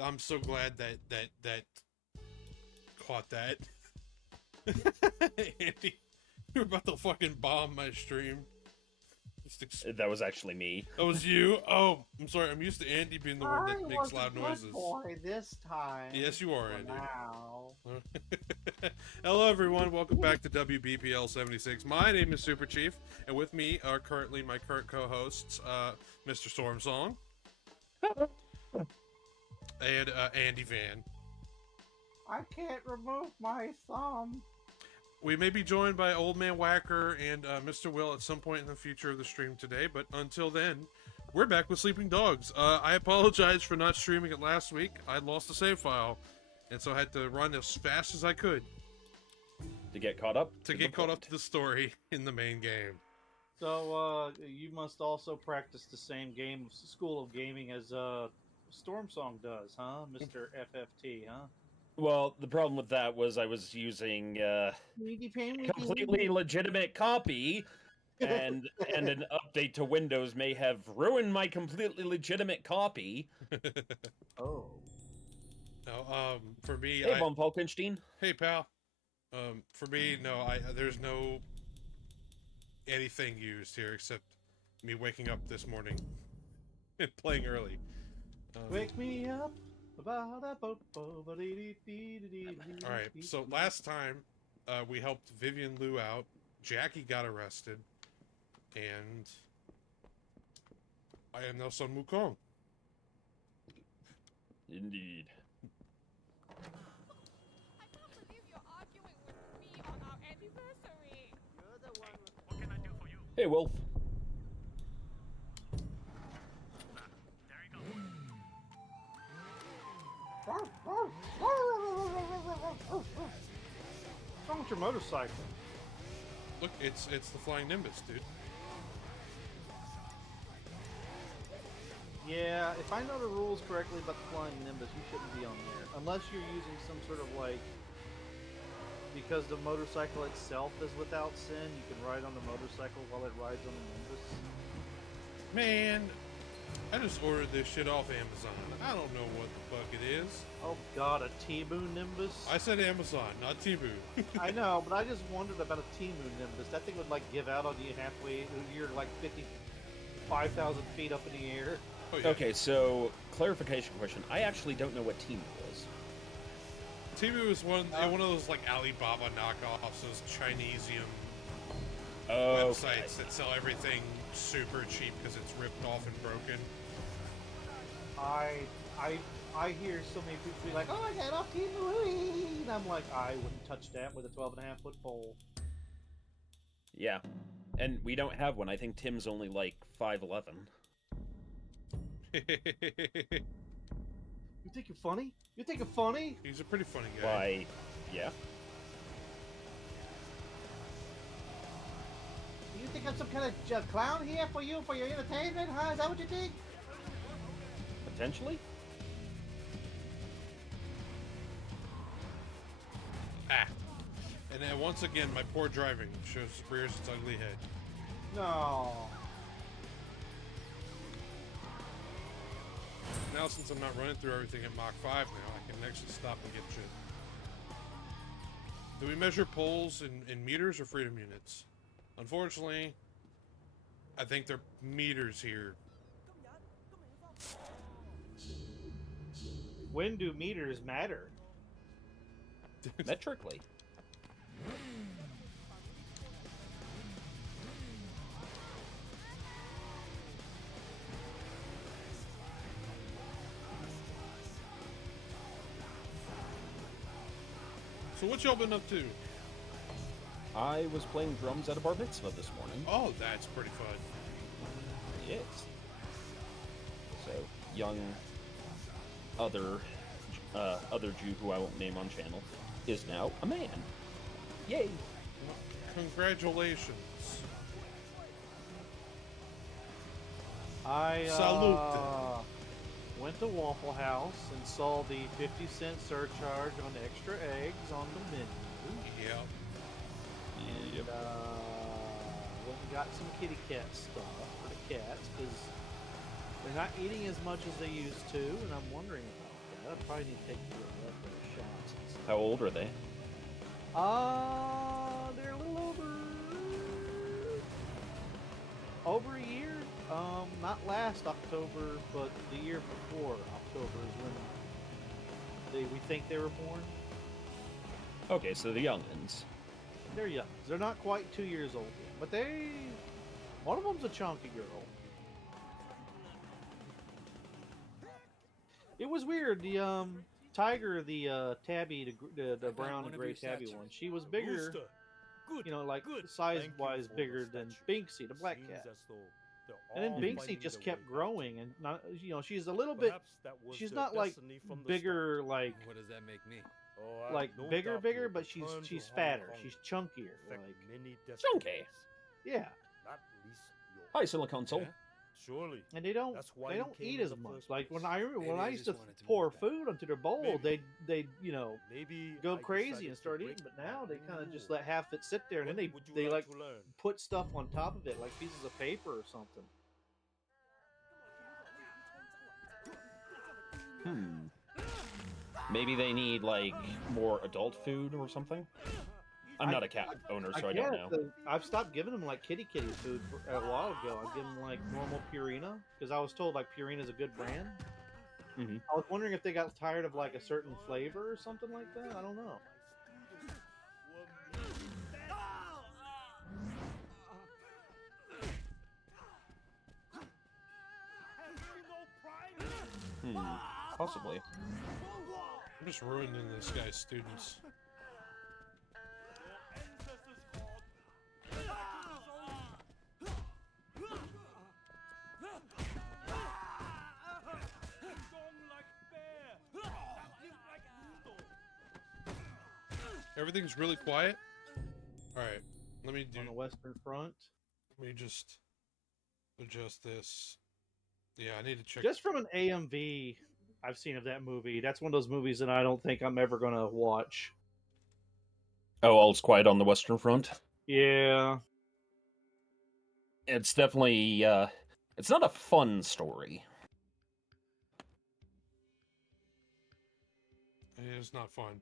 I'm so glad that caught that. Andy, you're about to fucking bomb my stream. That was actually me. That was you? Oh, I'm sorry. I'm used to Andy being the one I that makes was a loud good noises. boy this time. Yes, you are, For Andy. now. Hello, everyone. Welcome back to WBPL 76. My name is SuperChief, and with me are currently my current co-hosts, Mr. Storm Song and Andy Van. I can't remove my thumb. We may be joined by Old Man Whacker and Mr. Will at some point in the future of the stream today, but until then, we're back with Sleeping Dogs. I apologize for not streaming it last week. I lost the save file, and so I had to run as fast as I could To get caught up. to get caught up to the story in the main game. So, you must also practice the same game school of gaming as Storm Song does, huh, Mr. FFT, huh? Well, the problem with that was I was using a completely Completely. legitimate copy, and an update to Windows may have ruined my completely legitimate copy. Oh. No, for me, Hey, Von Falkenstein. Hey, pal. For me, no, there's no anything used here except me waking up this morning and playing early. Wake me up about a All right. So last time, we helped Vivian Liu out. Jackie got arrested, and I am now Sun Wukong. Indeed. I can't believe you're arguing with me on our anniversary. You're the one with... What can I do for you? Hey, Wolf. There you go. What's wrong with your motorcycle? Look, it's the Flying Nimbus, dude. Yeah, if I know the rules correctly about the Flying Nimbus, you shouldn't be on there. Unless you're using some sort of like... Because the motorcycle itself is without sin, you can ride on the motorcycle while it rides on the Nimbus. Man, I just ordered this shit off Amazon. I don't know what the fuck it is. Oh god, a Temu Nimbus? I said Amazon, not Temu. I know, but I just wondered about a Temu Nimbus. That thing would like give out on you halfway. You're like 55,000 feet up in the air. Oh, yeah. Okay, so clarification question. I actually don't know what team it was. Temu is one of those like Alibaba knockoffs, those Chinesium websites that sell everything super cheap because it's ripped off and broken. I hear so many people be like, "Oh, I got off Temu," and I'm like, I wouldn't touch that with a 12.5-foot pole. Yeah. And we don't have one. I think Tim's only like 5'11". You think you're funny? You think you're funny? He's a pretty funny guy. Why, yeah. You think I'm some kind of clown here for you, for your entertainment, huh? Is that what you think? Potentially? Ah. And then once again, my poor driving rears its ugly head. No. Now, since I'm not running through everything at Mach 5 now, I can actually stop and get shit. Do we measure poles in meters or freedom units? Unfortunately, I think they're meters here. When do meters matter? Metrically. So what y'all been up to? I was playing drums at a bar mitzvah this morning. Oh, that's pretty fun. Yes. So, young other Jew who I won't name on channel is now a man. Yay! Congratulations. I Salute. went to Waffle House and saw the 50-cent surcharge on extra eggs on the menu. Yep. And Yep. went and got some kitty cat stuff for the cats because they're not eating as much as they used to, and I'm wondering about Probably need to take a blood pressure shots and stuff. How old are they? They're a little over a year. Not last October, but the year before October is when we think they were born. Okay, so the youngins. They're young. They're not quite 2 years old yet, but one of them's a chunky girl. It was weird. The tiger, the tabby, the brown and gray tabby one. She was bigger. Good. You know, like Good. size-wise Thank you for bigger the than statue. Binksy, the black Seems cat. as though they're And then all Binksy finding just their kept way back to growing, you. and not, you know, she's a little bit. Perhaps that was She's their not like destiny from the bigger, start. like What does that make me? Oh, I like have no bigger, doubt bigger, your but she's return to Hong fatter. Kong She's chunkier. affect Like many Chunky. destinies, yeah, not least yours. Hi, Silicon Soul. Yeah? Surely. and they don't That's why they you don't came eat in as the much. first Like when place. I Maybe when I I used just to wanted to pour move back. food onto their bowl, Maybe. they you know Maybe go I crazy decided and to start break eating. But my now they own kind of just rule. let half it sit there, and then What would you they like to learn? put stuff on top of it, like pieces of paper or something. Maybe they need like more adult food or something. I'm not a cat owner, so I don't know. I've stopped giving them like kitty food a while ago. I give them like normal Purina because I was told like Purina is a good brand. Mhm. I was wondering if they got tired of like a certain flavor or something like that. I don't know. Possibly. I'm just ruining this guy's students. Everything's really quiet. All right, let me On the Western Front, just adjust this. Yeah, I need to check. just from an AMV I've seen of that movie, that's one of those movies that I don't think I'm ever gonna watch. Oh, all's quiet on the Western Front. Yeah, It's definitely it's not a fun story. It is not fun,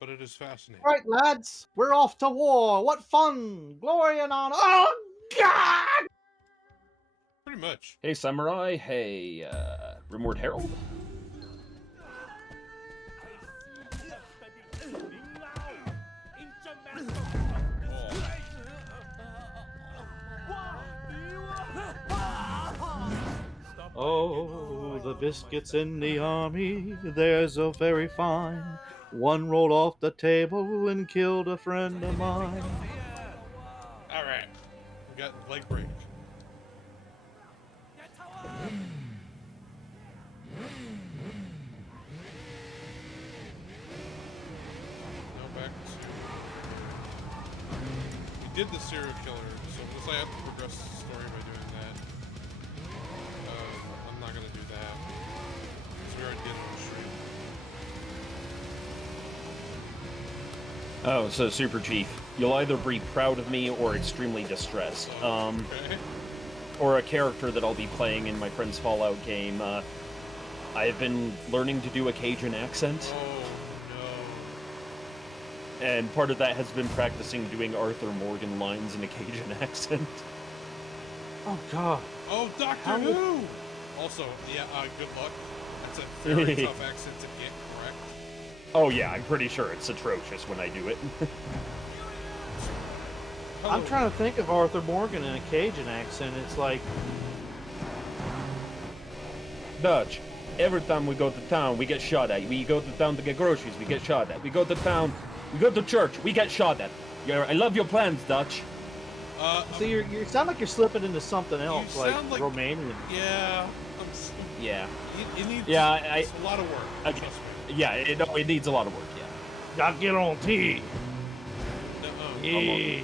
but it is fascinating. right, lads, we're off to war. What fun, glory, and honor! Oh God! Pretty much. Hey, Samurai. Hey, Rimward Herald. Oh, the biscuits in the army, there's a very fine. One rolled off the table and killed a friend of mine. All right, we got leg break. No back to we did the serial killer, so unless I have to progress the story by doing that, I'm not gonna do that. Because we already did it on stream. Oh, so SuperChief, you'll either be proud of me or extremely distressed. Okay. Or a character that I'll be playing in my friend's Fallout game. I have been learning to do a Cajun accent, Oh and part of that has been practicing doing Arthur Morgan lines in a Cajun accent. Oh God! no. Oh, Doctor How would- Who. Also, yeah. Good luck. That's a very tough accent to get correct. Oh yeah, I'm pretty sure it's atrocious when I do it. I'm trying to think of Arthur Morgan in a Cajun accent. It's like, Dutch, every time we go to town, we get shot at. We go to town to get groceries, we get shot at. We go to town, we go to church, we get shot at. I love your plans, Dutch. so you sound like you're slipping into something else, like sound like- Romanian. Yeah. Yeah. It needs. Yeah, It's a lot of work. Okay. Trust me. Yeah, it needs a lot of work, yeah. Got get on T. Yeah.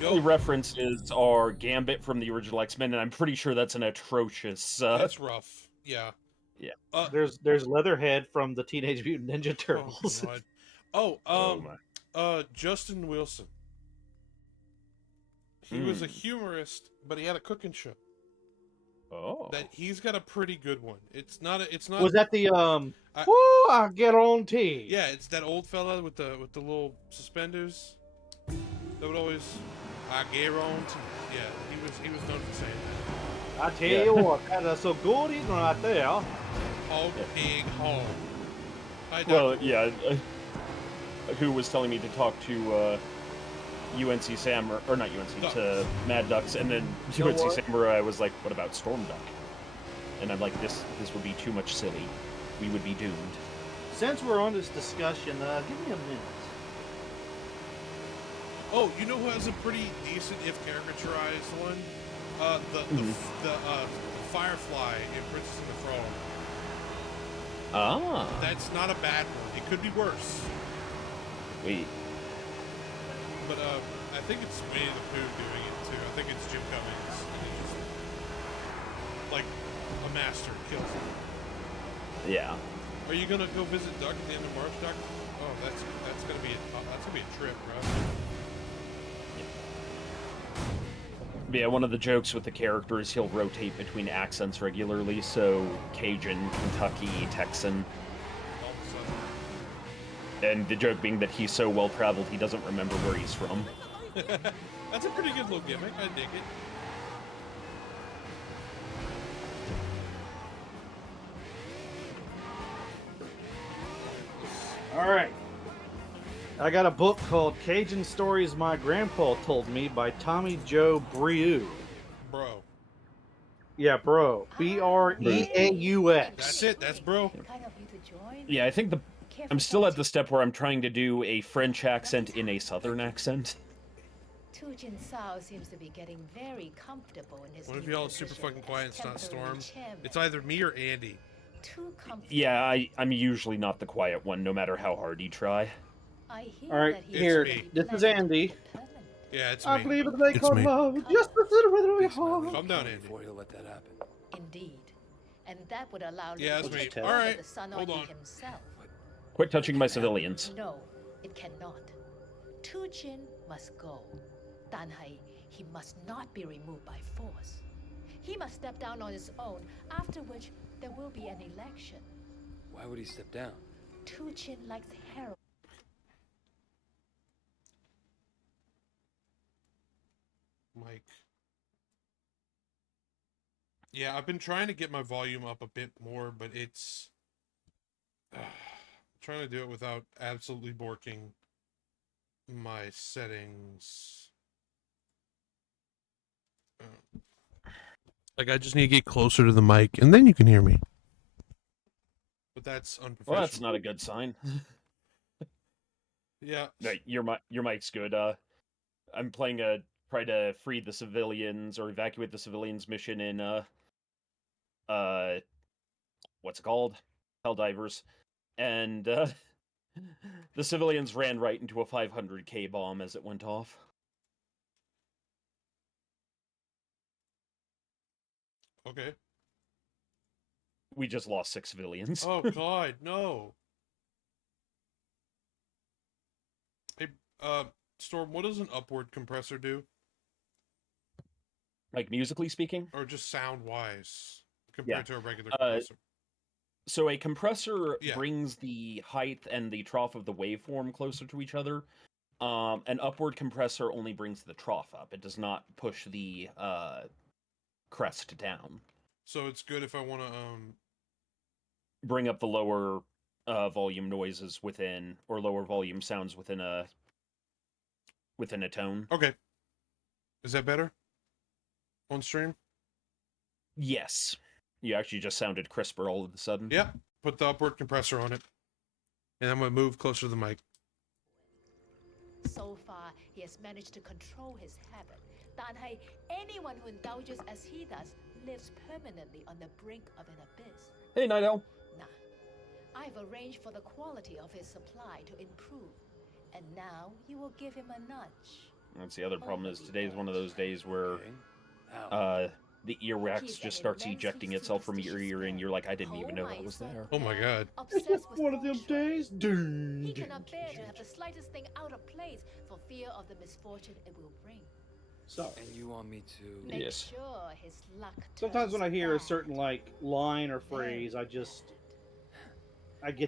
The only references are Gambit from the original X-Men, and I'm pretty sure that's an atrocious... That's rough. Yeah. Yeah. There's Leatherhead from the Teenage Mutant Ninja Turtles. Oh, God. my. Justin Wilson. He was a humorist, but he had a cooking show. Oh. that he's got a pretty good one. It's not. It's not. Was that the I- Woo, I get on tea. Yeah, it's that old fella with the little suspenders. That would always. I guarantee. Yeah, he was known for saying that. I tell Yeah. you what, that's a good eating right there. Hog, pig, hog. Hi, Well, Dr. yeah. Who was telling me to talk to UNC Samurai, or not UNC, Ducks. to Mad Ducks, and then You know UNC what? Samurai was like, "What about Storm Duck?" And I'm like, "This would be too much silly. We would be doomed." Since we're on this discussion, give me a minute. Oh, you know who has a pretty decent, if caricaturized one? The Firefly in Princess and the Frog. Ah. That's not a bad one. It could be worse. Wait. But I think it's Winnie the Pooh doing it too. I think it's Jim Cummings. And he's just like a master kills him. Yeah. Are you gonna go visit Duck at the end of March, Duck? Oh, that's gonna be a trip, bro. Yeah, one of the jokes with the character is he'll rotate between accents regularly, so Cajun, Kentucky, Texan, All of a sudden. and the joke being that he's so well traveled he doesn't remember where he's from. That's a pretty good little gimmick. I dig it. All right. I got a book called Cajun Stories My Grandpa Told Me by Tommy Joe Breaux. Bro. Yeah, bro. Breaux. That's it. That's bro. Kind of you to join. Yeah, I think I'm still at the step where I'm trying to do a French accent in a Southern accent. Tu Jin Sao seems to be getting very comfortable in his What if new y'all are super position fucking quiet and as it's not temporary Storm? chairman. It's either me or Andy. Too comfortable. Yeah, I'm usually not the quiet one, no matter how hard you try. I hear All right, that he It's here. is me. This is planning Andy. to go permanent. Yeah, it's I me. believe in they It's call me. love. Just a little bit of your heart. Calm down, Andy. Before he'll let that happen. Indeed. And that would allow Yeah, Liu that's to me. take All right, the Sun hold on on. himself. Quit touching my civilians. No, it cannot. Tu Jin must go. Dan Hai, he must not be removed by force. He must step down on his own, after which there will be an election. Why would he step down? Tu Jin likes heroin. Mike. Yeah, I've been trying to get my volume up a bit more, but it's trying to do it without absolutely borking my settings. Like, I just need to get closer to the mic, and then you can hear me. But that's unprofessional. Well, that's not a good sign. Yeah. No, your mic's good. I'm playing try to free the civilians or evacuate the civilians mission in what's it called? Helldivers. And the civilians ran right into a 500k bomb as it went off. Okay. We just lost 6 civilians. Oh God, no. Hey, Storm, what does an upward compressor do? Like musically speaking. Or just sound-wise, compared to a regular Uh, compressor? So a compressor Yeah. brings the height and the trough of the waveform closer to each other. An upward compressor only brings the trough up. It does not push the crest down. So it's good if I want to, Bring up the lower volume noises within, or lower volume sounds within a tone. Okay. Is that better? On stream? Yes. You actually just sounded crisper all of a sudden. Yeah. Put the upward compressor on it. And I'm going to move closer to the mic. So far, he has managed to control his habit. Dan Hai, anyone who indulges as he does, lives permanently on the brink of an abyss. Hey, Night Owl. Nah, I've arranged for the quality of his supply to improve. And now you will give him a nudge. That's the other problem is today's one of those days where Okay. How? the earwax He's just an starts immensely ejecting itself from your ear, and you're like, I didn't even know that was there. Oh my God. Obsessed with One of them feng shui. days, dude. He cannot bear to have the slightest thing out of place for fear of the misfortune it will bring. So And you want me to? Make Yes. sure his luck sometimes when I turns hear a bad. certain like line or phrase, I get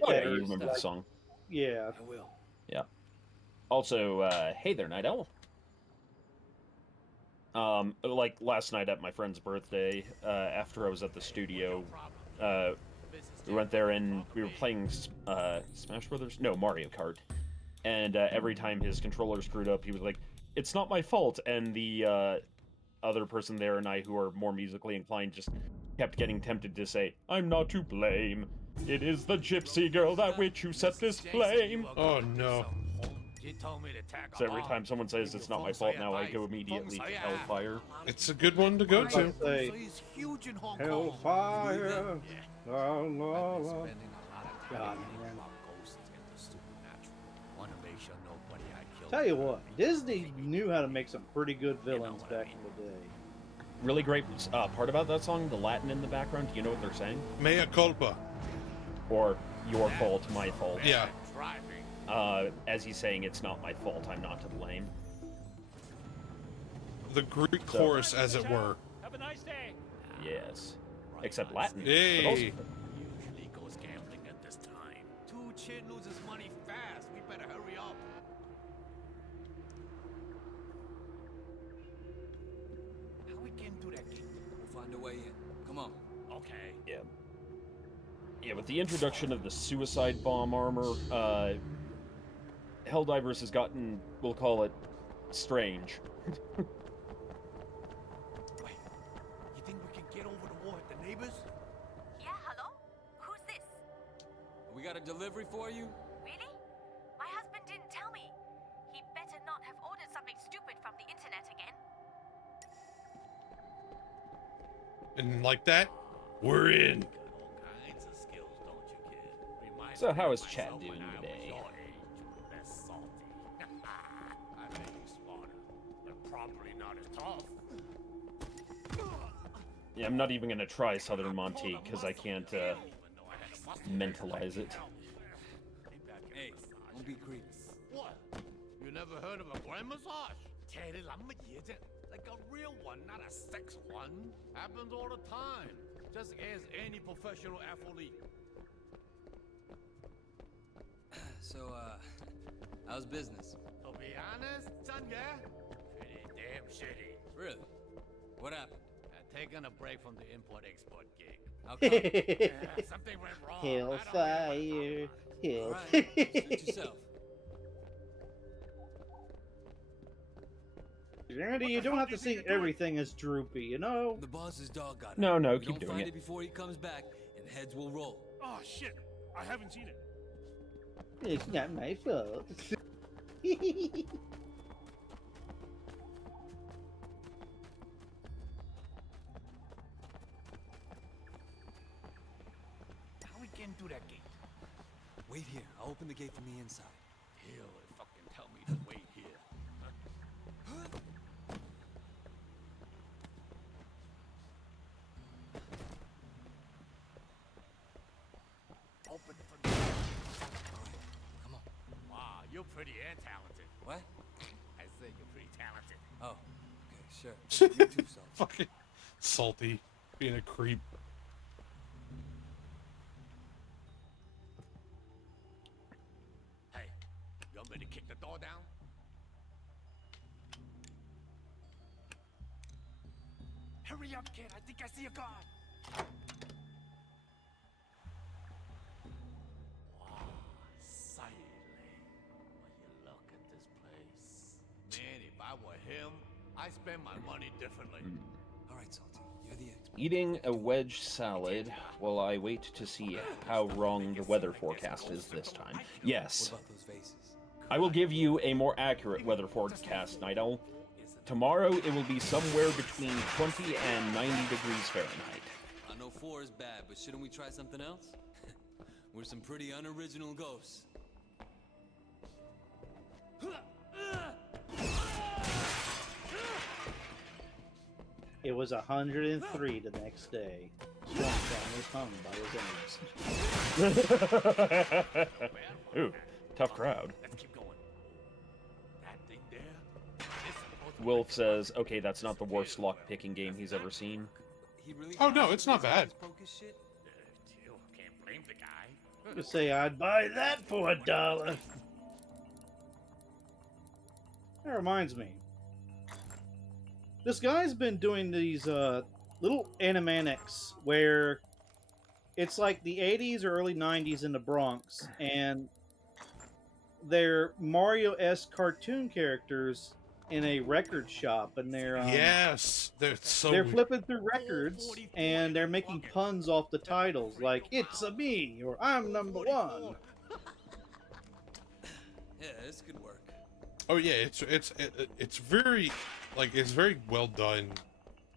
Oh, that yeah, you urge. remember Like, the song. yeah. I will. Yeah. Also, hey there, Night Owl. Like last night at my friend's birthday, after I was at the studio, we went there and we were playing Smash Brothers? No, Mario Kart. And every time his controller screwed up, he was like, "It's not my fault." And the other person there and I, who are more musically inclined, just kept getting tempted to say, "I'm not to blame. It is the gypsy girl that which who set this flame." Oh no. So every time someone says it's not my fault now, I go immediately to Hellfire. It's a good one to go to. Say, Hellfire. La, la, la. God, man. Tell you what, Disney knew how to make some pretty good villains back in the day. Really great part about that song, the Latin in the background. Do you know what they're saying? Mea culpa. Or your fault, my fault. Yeah. As he's saying, it's not my fault, I'm not to blame. The Greek chorus, as it were. Have a nice day. Yes. Except Latin. Hey. But also- Usually goes gambling at this time. Two Chin loses money fast. We better hurry up. How we getting through that gate? We'll find a way in. Come on. Okay. Yeah. Yeah, with the introduction of the suicide bomb armor, Helldivers has gotten, we'll call it, strange. Wait. You think we can get over the wall at the neighbors? Yeah, hello? Who's this? We got a delivery for you? Really? My husband didn't tell me. He better not have ordered something stupid from the internet again. And like that, we're in. Got all kinds of skills, don't you, kid? Reminds So me how of is Chad myself doing when I was today? your age, but less salty. I bet you smarter, but probably not as tough. Yeah, I'm not even gonna try Southern Monty, because I can't, mentalize it. Hey, don't be creepy. What? You never heard of a Grand massage? Like a real one, not a sex one. Happens all the time. Just as any professional athlete. So, how's business? To be honest, son, yeah? Pretty damn shitty. Really? What happened? Taking a break from the import-export gig. How come? Yeah, something went wrong. Hellfire. All right, suit yourself. Randy, you don't have to see everything as droopy, you know? The boss's dog got it. No, no, We keep don't doing find it. it before he comes back, and heads will roll. Oh shit! I haven't seen it. It's not my fault. How we getting through that gate? Wait here. I'll open the gate from the inside. He'll fucking tell me to wait here. Open for me. All right, come on. Wow, you're pretty and talented. What? I say you're pretty talented. Oh, okay, sure. You too, son. Fucking salty. Being a creep. Hey, you want me to kick the door down? Hurry up, kid. I think I see a guard. Wow, silent. When you look at this place. Man, if I were him, I'd spend my money differently. All right, Salty. You're the expert. Eating a wedge salad while I wait to see how wrong the weather forecast is this time. What Yes, about those vases? I will give you a more accurate weather forecast, Night Owl. Tomorrow it will be somewhere between 20 and 90 degrees Fahrenheit. I know 4 is bad, but shouldn't we try something else? We're some pretty unoriginal ghosts. It was 103 the next day. Swantown was hung by his enemies. Ooh, tough crowd. Let's keep going. That thing there is supposed to Wilf says, okay, that's not the worst lock-picking game he's ever seen. He really Oh, no, tried it's to not raise bad. his broke his shit? You can't blame the guy. You say I'd buy that for $1. That reminds me. This guy's been doing these little animanics where it's like the 80s or early 90s in the Bronx, and they're Mario-esque cartoon characters in a record shop, and Yes, they're so. they're flipping through records and they're making puns off the titles, like "It's a me" or "I'm number one." Yeah, this could work. Oh yeah, it's very, like, it's very well done.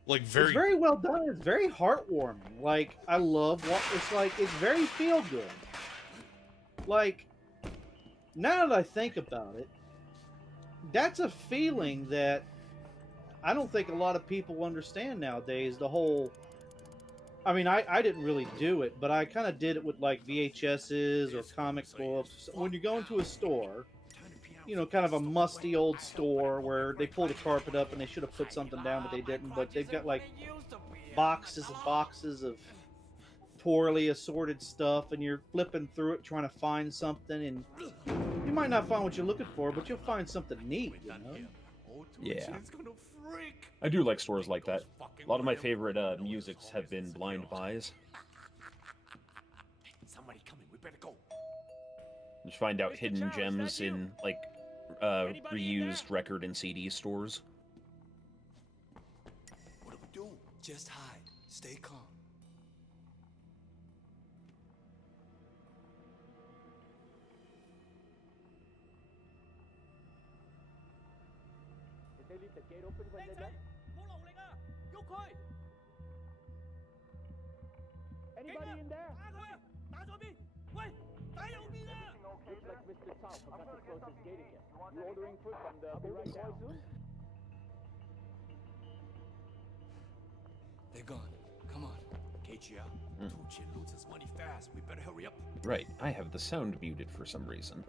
Like It's very well done. It's very heartwarming. Like, I love what it's like. It's very feel good. Like, now that I think about it, that's a feeling that I don't think a lot of people understand nowadays. The whole, I mean, I didn't really do it, but I kind of did it with like VHSs or comic books. When you go into a store, you know, kind of a musty old store where they pull the carpet up and they should have put something down, but they didn't. But they've got like boxes and boxes of poorly assorted stuff, and you're flipping through it trying to find something, and you might not find what you're looking for, but you'll find something neat, you know? Yeah. I do like stores like that. A lot of my favorite musics have been blind buys. Somebody coming. We better go. Just find out hidden gems in, like, reused record and CD stores. What do we do? Just hide. Stay calm. Anybody in there? Looks like Mr. Tom forgot to close his gate again. You ordering food from the be right down soon? They're gone. Come on. Keiichia, Tuchin loses money fast. We better hurry up. Right, I have the sound muted for some reason.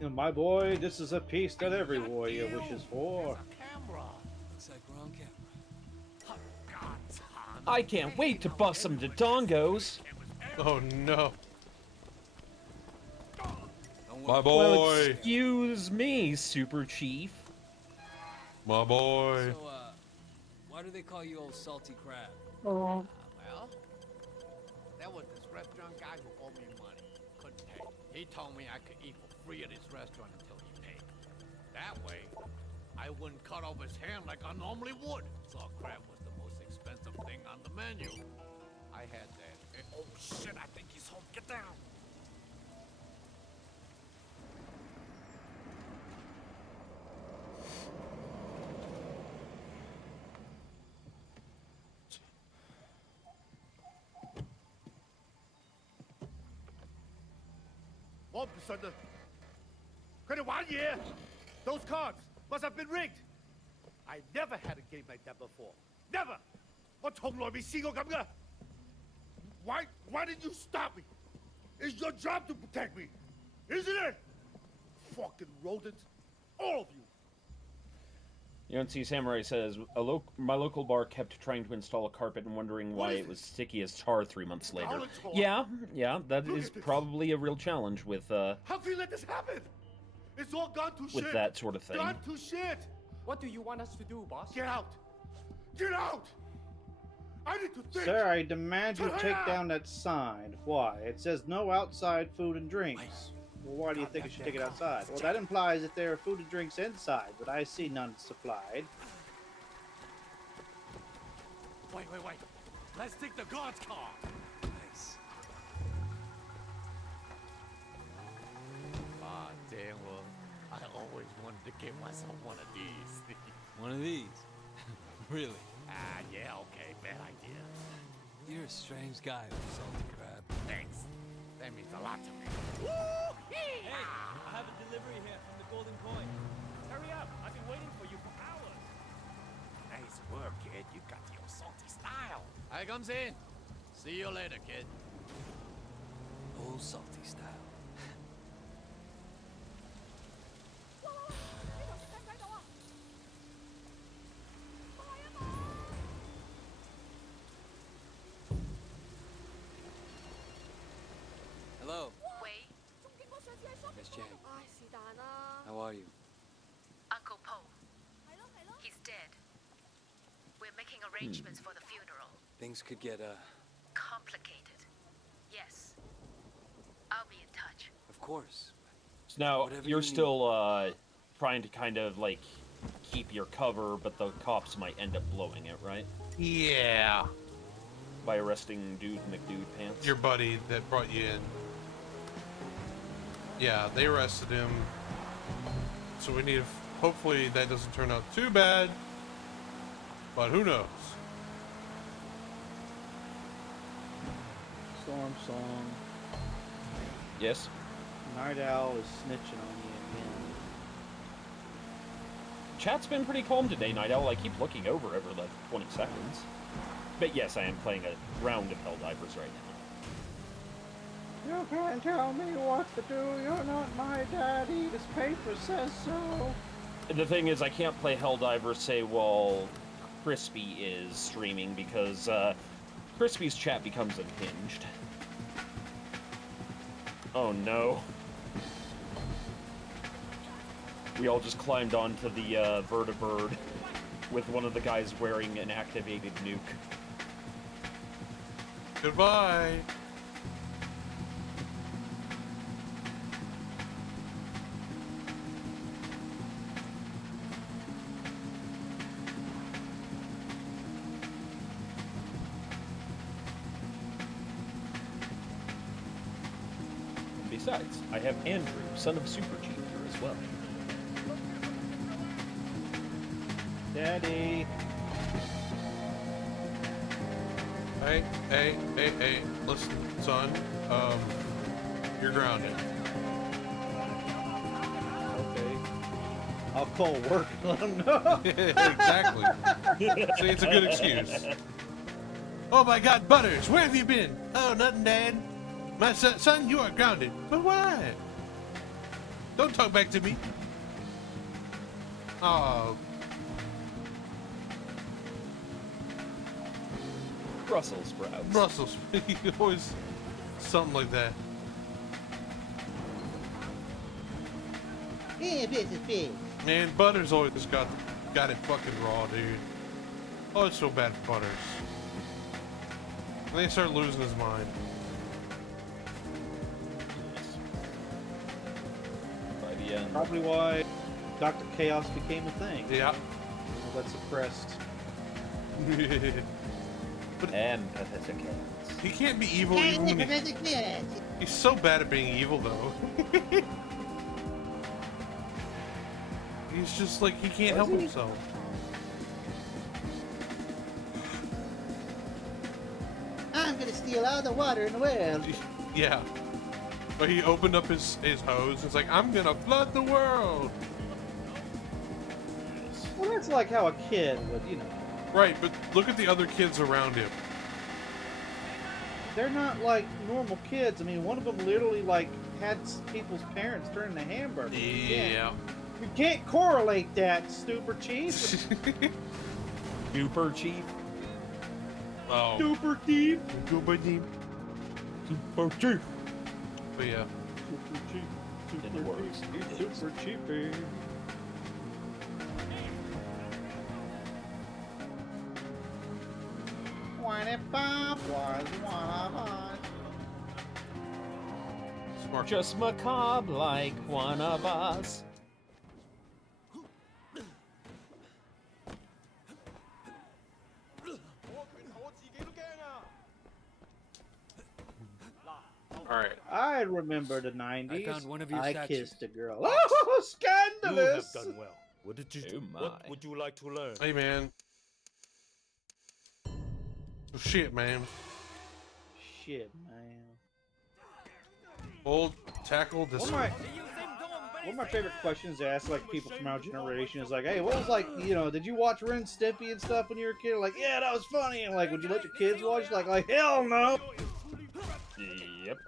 You know, my boy, this is a piece that every warrior wishes for. Camera. Looks like we're on camera. I can't wait to bust some dodongos! Oh no. Don't My worry. boy. Well, excuse me, Super Chief. My boy. So, why do they call you old salty crab? Well, there was this restaurant guy who owed me money. Couldn't pay. He told me I could eat for free at his restaurant until he paid. That way, I wouldn't cut off his hand like I normally would. Salt crab was the most expensive thing on the menu. I had that. Oh shit, I think he's home. Get down. Those cards must have been rigged. I never had a game like that before. Never. 我從來未試過咁㗎. Why didn't you stop me? It's your job to protect me, isn't it? Fucking rodents, all of you. Yonsei Samurai says, my local bar kept trying to install a carpet and wondering why it was sticky as tar 3 months later. Yeah, that is probably a real challenge with How can you let this happen? It's all gone to shit. with that sort of thing. Gone to shit. What do you want us to do, boss? Get out. Get out. I need to think. Sir, I demand you take down that sign. Why? It says no outside food and drinks. Well, why do you think I should take it outside? Well, that implies that there are food and drinks inside, but I see none supplied. Wait. Let's take the guard's car. Nice. Ah, damn well. I always wanted to get myself one of these. One of these. Really? Yeah, okay. Bad idea. You're a strange guy, old salty crab. Thanks. That means a lot to me. Hey, I have a delivery here from the Golden Coin. Hurry up! I've been waiting for you for hours. Nice work, kid. You got the old salty style. Here comes in. See you later, kid. Old salty style. arrangements for the funeral. Things could get, Complicated. Yes. I'll be in touch. of course. So now, Whatever you're you need. still, trying to kind of, like, keep your cover, but the cops might end up blowing it, right? Yeah. By arresting Dude McDude Pants. Your buddy that brought you in. Yeah, they arrested him. So we need to, hopefully that doesn't turn out too bad. But who knows? Storm Song. Yes? Night Owl is snitching on you again. Chat's been pretty calm today, Night Owl. I keep looking over every, like, 20 seconds. But yes, I am playing a round of Helldivers right now. You can't tell me what to do. You're not my daddy. This paper says so. And the thing is, I can't play Helldivers, say, while Crispy is streaming, because, Crispy's chat becomes unhinged. Oh no. We all just climbed onto the, vertibird with one of the guys wearing an activated nuke. Goodbye. And besides, I have Andrew, son of SuperChief, here as well. Daddy. Hey, listen, son, you're grounded. Okay. I'll call work and let them know. Exactly. See, it's a good excuse. Oh my God, Butters, where have you been? Oh, nothing, Dad. My son, you are grounded. But why? Don't talk back to me. Oh, Brussels sprouts. Brussels. Always something like that. Man, Butters always just got it fucking raw, dude. Oh, it's so bad for Butters. And then he started losing his mind. By the end. Probably why Dr. Chaos became a thing. Yeah. All that suppressed. And Pathetic Cats. He can't be evil even when he's so bad at being evil, though. He's just like, he can't help himself. I'm gonna steal all the water in the world. Yeah. But he opened up his hose. It's like, I'm gonna flood the world. Well, that's like how a kid would, you know. Right, but look at the other kids around him. They're not like normal kids. I mean, one of them literally like had people's parents turn into hamburgers. Yeah. You can't correlate that, SuperChief. SuperChief? Oh. SuperChief. SuperChief. SuperChief. But yeah. SuperChief. In the works. SuperChief. What if Bob was one of us? Smart. Just macabre like one of us. Alright. I remember the 90s. I found one of your I statues. kissed a girl. Oh, You scandalous! have done well. What did you Oh do? my. What would you like to learn? Hey, man. Oh, shit, man. Shit, man. Old tackle this One of my favorite questions to ask like people from our generation is like, hey, what was like, you know, did you watch Ren and Stimpy and stuff when you were a kid? Like, yeah, that was funny. And like, would you let your kids watch? Like hell no. Yep.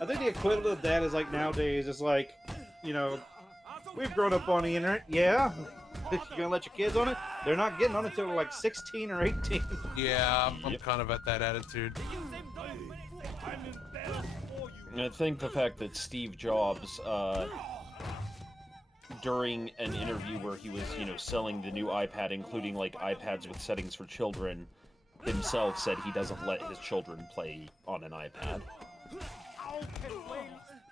I think the equivalent of that is like nowadays. It's like, you know, we've grown up on the internet. Yeah, you're gonna let your kids on it? They're not getting on it until they're like 16 or 18. Yeah, I'm kind of at that attitude. And I think the fact that Steve Jobs during an interview where he was, selling the new iPad, including like iPads with settings for children, himself said he doesn't let his children play on an iPad.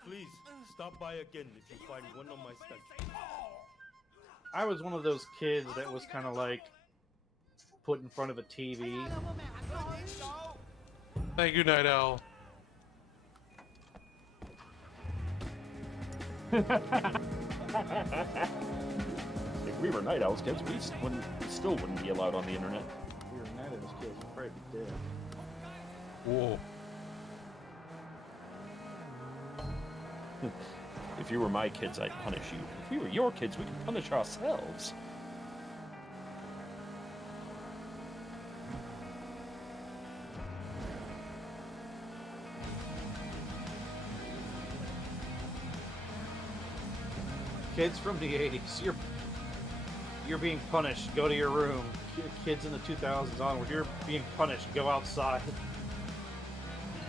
Please, stop by again if you find one of my stunts. I was one of those kids that was kind of like put in front of a TV. Thank you, Night Owl. If we were Night Owls kids, we still wouldn't be allowed on the internet. If we were Night Owls kids, we'd probably be dead. Whoa. If you were my kids, I'd punish you. If we were your kids, we could punish ourselves. Kids from the 80s, you're being punished. Go to your room. Kids in the 2000s onward, you're being punished. Go outside.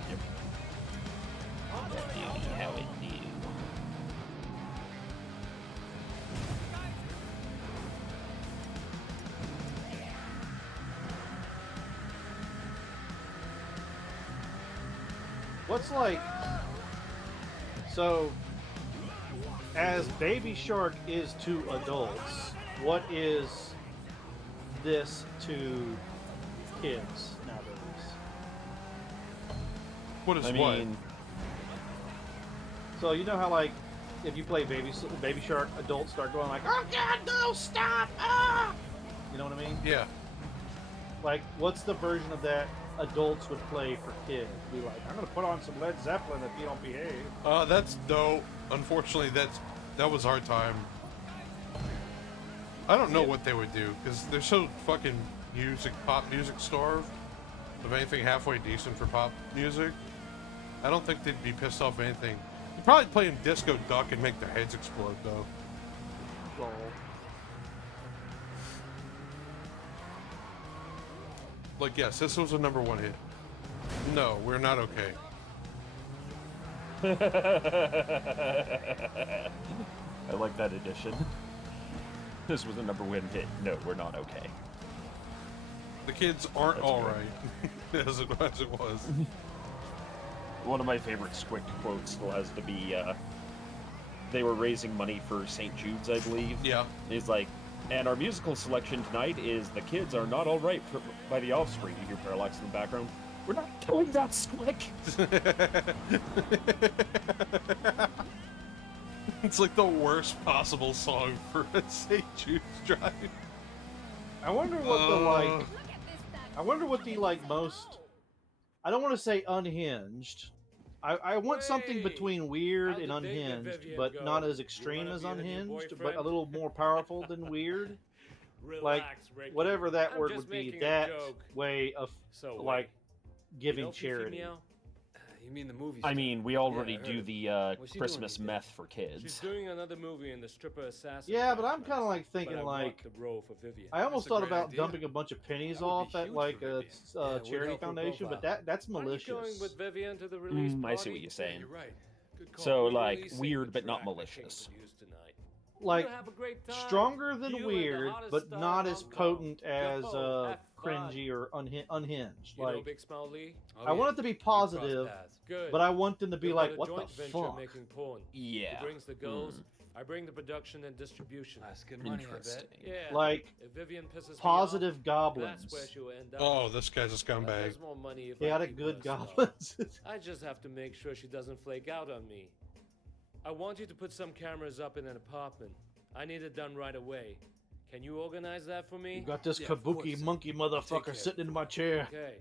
Yep. How it do. What's like... So, as Baby Shark is to adults, what is this to kids nowadays? What is I what? mean, So you know how like if you play Baby Shark, adults start going like, "Oh God, no! Stop! Ah!" You know what I mean? Yeah. Like, what's the version of that adults would play for kids? Be like, "I'm gonna put on some Led Zeppelin if you don't behave." That's dope. Unfortunately, that was our time. I don't know what they would do because they're so fucking pop music starved of anything halfway decent for pop music. I don't think they'd be pissed off at anything. They'd probably play in Disco Duck and make their heads explode though. Lol. Like, yes, this was a #1 hit. No, we're not okay. I like that addition. This was a #1 hit. No, we're not okay. The kids aren't That's all good. right, as it was. One of my favorite Squick quotes still has to be, they were raising money for St. Jude's, I believe. Yeah. He's like, and our musical selection tonight is The Kids Are Not All Right by The Offspring. You hear Parallax in the background. We're not doing that, Squick! It's like the worst possible song for a St. Jude's Drive. I wonder what the like. I wonder what the like most. I don't want to say unhinged. I want something between weird and how'd the date with unhinged, Vivian but go? not as You extreme wanna as be her new unhinged, but a boyfriend? little more powerful than weird. Like Relax, Ricky. whatever that I'm word just would be, making a that joke. way of So, like giving you know Fifi charity. Meow? You mean the movie? I mean, we already Yeah, I do heard the What's she doing Christmas these days? meth for She's kids. doing another movie in the stripper assassin. Yeah, but I'm franchise. kind of like But thinking I like want the role for Vivian. I almost That's a thought great about idea. dumping a bunch of pennies That would off be at huge like for a Vivian. Yeah, it would charity help her foundation, but profile. that's Aren't you malicious. going with Vivian to the release I party? see what you're Yeah, saying. you're right. Good call. So, We're like, releasing weird the but not track I malicious. produced tonight. Like You'll have a great time. stronger than You and the weird, hottest but star not in as Hong Kong. potent as Go, have fun. cringy or unhinged. You know Like Big Smile Lee? Oh, I yeah. want it to be We crossed positive, paths. Good. but I want them to be We've like, got a what the joint venture fuck? making porn. Yeah. He brings the girls. I bring the production and distribution. That's good money, I bet. Interesting. Yeah. Like If Vivian pisses me positive off, goblins. that's where she'll end up. Oh, this guy's a But scumbag. there's more money if I Chaotic keep good her slow. goblins. I just have to make sure she doesn't flake out on me. I want you to put some cameras up in an apartment. I need it done right away. Can you organize that for me? You got this Yeah, of kabuki course. monkey Take motherfucker care. sitting in my chair. Okay.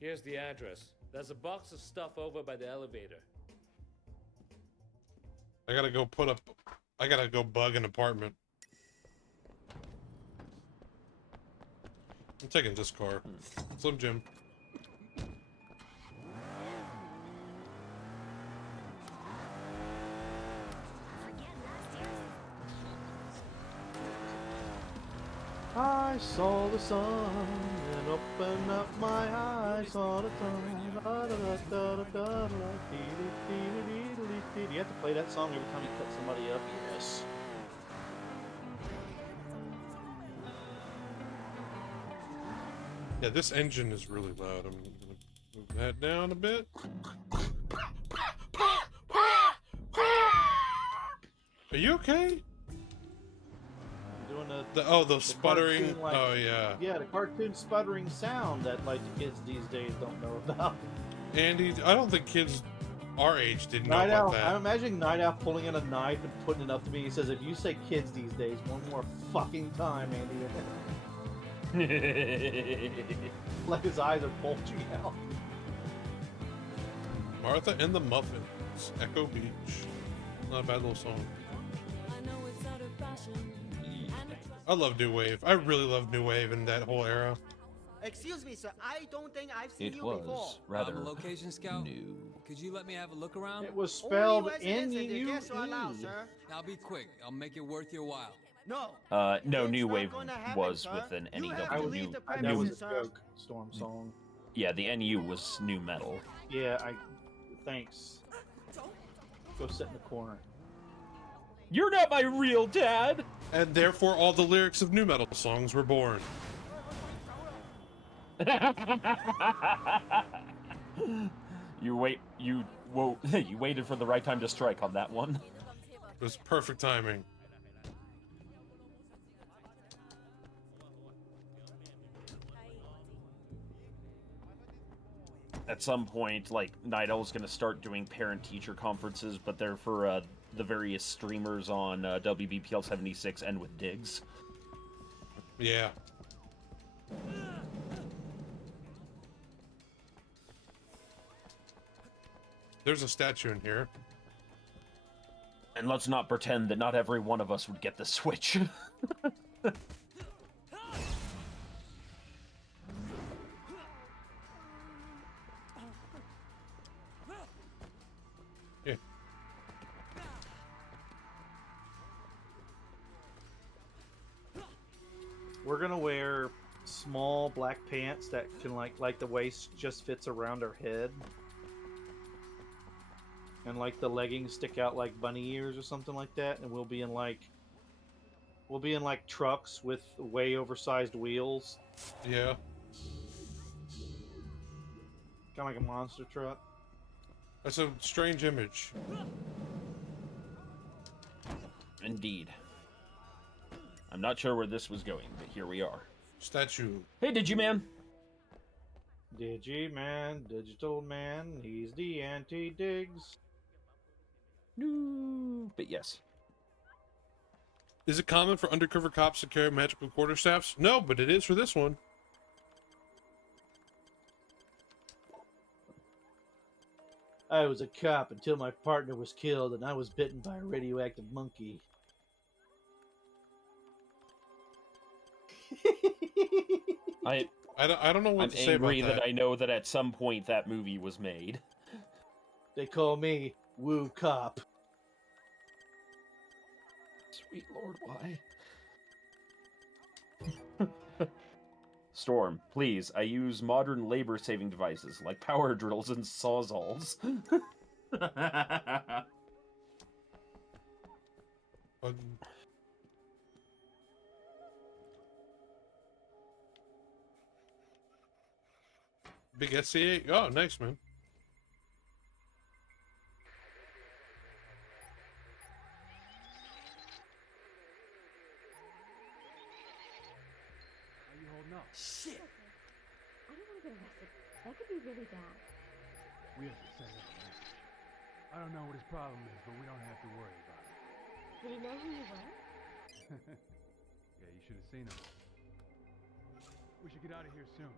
Here's the address. There's a box of stuff over by the elevator. I gotta go bug an apartment. I'm taking this car. Slim Jim. I saw the sun and opened up my eyes, saw the sun. You have to play that song every time you cut somebody up. Yes. Yeah, this engine is really loud. I'm gonna move that down a bit. Are you okay? Doing The sputtering. cartoon, like, Oh yeah. yeah, the cartoon sputtering sound that like the kids these days don't know about. Andy, I don't think kids our age didn't know Night about Owl, that. I'm imagining Night Owl pulling in a knife and putting it up to me. He says, "If you say kids these days one more fucking time, Andy," like his eyes are bulging out. Martha and the Muffins, Echo Beach. Not a bad little song. I love New Wave. I really love New Wave in that whole era. Excuse me, sir. I don't think I've seen It you was before. rather I'm a location scout. new. Could you let me have a look around? It was Only spelled residents and their guests are allowed, N-U-E. sir. I'll be quick. I'll make it worth your while. No. No, It's New not Wave gonna happen, was sir. with an You NEW. have to leave the That was premises, a sir. joke Storm song. Yeah, the NU was new metal. Yeah, thanks. Go sit in the corner. You're not my real dad! And therefore all the lyrics of new metal songs were born. you waited for the right time to strike on that one. It was perfect timing. At some point, like, Night Owl's gonna start doing parent-teacher conferences, but they're for the various streamers on WBPL 76 and with Diggs. Yeah. There's a statue in here. And let's not pretend that not every one of us would get the Switch. Yeah. We're gonna wear small black pants that can like the waist just fits around our head. And like the leggings stick out like bunny ears or something like that, and we'll be in like trucks with way oversized wheels. Yeah. Kind of like a monster truck. That's a strange image. Indeed. I'm not sure where this was going, but here we are. Statue. Hey, Digiman! Digiman, digital man, he's the anti-Diggs. No, but yes. Is it common for undercover cops to carry magical quarterstaffs? No, but it is for this one. I was a cop until my partner was killed and I was bitten by a radioactive monkey. I don't know what I'm to say about angry that. that I know that at some point that movie was made. They call me Woo Cop. Sweet Lord, why? Storm, please, I use modern labor-saving devices like power drills and sawzalls. Big SC8? Oh, nice, man. How you holding up? Shit! I don't want to get arrested. That could be really bad. We have to send him a message. I don't know what his problem is, but we don't have to worry about it. Did he know who you were? Yeah, you should have seen him. We should get out of here soon.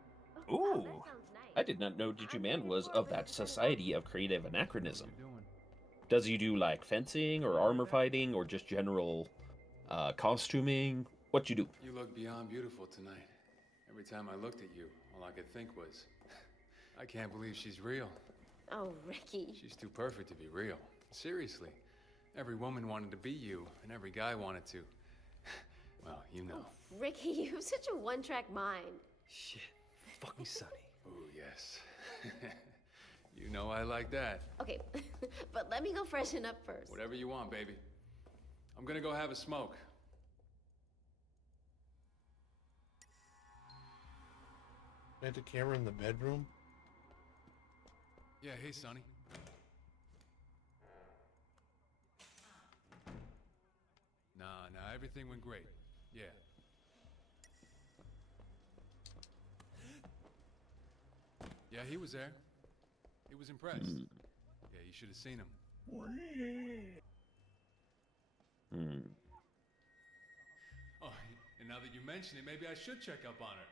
Ooh, I did not know Digiman was of that Society of Creative Anachronism. Does he do, like, fencing, or armor fighting, or just general, costuming? What you do? You look beyond beautiful tonight. Every time I looked at you, all I could think was, I can't believe she's real. Oh, Ricky. She's too perfect to be real. Seriously. Every woman wanted to be you, and every guy wanted to. Well, you know. Oh, Ricky, you have such a one-track mind. Shit. Fucking Sonny. Oh, yes. You know I like that. Okay, but let me go freshen up first. Whatever you want, baby. I'm gonna go have a smoke. Plant a camera in the bedroom? Yeah, hey, Sonny. Nah, everything went great. Yeah. Yeah, he was there. He was impressed. Yeah, you should have seen him. Oh, and now that you mention it, maybe I should check up on her.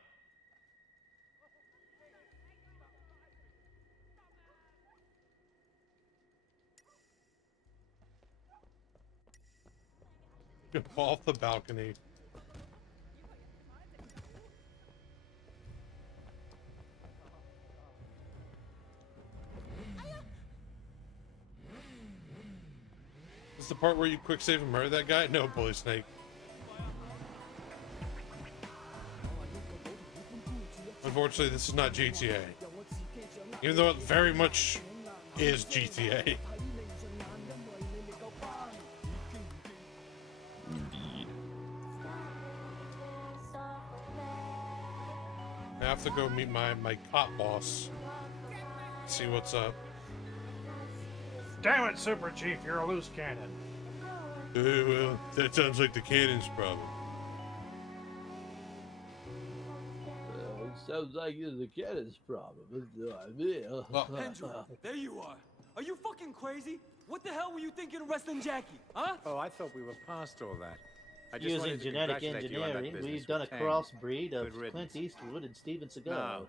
Off the balcony. Is the part where you quick save and murder that guy? No, Bully Snake. Unfortunately, this is not GTA. Even though it very much is GTA. Indeed. I have to go meet my cop boss. See what's up. Damn it, SuperChief, you're a loose cannon. Well, that sounds like the cannon's problem. It sounds like it's the cannon's problem. Pendulum, there you are. Are you fucking crazy? What the hell were you thinking arresting Jackie, huh? Oh, I thought we were past all that. I just Using wanted to genetic congratulate you on that engineering, business we've done a with Tang. crossbreed of Good riddance. Clint Eastwood and Steven Seagal. No.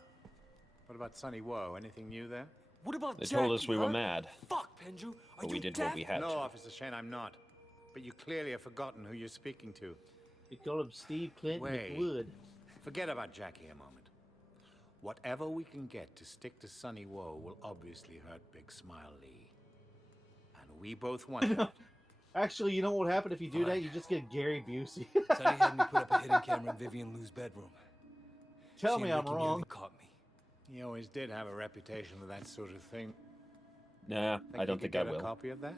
What about Sonny Woe? Anything new there? What about They Jackie, told us we were huh? mad. Fuck, Pendrew. Are But we you did what we had No, to. Officer Shane, I'm not. But you clearly have forgotten who you're speaking to. We call him Steve Clint Wait. McWood. Forget about Jackie a moment. Whatever we can get to stick to Sonny Woe will obviously hurt Big Smile Lee. And we both want that. Actually, you know what would happen if you do that? You just get Gary Busey. Sonny had me put up a hidden camera in Vivian Lou's bedroom. Tell She me and I'm Ricky wrong. nearly caught me. He always did have a reputation for that sort of thing. Nah, I don't you could think I get a will. copy of that?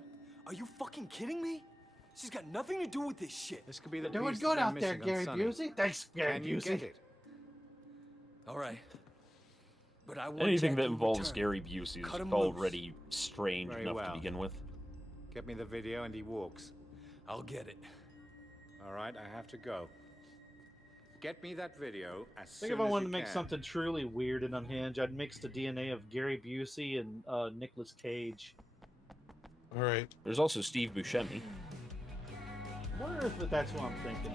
Are you fucking kidding me? She's got nothing to do with this shit. This could be the Doing piece good that out they're there, missing on Gary Sonny. Busey. Thanks, Gary Can you Busey. get it? All right. But I want Anything that Jackie involves returned. Gary Busey is Cut him already strange Very enough well. to begin with. Get me the video and he walks. I'll get it. All right, I have to go. Get me that video as I think soon if I as wanted you to make can. something truly weird and unhinged, I'd mix the DNA of Gary Busey and Nicolas Cage. All right. There's also Steve Buscemi. I wonder if that's what I'm thinking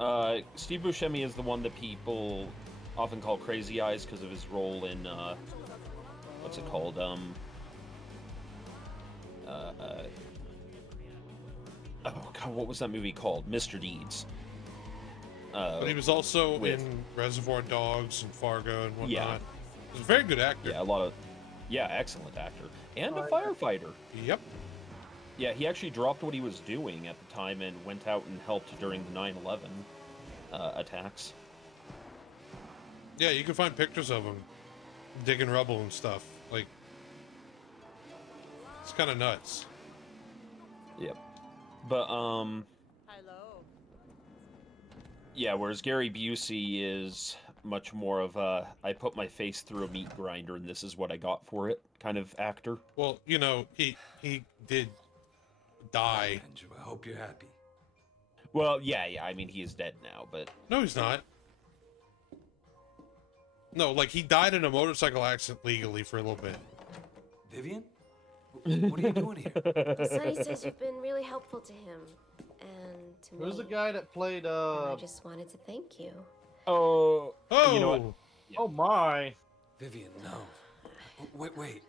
of. Steve Buscemi is the one that people often call Crazy Eyes because of his role in what's it called? Oh god, what was that movie called? Mr. Deeds. But he was also with- in Reservoir Dogs and Fargo and whatnot. Yeah. He's a very good actor. Yeah, a lot of. Yeah, excellent actor and a firefighter. Yep. Yeah, he actually dropped what he was doing at the time and went out and helped during the 9/11 attacks. Yeah, you can find pictures of him digging rubble and stuff. Like, it's kind of nuts. Yep. But Hello. yeah, whereas Gary Busey is much more of a I put my face through a meat grinder and this is what I got for it kind of actor. Well, you know, he did die. Andrew, I hope you're happy. Well, yeah, I mean he is dead now, but No, he's not. No, like he died in a motorcycle accident legally for a little bit. Vivian? What are you doing here? Sonny says you've been really helpful to him. And to me. Who's the guy that played, And I just wanted to thank you. oh, you know what? Oh my. Vivian, no. Wait.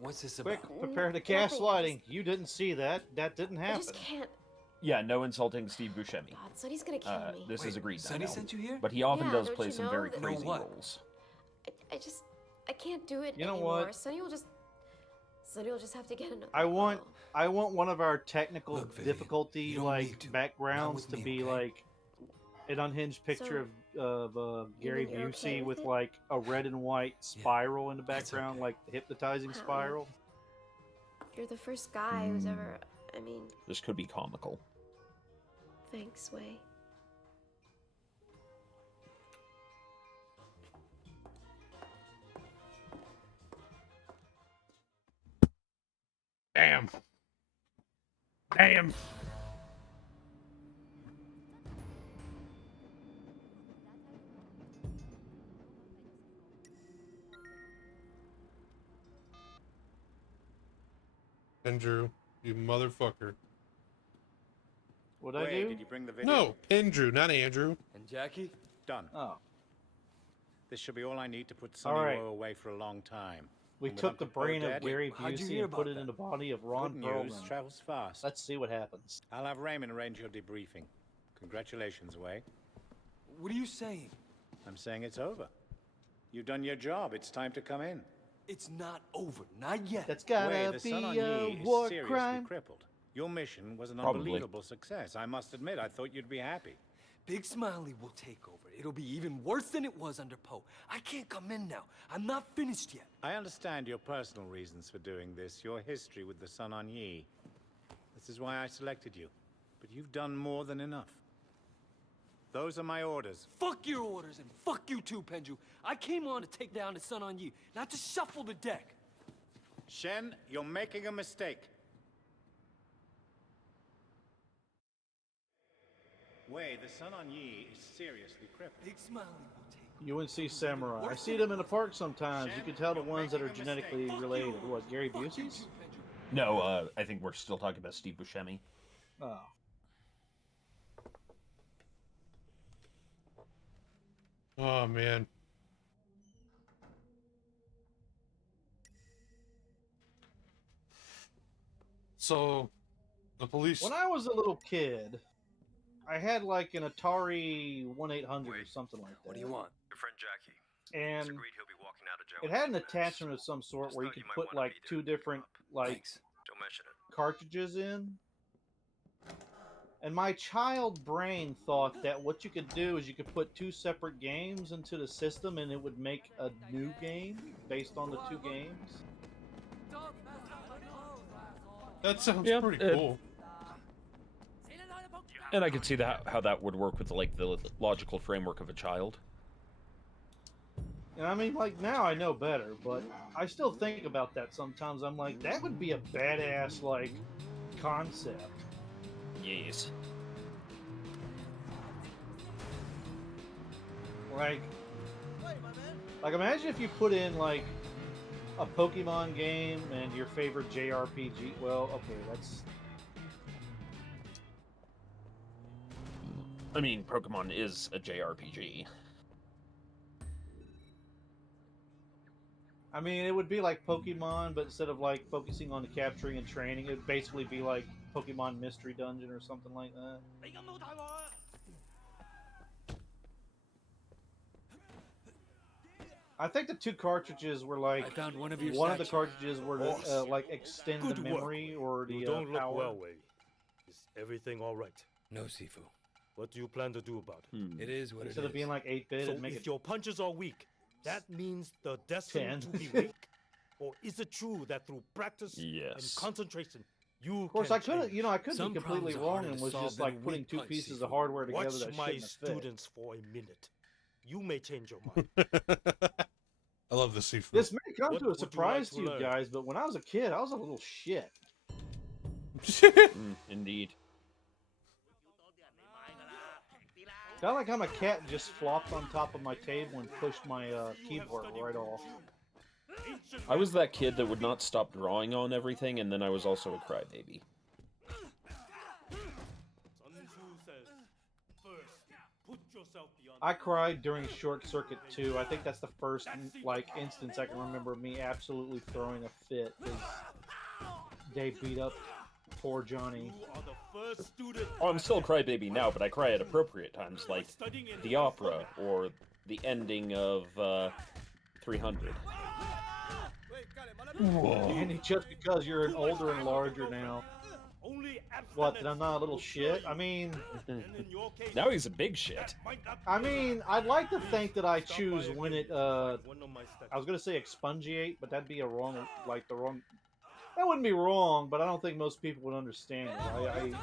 What's this Quick, about? prepare the Nothing, gaslighting. You didn't see that. That didn't I happen. just can't. Yeah, no insulting Steve Buscemi. God, Sonny's gonna kill me. This is agreed. Sonny now. sent you here? But he often Yeah, does don't play you some know very that- crazy what? roles. I can't do it You know anymore. what? Sonny will just have to get another. I want girl. I want one of our technical Look, Vivian, difficulty you don't need to. backgrounds Not to with me, be okay? like an unhinged picture of Gary mean you're Busey okay with with it? like a red and white spiral in the That's background, okay. like the hypnotizing Wow. spiral. You're the first guy who's ever. I mean, This could be comical. thanks, Way. Damn. Damn. Andrew, you motherfucker. What'd I do? Did you bring the video? No, Andrew, not Andrew. And Jackie? Done. Oh. This should be all I need to put All Sonny right. Woe away for a long time. We And with took the Uncle Po brain of dead- Gary how'd you Busey hear and put about it that? in the body of Ron Good news Perlman. travels fast. Let's see what happens. I'll have Raymond arrange your debriefing. Congratulations, Way. What are you saying? I'm saying it's over. You've done your job. It's time to come in. It's not over. Not yet. That's gotta Way, the be Sun on a Yi is war seriously crime. crippled. Your mission was an Probably. unbelievable success. I must admit, I thought you'd be happy. Big Smiley will take over. It'll be even worse than it was under Poe. I can't come in now. I'm not finished yet. I understand your personal reasons for doing this, your history with the Sun on Yi. This is why I selected you. But you've done more than enough. Those are my orders. Fuck your orders and fuck you too, Penju. I came on to take down the Sun on Yi, not to shuffle the deck. Shen, you're making a mistake. Wei, the Sun on Yi is seriously crippled. Big Smiley will take UNC Samurai. I see them in the park sometimes. You can tell the ones that are genetically related. What, Gary Busey's? No, I think we're still talking about Steve Buscemi. Oh. Oh, man. So, the police... When I was a little kid, I had like an Atari 1-800 or something like that. What do you want? Your friend Jackie. And He's agreed he'll be walking out of jail. it had an attachment of some sort where you could put like two different like Don't mention it. cartridges in. And my child brain thought that what you could do is you could put two separate games into the system and it would make a new game based on the two games. That sounds pretty cool. And I could see that how that would work with like the logical framework of a child. And I mean, like, now I know better, but I still think about that sometimes. I'm like, that would be a badass, like, concept. Yes. Like, imagine if you put in, like, a Pokemon game and your favorite JRPG. Well, okay, that's... I mean, Pokemon is a JRPG. I mean, it would be like Pokemon, but instead of, like, focusing on the capturing and training, it would basically be like Pokemon Mystery Dungeon or something like that. I think the two cartridges were like... I found one of your One of the statues. cartridges were to, like, extend the memory or the You don't look power. well, Wei. Is everything all right? No, Sifu. What do you plan to do about it? It is what Instead it of is. being like 8-bit So and make if it... your punches are weak, that means they're destined 10. to be weak? Or is it true that through practice and Yes. concentration, you Of course, can I could, change? you know, I could Some be completely problems are wrong harder and to was solve just than a like putting weak two punch, pieces Sifu. of hardware together Watch that my shouldn't have fit. students for a minute. You may change your mind. I love the seafood. This may come What to a would you surprise like to to you learn? guys, but when I was a kid, I was a little shit. Indeed. Kind of like how my cat just flopped on top of my table and pushed my keyboard right off. I was that kid that would not stop drawing on everything, and then I was also a crybaby. I cried during Short Circuit 2. I think that's the first like instance I can remember me absolutely throwing a fit because they beat up poor Johnny. Oh, I'm still a crybaby now, but I cry at appropriate times, like the opera or the ending of 300. And just because you're an older and larger now. What, that I'm not a little shit? I mean... Now he's a big shit. I mean, I'd like to think that I choose when it, I was gonna say expungiate, but that'd be a wrong, like the wrong... That wouldn't be wrong, but I don't think most people would understand it.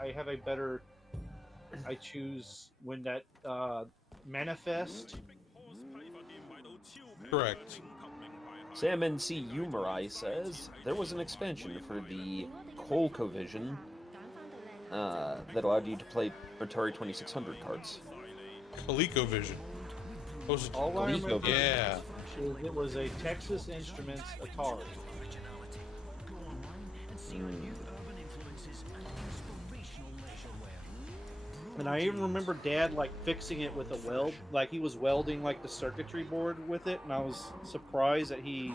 I have a better... I choose when that, manifest. Correct. Salmon C. Umarai says there was an expansion for the ColecoVision that allowed you to play Atari 2600 cards. ColecoVision. All I remember Yeah. is it was a Texas Instruments Atari. And I even remember Dad like fixing it with a weld, like he was welding like the circuitry board with it, and I was surprised that he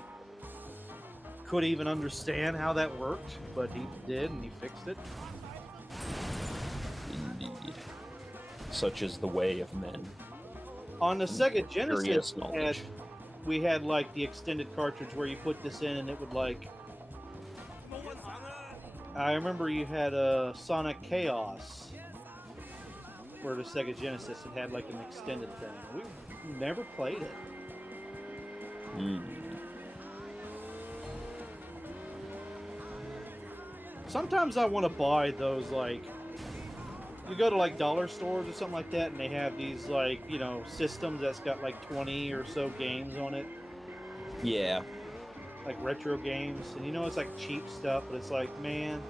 could even understand how that worked, but he did, and he fixed it. Indeed. Such is the way of men. On the Sega Curious Genesis, knowledge. we had like the extended cartridge where you put this in and it would like. I remember you had a Sonic Chaos for the Sega Genesis. It had like an extended thing. We never played it. Sometimes I want to buy those, like, you go to like dollar stores or something like that, and they have these like, you know, systems that's got like 20 or so games on it. Yeah. Like retro games, and you know it's like cheap stuff, but it's like, man.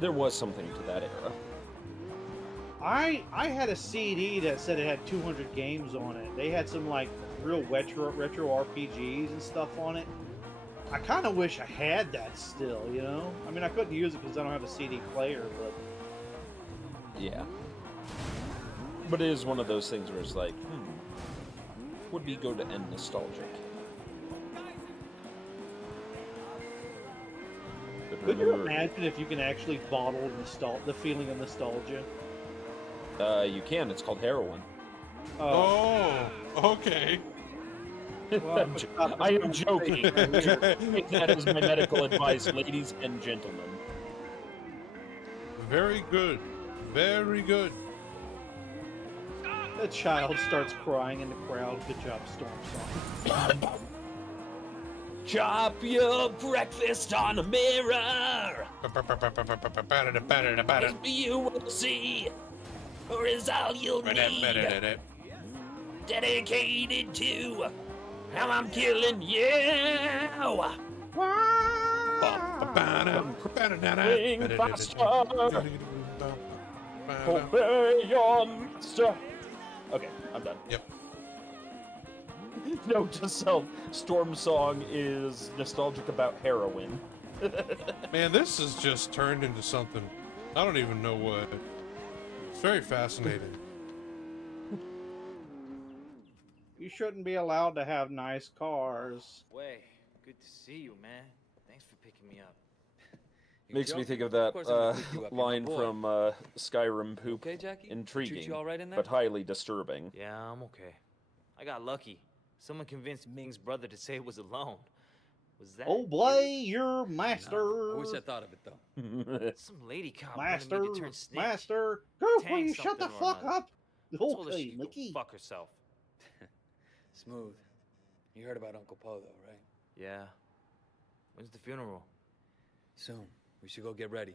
There was something to that era. I had a CD that said it had 200 games on it. They had some like real retro RPGs and stuff on it. I kind of wish I had that still, you know? I mean, I couldn't use it because I don't have a CD player, but... Yeah. But it is one of those things where it's like, would we go to end nostalgic? Could you imagine if you can actually bottle the feeling of nostalgia? You can. It's called heroin. Oh, okay. Well, I am joking. Take that as my medical advice, ladies and gentlemen. Very good. Very good. The child starts crying in the crowd. Good job, Storm Song. Chop your breakfast on a mirror. Maybe you will see, or is all you'll need. Dedicated to how I'm killing you. Ring faster. Obey your master. Okay, I'm done. Yep. Note to self, Storm Song is nostalgic about heroin. Man, this has just turned into something. I don't even know what. It's very fascinating. You shouldn't be allowed to have nice cars. Way, good to see you, man. Thanks for picking me up. Makes me think of Of course I'm gonna that pick you up, you're my line boy. from Skyrim Poop. Okay, Jackie? Treat Intriguing, you all right in there? but highly disturbing. Yeah, I'm okay. I got lucky. Someone convinced Ming's brother to say it was alone. Was that? Oh, Blay, your master. I wish I thought of it, though. Some lady cop Master, wanted me to turn snitch. master. Goofy, Tang shut the something or fuck another. up. Told her Okay, she could go Mickey. fuck herself. Smooth. You heard about Uncle Po, though, right? Yeah. When's the funeral? Soon. We should go get ready.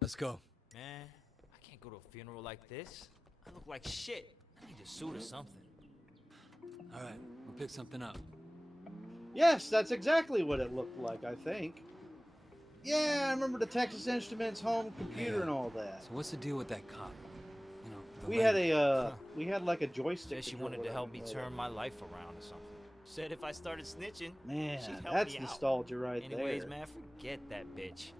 Let's go. Man, I can't go to a funeral like this. I look like shit. I need a suit or something. All right, we'll pick something up. Yes, that's exactly what it looked like, I think. Yeah, I remember the Texas Instruments home computer and all that. So what's the deal with that cop? You know, the We had lady. we had like a joystick. Said she controller wanted to that help we me played. turn my life around or something. Said if I started snitching, Man, she'd help that's me out. nostalgia right Anyways, there. man, forget that bitch.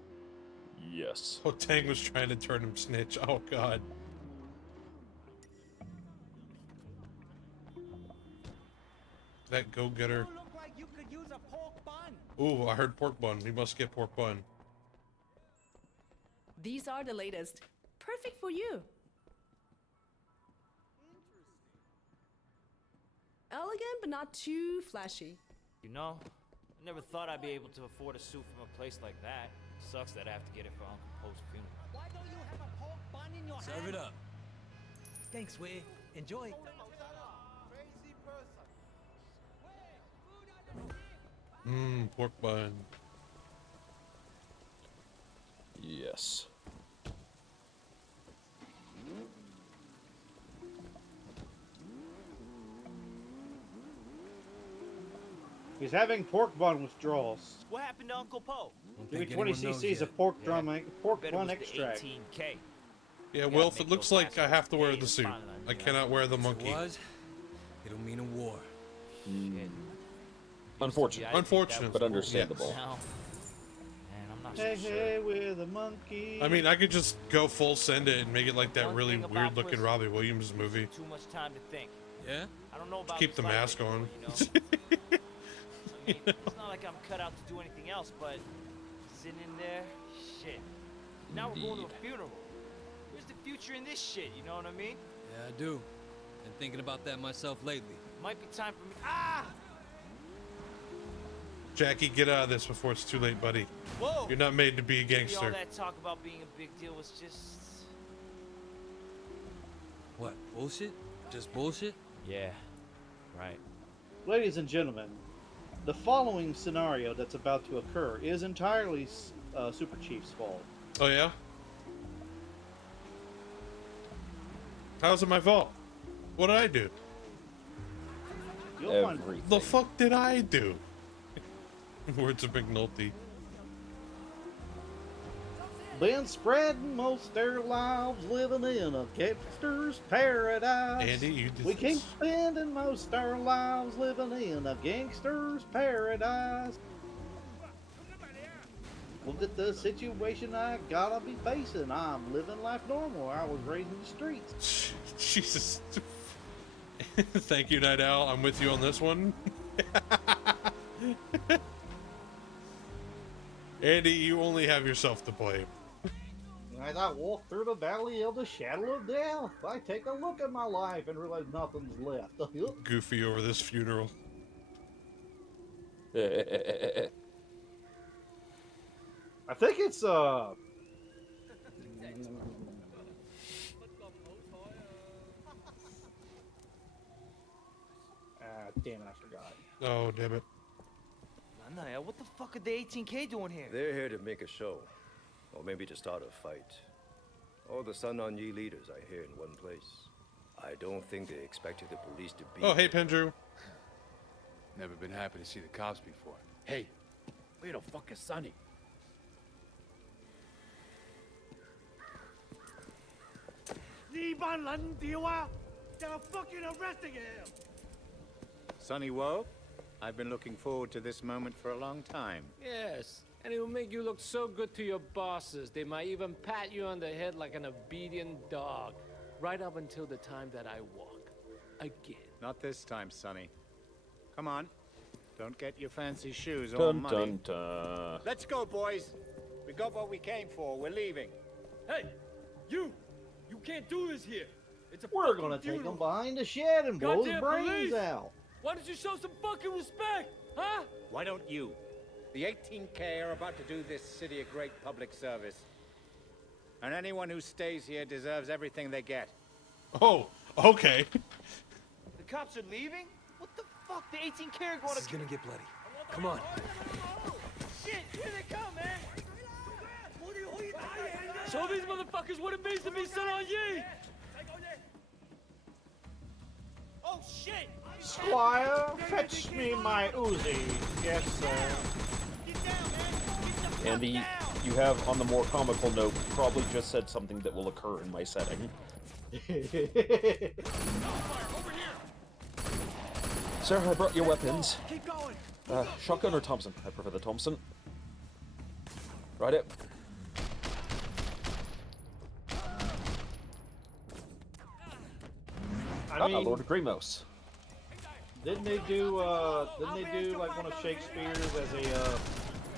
Yes. Oh, Tang was trying to turn him snitch. Oh, God. That go-getter. Ooh, I heard pork bun. We must get pork bun. These are the latest. Perfect for you. Elegant, but not too flashy. You know, I never thought I'd be able to afford a suit from a place like that. Sucks that I have to get it for Uncle Poe's funeral. Why don't you have a pork bun in your Serve it up. Thanks, Way. Enjoy. Pork bun. He's having pork bun withdrawals. What happened to Uncle Poe? Give me 20 cc's of pork bun extract. 18K. Yeah, Wilf, it looks like I have to wear the suit. I cannot wear the monkey. It'll mean a war. Unfortunate. Unfortunate. But understandable. Man, I'm not Hey, so sure. hey, we're the monkey. I mean, I could just go full send it and make it like that One really thing about weird looking prison, Robbie Williams movie. Too much time to think. Yeah? I don't know about Keep the his life mask anymore, on. you know? I mean, it's not like I'm cut out to do anything else, but sitting in there, shit. Now we're going to a funeral. Where's the future in this shit, you know what I mean? Yeah, I do. Been thinking about that myself lately. Might be time for me. Ah! Jackie, get out of this before it's too late, buddy. Whoa! You're not made to be a Maybe all gangster. that talk about being a big deal was just... What, bullshit? Just bullshit? Yeah, right. Ladies and gentlemen, the following scenario that's about to occur is entirely Super Chief's fault. Oh, yeah? How's it my fault? What did I do? You'll find The fuck did I do? Words of McNulty. been spreading most their lives living in a gangster's paradise. Andy, you did We keep this. spending most our lives living in a gangster's paradise. Look at the situation I gotta be facing. I'm living life normal. I was raised in the streets. Jesus. Thank you, Night Owl. I'm with you on this one. Andy, you only have yourself to blame. As I walk through the valley of the shadow of death, I take a look at my life and realize nothing's left. Goofy over this funeral. I think it's damn it, I forgot. Oh, damn it. Naya, what the fuck are the 18K doing here? They're here to make a show. Or maybe to start a fight. All the Sun On Yi leaders are here in one place. I don't think they expected the police to be... Oh, hey, Pendrew. Never been happy to see the cops before. Hey, where the fuck is Sonny? They're fucking arresting him! Sonny Woe, I've been looking forward to this moment for a long time. Yes, and it will make you look so good to your bosses. They might even pat you on the head like an obedient dog, right up until the time that I walk. Again. Not this time, Sonny. Come on. Don't get your fancy shoes all Dun muddy. dun dun. Let's go, boys. We got what we came for. We're leaving. Hey, you! You can't do this here. It's a We're fucking gonna take funeral. him behind the shed and blow his Goddamn brains police! out. Why don't you show some fucking respect, huh? Why don't you? The 18K are about to do this city a great public service. And anyone who stays here deserves everything they get. Oh, okay. The cops are leaving? What the fuck? The 18K are going This is gonna get bloody. Come on. Shit, here they come, man! Show these motherfuckers what it means to be Sun On Yi! Oh, shit! Squire, fetch me my Uzi. Yes, sir. Andy, you have, on the more comical note, probably just said something that will occur in my setting. Sir, I brought your weapons. Keep going! Shotgun or Thompson? I prefer the Thompson. Right it. I mean, Lord of Grimos. didn't they do like one of Shakespeare's as a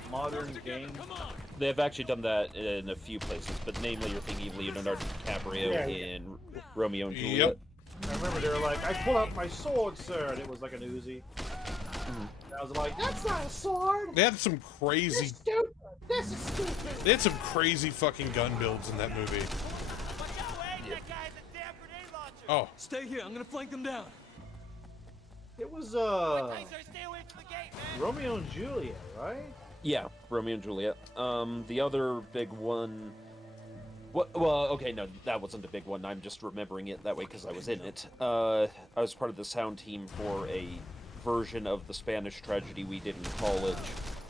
modern game? They've actually done that in a few places, but namely you're thinking of Leonardo DiCaprio Yeah. in Romeo and Juliet. Yep. I remember they were like, I pull out my sword, sir, and it was like an Uzi. And I was like, that's not a sword! They had some crazy... Stupid! This is stupid! They had some crazy fucking gun builds in that movie. Oh. Stay here, I'm gonna flank them down. It was, Romeo and Juliet, right? Yeah, Romeo and Juliet. The other big one... Well, okay, no, that wasn't a big one. I'm just remembering it that way because I was in it. I was part of the sound team for a version of the Spanish tragedy we did in college,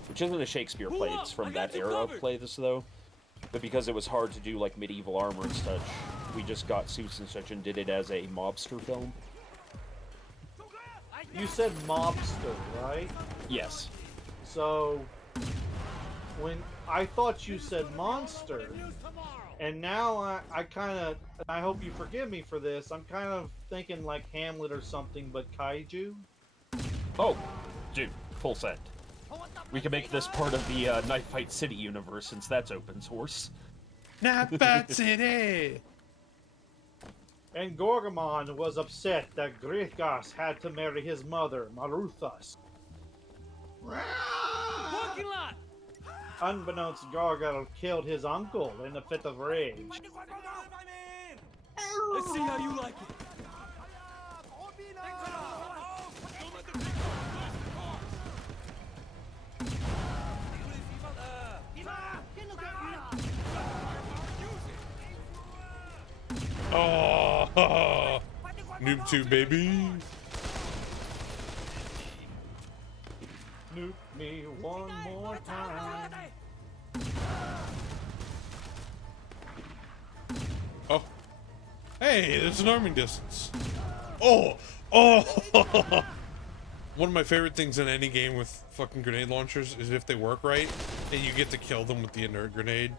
which isn't a Shakespeare play, it's from that era of plays, though. But because it was hard to do, like, medieval armor and such, we just got suits and such and did it as a mobster film. You said mobster, right? Yes. So, when I thought you said monster, and now I kind of, I hope you forgive me for this, I'm kind of thinking like Hamlet or something, but kaiju? Oh, dude, full send. We can make this part of the Knife Fight City universe, since that's open source. Knife Fight City! And Gorgamon was upset that Grigas had to marry his mother, Maruthas. Parking lot! Unbeknownst, Gargal killed his uncle in a fit of rage. Let's see how you like it. Oh, Noob 2, baby. Nuke me one more time. Oh. Hey, there's an arming distance. Oh! Oh! One of my favorite things in any game with fucking grenade launchers is if they work right, and you get to kill them with the inert grenade.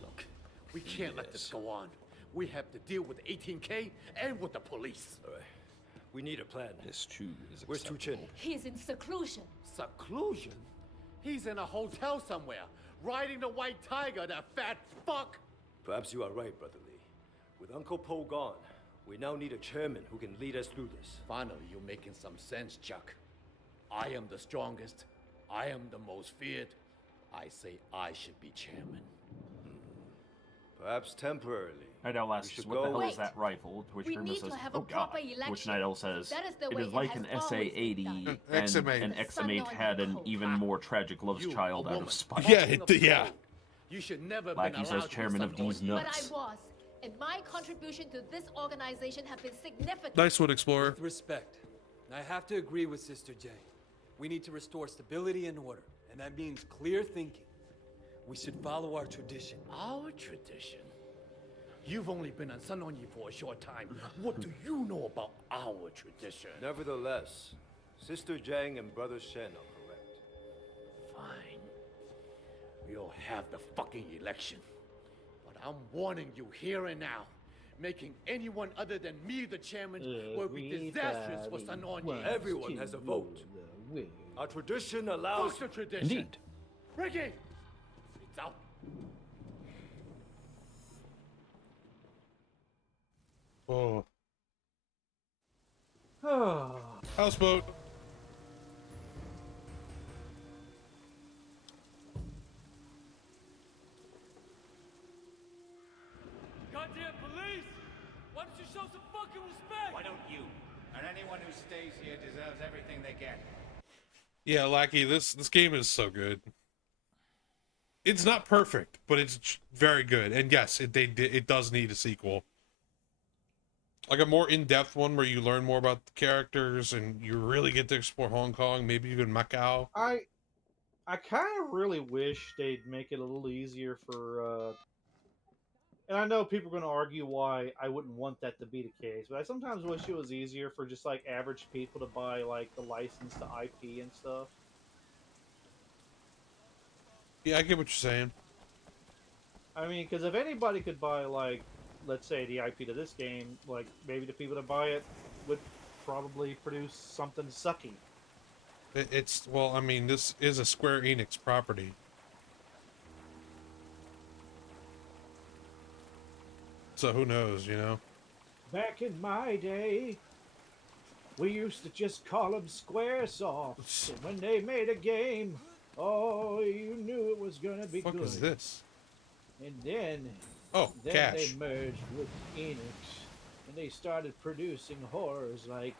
Look, we can't let this go on. We have to deal with 18K and with the police. All right. We need a plan. This too is Where's Tu Chin? He's in seclusion. Seclusion? He's in a hotel somewhere, riding the white tiger, that fat fuck. Perhaps you are right, Brother Lee. With Uncle Po gone, we now need a chairman who can lead us through this. Finally, you're making some sense, Chuck. I am the strongest. I am the most feared. I say I should be chairman. Perhaps temporarily. Night Owl asks, should what the go- hell is that rifle? To which We Grimma need says, to have oh a proper god. To which election. Night Owl says, That is the it way is it like has an always been SA-80, done. and XM8. an XM8 had an even more tragic love You, child a out woman. of spite. Yeah, yeah. You should never Lackey been says allowed to chairman use of these some But I nuts. was, and my contribution to this organization have been significant. Nice one, Explorer. With respect, I have to agree with Sister J. We need to restore stability and order, and that means clear thinking. We should follow our tradition. Our tradition? You've only been on Sun On Yi for a short time. What do you know about our tradition? Nevertheless, Sister Zhang and Brother Shen are correct. Fine. We'll have the fucking election. But I'm warning you here and now. Making anyone other than me the chairman will be disastrous for Sun On Yi. Everyone has a vote. Our tradition allows... Fuck the tradition. Indeed. Ricky! It's out. Oh. Oh. Houseboat. Goddamn police! Why don't you show some fucking respect? Why don't you? And anyone who stays here deserves everything they get. Yeah, Lackey, this game is so good. It's not perfect, but it's very good. And yes, it does need a sequel. Like a more in-depth one where you learn more about the characters and you really get to explore Hong Kong, maybe even Macau. I kind of really wish they'd make it a little easier for, and I know people are going to argue why I wouldn't want that to be the case, but I sometimes wish it was easier for just, like, average people to buy, like, the license to IP and stuff. Yeah, I get what you're saying. I mean, because if anybody could buy, like, let's say the IP to this game, like, maybe the people that buy it would probably produce something sucky. It's, well, I mean, this is a Square Enix property. So who knows, you know? Back in my day, we used to just call them Squaresofts. And when they made a game, oh, you knew it was gonna be What the good. fuck is this? And then, Oh, cash. they merged with Enix, and they started producing horrors like.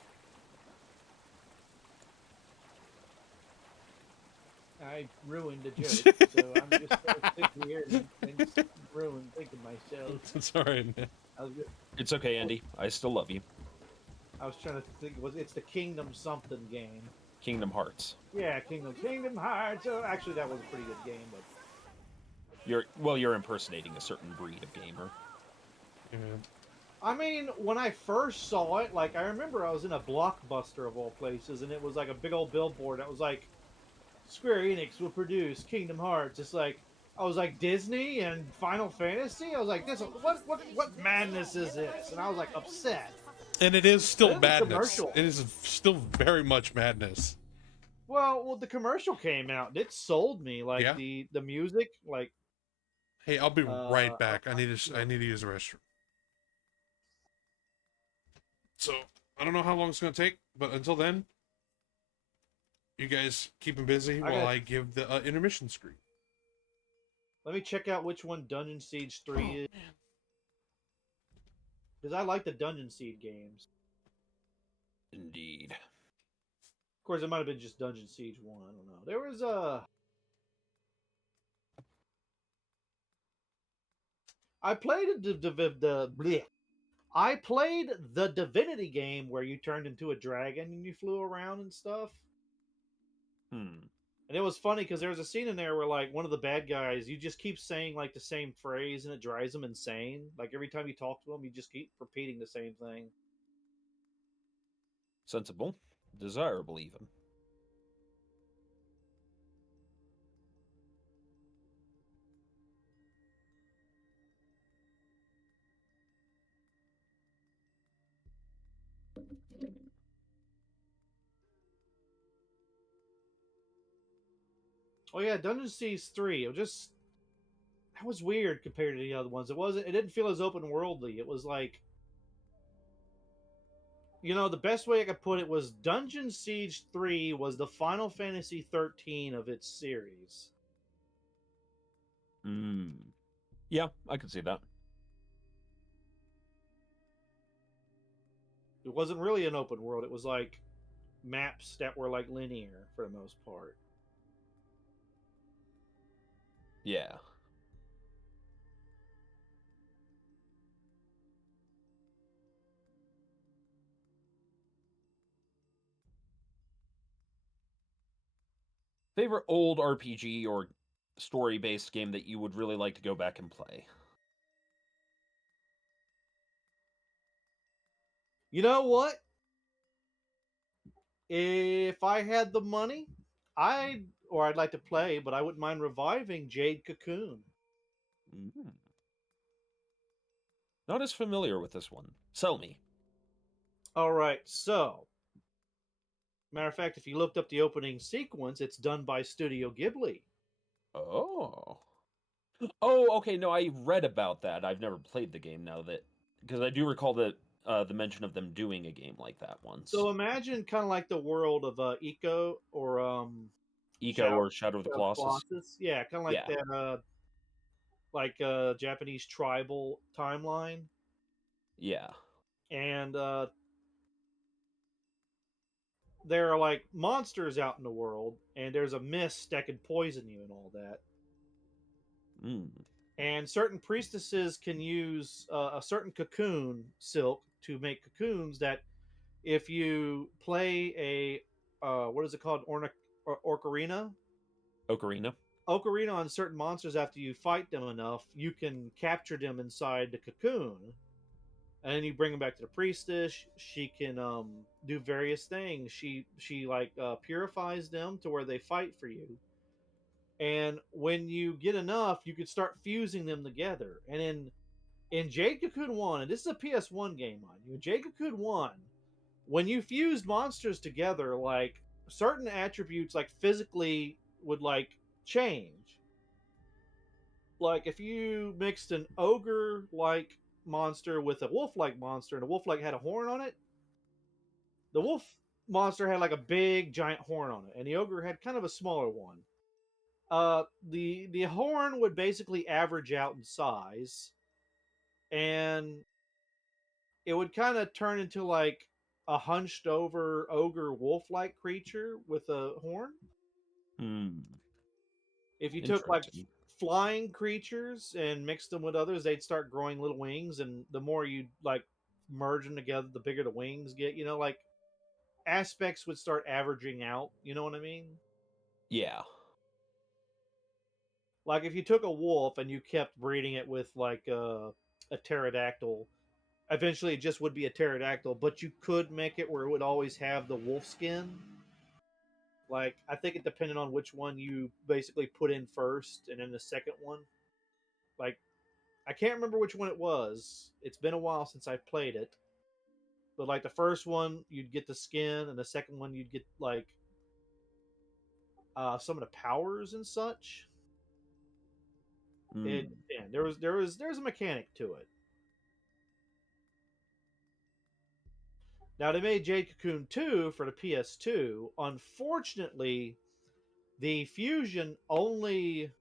I ruined the joke, so I'm just gonna sit here and ruin thinking myself. It's alright, man. It's okay, Andy. I still love you. I was trying to think. It's the Kingdom something game? Kingdom Hearts. Yeah, Kingdom Hearts. Oh, actually, that was a pretty good game, but You're impersonating a certain breed of gamer. Yeah. I mean, when I first saw it, like I remember I was in a Blockbuster of all places, and it was like a big old billboard that was like, Square Enix will produce Kingdom Hearts. It's like I was like Disney and Final Fantasy. I was like, this what madness is this? And I was like upset. And it is And still then the madness. commercial. It is still very much madness. Well, the commercial came out. It sold me. Like Yeah. the music, like. Hey, I'll be right back. I need to use the restroom. So I don't know how long it's gonna take, but until then, you guys keep them busy while I give the intermission screen. Let me check out which one Dungeon Siege 3 is. Because I like the Dungeon Siege games. Indeed. Of course, it might have been just Dungeon Siege 1. I don't know. There was a. I played I played the Divinity game where you turned into a dragon and you flew around and stuff. And it was funny because there was a scene in there where like one of the bad guys, you just keep saying like the same phrase and it drives them insane. Like every time you talk to them, you just keep repeating the same thing. Sensible. Desirable, even. Oh yeah, Dungeon Siege 3. It just that was weird compared to the other ones. It didn't feel as open worldly. It was like, the best way I could put it was Dungeon Siege 3 was the Final Fantasy 13 of its series. Yeah, I can see that. It wasn't really an open world. It was like maps that were like linear for the most part. Yeah. Favorite old RPG or story-based game that you would really like to go back and play? You know what? If I had the money, I'd like to play, but I wouldn't mind reviving Jade Cocoon. Not as familiar with this one. Sell me. All right, so matter of fact, if you looked up the opening sequence, it's done by Studio Ghibli. Oh. Oh, okay. No, I read about that. I've never played the game now because I do recall that the mention of them doing a game like that once. So imagine kind of like the world of Eco or Shadow of the Colossus. Yeah, kind of like that Japanese tribal timeline. Yeah. And there are like monsters out in the world, and there's a mist that can poison you and all that. And certain priestesses can use a certain cocoon silk to make cocoons that, if you play what is it called, ocarina? Ocarina on certain monsters, after you fight them enough, you can capture them inside the cocoon, and then you bring them back to the priestess. She can do various things. She like purifies them to where they fight for you. And when you get enough, you can start fusing them together. And in Jade Cocoon 1, and this is a PS1 game, on you, Jade Cocoon 1, when you fused monsters together, like certain attributes like physically would like change. Like if you mixed an ogre like monster with a wolf like monster, and the wolf like had a horn on it, the wolf monster had like a big giant horn on it, and the ogre had kind of a smaller one. The horn would basically average out in size, and it would kind of turn into like a hunched over ogre wolf like creature with a horn. If you took like flying creatures and mixed them with others, they'd start growing little wings, and the more you like merging together, the bigger the wings get. You know, like aspects would start averaging out. You know what I mean? Yeah. Like if you took a wolf and you kept breeding it with like a pterodactyl, eventually it just would be a pterodactyl. But you could make it where it would always have the wolf skin. Like I think it depended on which one you basically put in first, and then the second one. Like I can't remember which one it was. It's been a while since I played it. But like the first one, you'd get the skin, and the second one, you'd get like some of the powers and such. It yeah, there's a mechanic to it. Now they made Jade Cocoon 2 for the PS2. Unfortunately, the fusion only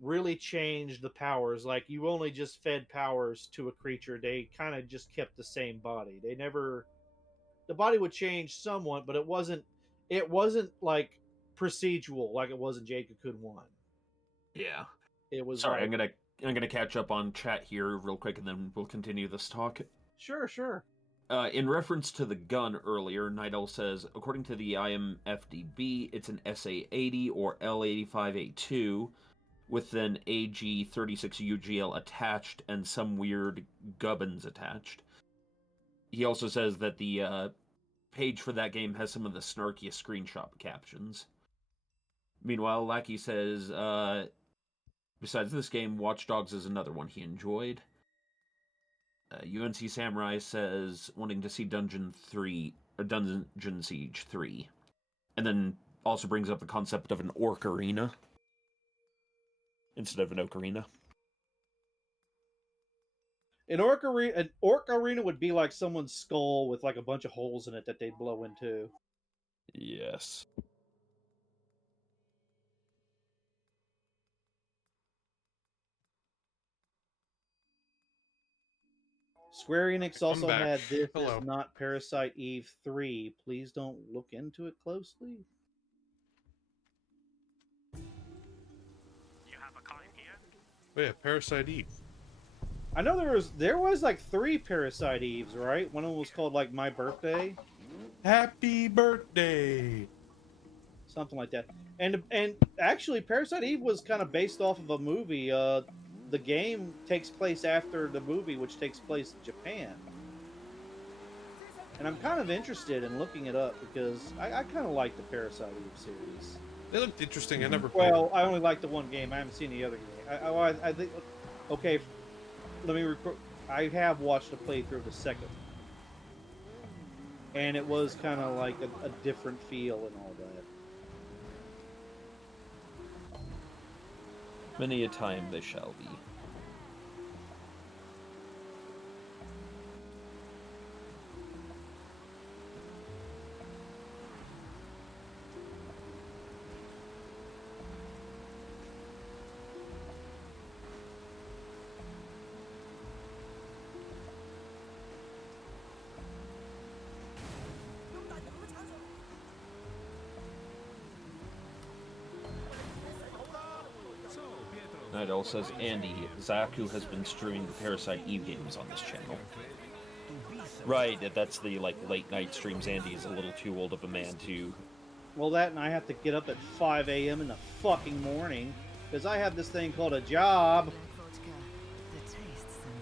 really changed the powers. Like you only just fed powers to a creature. They kind of just kept the same body. They never the body would change somewhat, but it wasn't like procedural like it was in Jade Cocoon 1. Yeah. It was Sorry, like, I'm gonna catch up on chat here real quick, and then we'll continue this talk. Sure. In reference to the gun earlier, Nidal says, according to the IMFDB, it's an SA-80 or L85A2 with an AG-36UGL attached and some weird gubbins attached. He also says that the page for that game has some of the snarkiest screenshot captions. Meanwhile, Lackey says, besides this game, Watch Dogs is another one he enjoyed. UNC Samurai says wanting to see Dungeon Siege 3. And then also brings up the concept of an orc arena instead of an ocarina. An orc arena would be like someone's skull with like a bunch of holes in it that they'd blow into. Yes. Square Enix also had This Hello. Is Not Parasite Eve 3. Please don't look into it closely. Oh yeah, Parasite Eve. I know there was like 3 Parasite Eves, right? One of them was called like My Birthday. Happy birthday. Something like that. And actually Parasite Eve was kind of based off of a movie. The game takes place after the movie, which takes place in Japan. And I'm kind of interested in looking it up because I kind of like the Parasite Eve series. They looked interesting. I never played. Well, I only like the one game. I haven't seen the other game. I think. Okay, let me record. I have watched a playthrough of the second one, and it was kind of like a different feel and all that. Many a time they shall be. Nidal says, Andy, Zach, who has been streaming the Parasite Eve games on this channel. Right, that's the late night streams. Andy is a little too old of a man to... Well, that and I have to get up at 5 a.m. in the fucking morning because I have this thing called a job.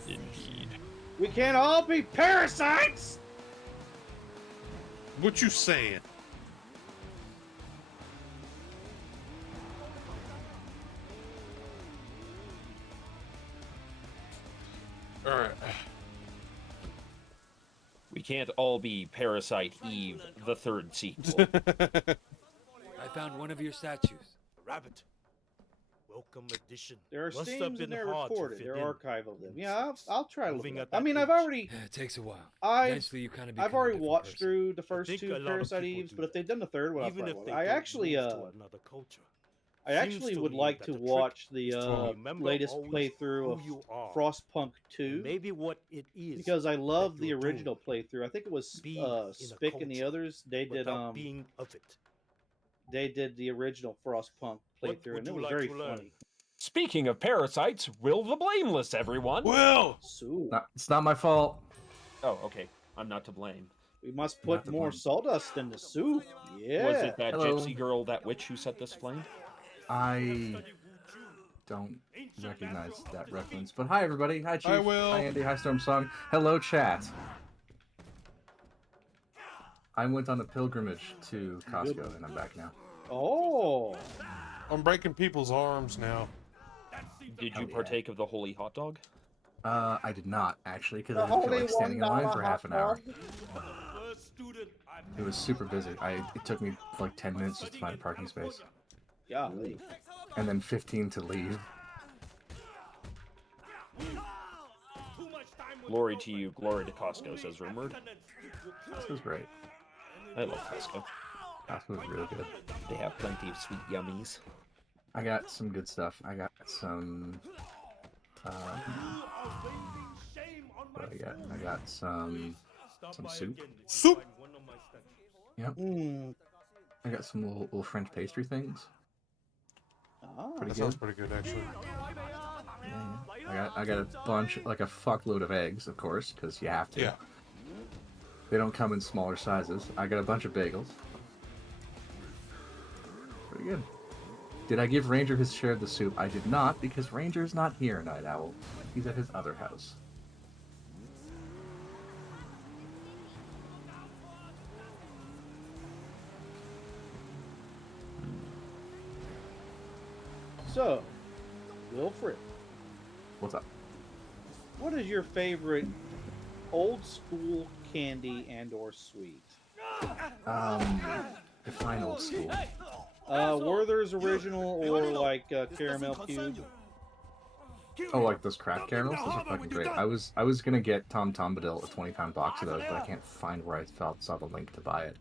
Indeed. We can't all be parasites! What you saying? Alright. We can't all be Parasite Eve, the third sequel. I found one of your statues. Rabbit. Welcome edition. There are Must have streams been and they're hard to recorded. fit They're in. archive of them. Yeah, I'll try to look Moving it at up. I that mean, I've age. already... Yeah, it takes a while. I've Eventually, you kind of become already a different watched person. through the first think a 2 lot of Parasite people Eves, do but if they've done the third one, I'll Even probably if watch they it. I don't actually, move to another culture. I actually Seems would to like me to that the trick watch is to the remember latest always playthrough of who you are. Frostpunk 2 Maybe what it is because I love that the you're doing. original playthrough. I think it was Be in a Spick and the culture others. They did without being of it. they did the original Frostpunk What playthrough, would and it you was like very to learn? funny. Speaking of parasites, Will the Blameless, everyone! Will! So It's not my fault. Oh, okay. I'm not to blame. We must put more sawdust in the soup. Yeah. Was it that Hello. gypsy girl, that witch who set this flame? I don't recognize that reference. But hi, everybody. Hi, Chief. Hi, Will. Hi, Andy. Hi, Storm Song. Hello, chat. I went on a pilgrimage to Costco, and I'm back now. Oh. I'm breaking people's arms now. Did you partake of the holy hot dog? I did not, actually, because I didn't feel like standing in line for half an hour. It was super busy. It took me like 10 minutes just to find a parking space. Golly. And then 15 to leave. Glory to you, glory to Costco, says Rumored. Costco's great. I love Costco. Costco's really good. They have plenty of sweet yummies. I got some good stuff. I got some... what I got some soup. Soup! Yep. I got some little French pastry things. Oh, that sounds pretty good, actually. Yeah. I got a bunch, like a fuckload of eggs, of course, because you have to. Yeah. They don't come in smaller sizes. I got a bunch of bagels. Pretty good. Did I give Ranger his share of the soup? I did not, because Ranger's not here, Night Owl. He's at his other house. So, Wilfred, What's up? what is your favorite old school candy and/or sweet? Define old school. Werther's original or like caramel cube? Oh, like those craft caramels? Those are fucking great. I was gonna get Tom Bombadil, a 20-pound box of those, but I can't find where I saw the link to buy it.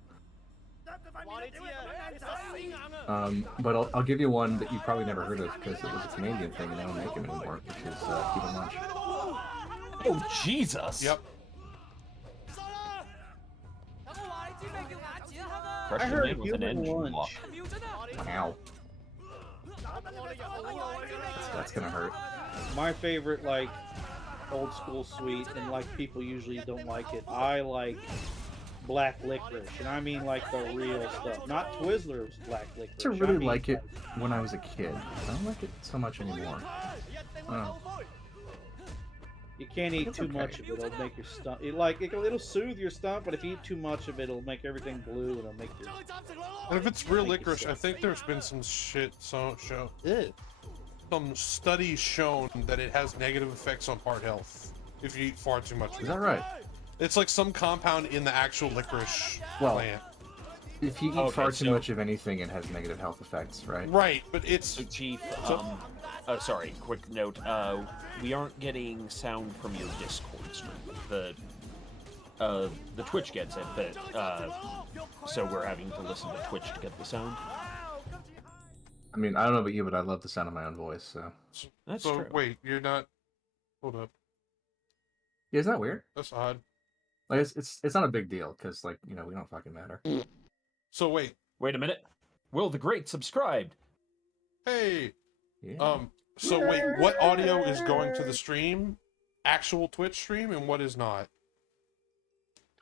But I'll give you one that you probably never heard of because it was a Canadian thing and they don't make them anymore, which is Cuban Lunch. Oh, Jesus! Yep. I heard Cuban Lunch. Wow. That's gonna hurt. My favorite, like, old school sweet, and like people usually don't like it. I like black licorice, and I mean like the real stuff, not Twizzlers black licorice. I used to really like it when I was a kid. I don't like it so much anymore. You can't eat too much of it; it'll make your stomach. It'll soothe your stomach, but if you eat too much of it, it'll make everything blue, and it'll make your. And if it's real licorice, I think there's been some some studies shown that it has negative effects on heart health if you eat far too much. Is that right? It's like some compound in the actual licorice plant. If you eat far too much of anything, it has negative health effects, right? Right, but it's... So, Chief, sorry, quick note. We aren't getting sound from your Discord stream. The Twitch gets it, but, so we're having to listen to Twitch to get the sound. I mean, I don't know about you, but I love the sound of my own voice, so... That's so, true. Wait, you're not... Hold up. Yeah, isn't that weird? That's odd. Like, it's not a big deal, because, like, you know, we don't fucking matter. So, wait. Wait a minute. Will the Great subscribed. Hey! Yeah. So, wait, what audio is going to the stream? Actual Twitch stream, and what is not?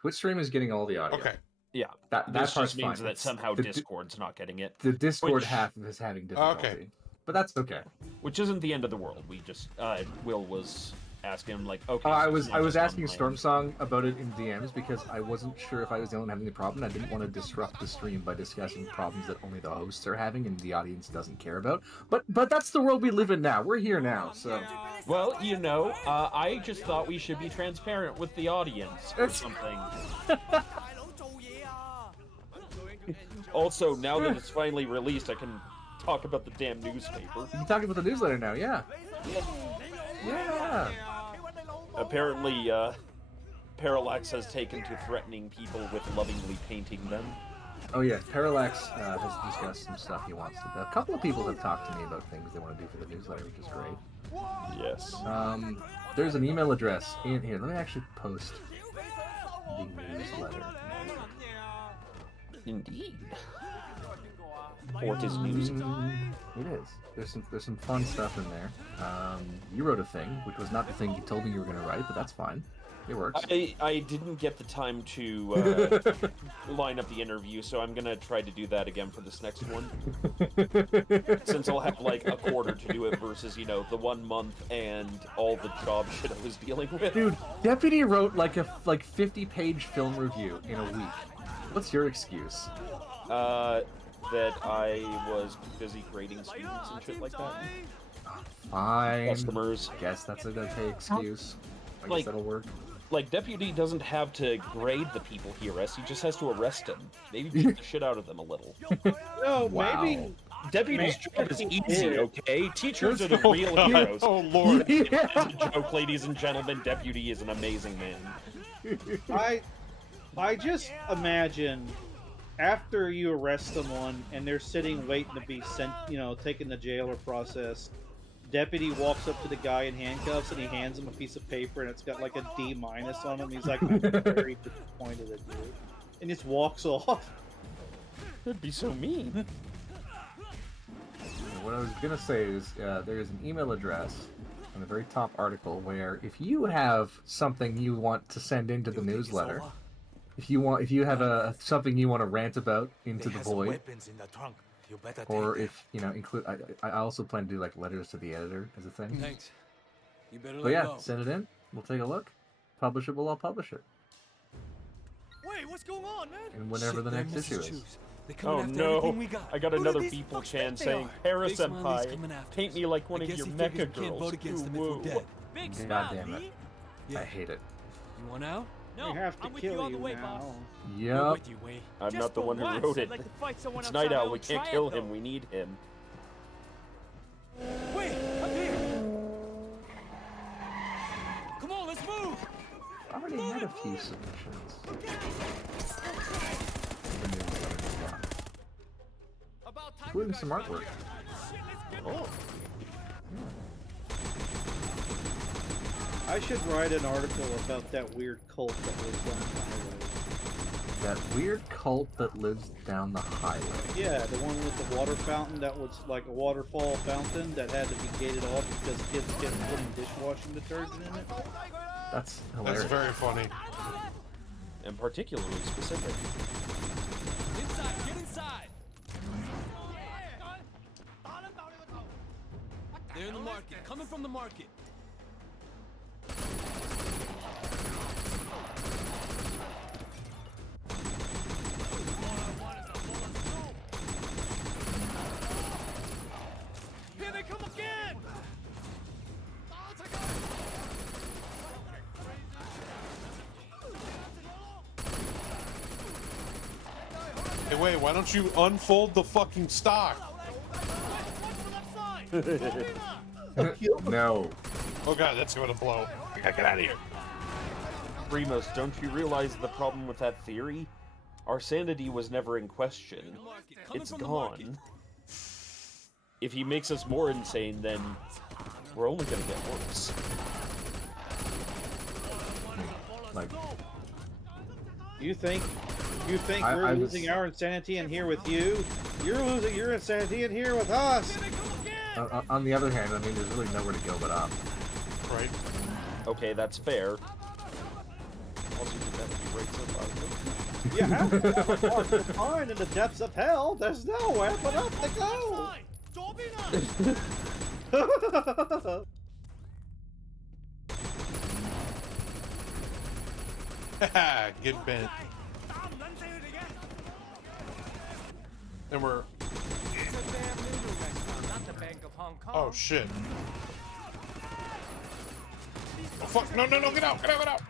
Twitch stream is getting all the audio. Okay. Yeah, that this part's just means fine. that somehow Discord's not getting it. The Discord Which- half is having difficulty. Okay. But that's okay. Which isn't the end of the world. We just, Will was asking him, like, okay... I so was it's not just asking on my Storm end. Song about it in DMs because I wasn't sure if I was the only one having the problem. I didn't want to disrupt the stream by discussing problems that only the hosts are having and the audience doesn't care about. But that's the world we live in now. We're here now, so... Well, you know, I just thought we should be transparent with the audience or something. Also, now that it's finally released, I can talk about the damn newspaper. You can talk about the newsletter now, yeah. Yeah. Apparently, Parallax has taken to threatening people with lovingly painting them. Oh yeah, Parallax has discussed some stuff he wants to do. A couple of people have talked to me about things they want to do for the newsletter, which is great. Yes. There's an email address in here. Let me actually post the newsletter. Indeed. Fort is music. It is. There's some fun stuff in there. You wrote a thing, which was not the thing you told me you were going to write, but that's fine. It works. I didn't get the time to line up the interview, so I'm gonna try to do that again for this next one. Since I'll have like a quarter to do it versus, the 1 month and all the job shit I was dealing with. Dude, Deputy wrote like a 50-page film review in a week. What's your excuse? That I was busy grading students and shit like that. Fine. Customers. I guess that's an okay excuse. I guess that'll work. Like, Deputy doesn't have to grade the people he arrests, he just has to arrest them. Maybe beat the shit out of them a little. No, Wow. maybe... Deputy's job is easy, okay? Teachers are the Oh, real God. heroes. Oh, Lord. It's a joke, ladies and gentlemen. Deputy is an amazing man. I just imagine after you arrest someone and they're sitting waiting to be sent, taken to jail or processed, Deputy walks up to the guy in handcuffs and he hands him a piece of paper and it's got like a D- on him. He's like, I'm very disappointed at you. And just walks off. That'd be so mean. What I was gonna say is there is an email address on the very top article where if you have something you want to send into the newsletter, if you have something you want to rant about into the void, weapons in the trunk. You better or take if include, I also plan to do like letters to the editor as a thing. Thanks. You better But let yeah, go. send it in. We'll take a look. Publishable, I'll publish it. Wait, what's going on, man? And whenever the next issue is. Oh no, I got another people chan saying, Hera Senpai, paint me like one of your mecha girls. Woo. Big God damn it. I hate it. You want out? No, We have to I'm with kill you all the you way, now. boss. Yep. With you, Wei. I'm Just not the for one who once, wrote I'd it. like to fight someone It's outside Night my Owl, own we can't triad, kill though. him, we need him. Wait, up here! Come on, let's move! I already had a few submissions. Including some artwork. Oh. I should write an article about that weird cult that lives down the highway. That weird cult that lives down the highway. Yeah, the one with the water fountain that was like a waterfall fountain that had to be gated off because kids kept putting dishwashing detergent in it. That's hilarious. That's very funny. And particularly specific. Inside, get inside! They're in the market, coming from the market. Here they come again! Hey, wait, why don't you unfold the fucking stock? No. Oh god, that's gonna blow. I gotta get out of here. Primos, don't you realize the problem with that theory? Our sanity was never in question. It's gone. If he makes us more insane, then we're only gonna get worse. Like, You think I we're was- losing our insanity in here with you? You're losing your insanity in here with us. on the other hand, I mean, there's really nowhere to go but up. Right. Okay, that's fair. Also, did that break so far? You have to have a heart to find in the depths of hell. There's nowhere but up to go. Haha, get bent. And we're... It's a damn noodle restaurant, not the Bank of Hong Kong. Oh, shit. Oh, fuck. No, no, no, get out, get out, get out.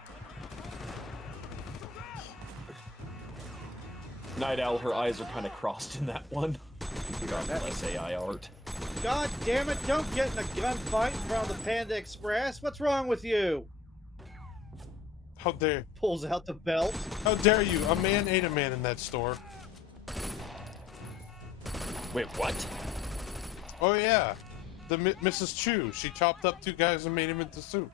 Night Owl, her eyes are kind of crossed in that one. Let's say I art. God damn it, don't get in a gunfight in front of the Panda Express. What's wrong with you? How dare... Pulls out the belt. How dare you? A man ate a man in that store. Wait, what? Oh, yeah. The Mrs. Chu. She chopped up 2 guys and made him into soup.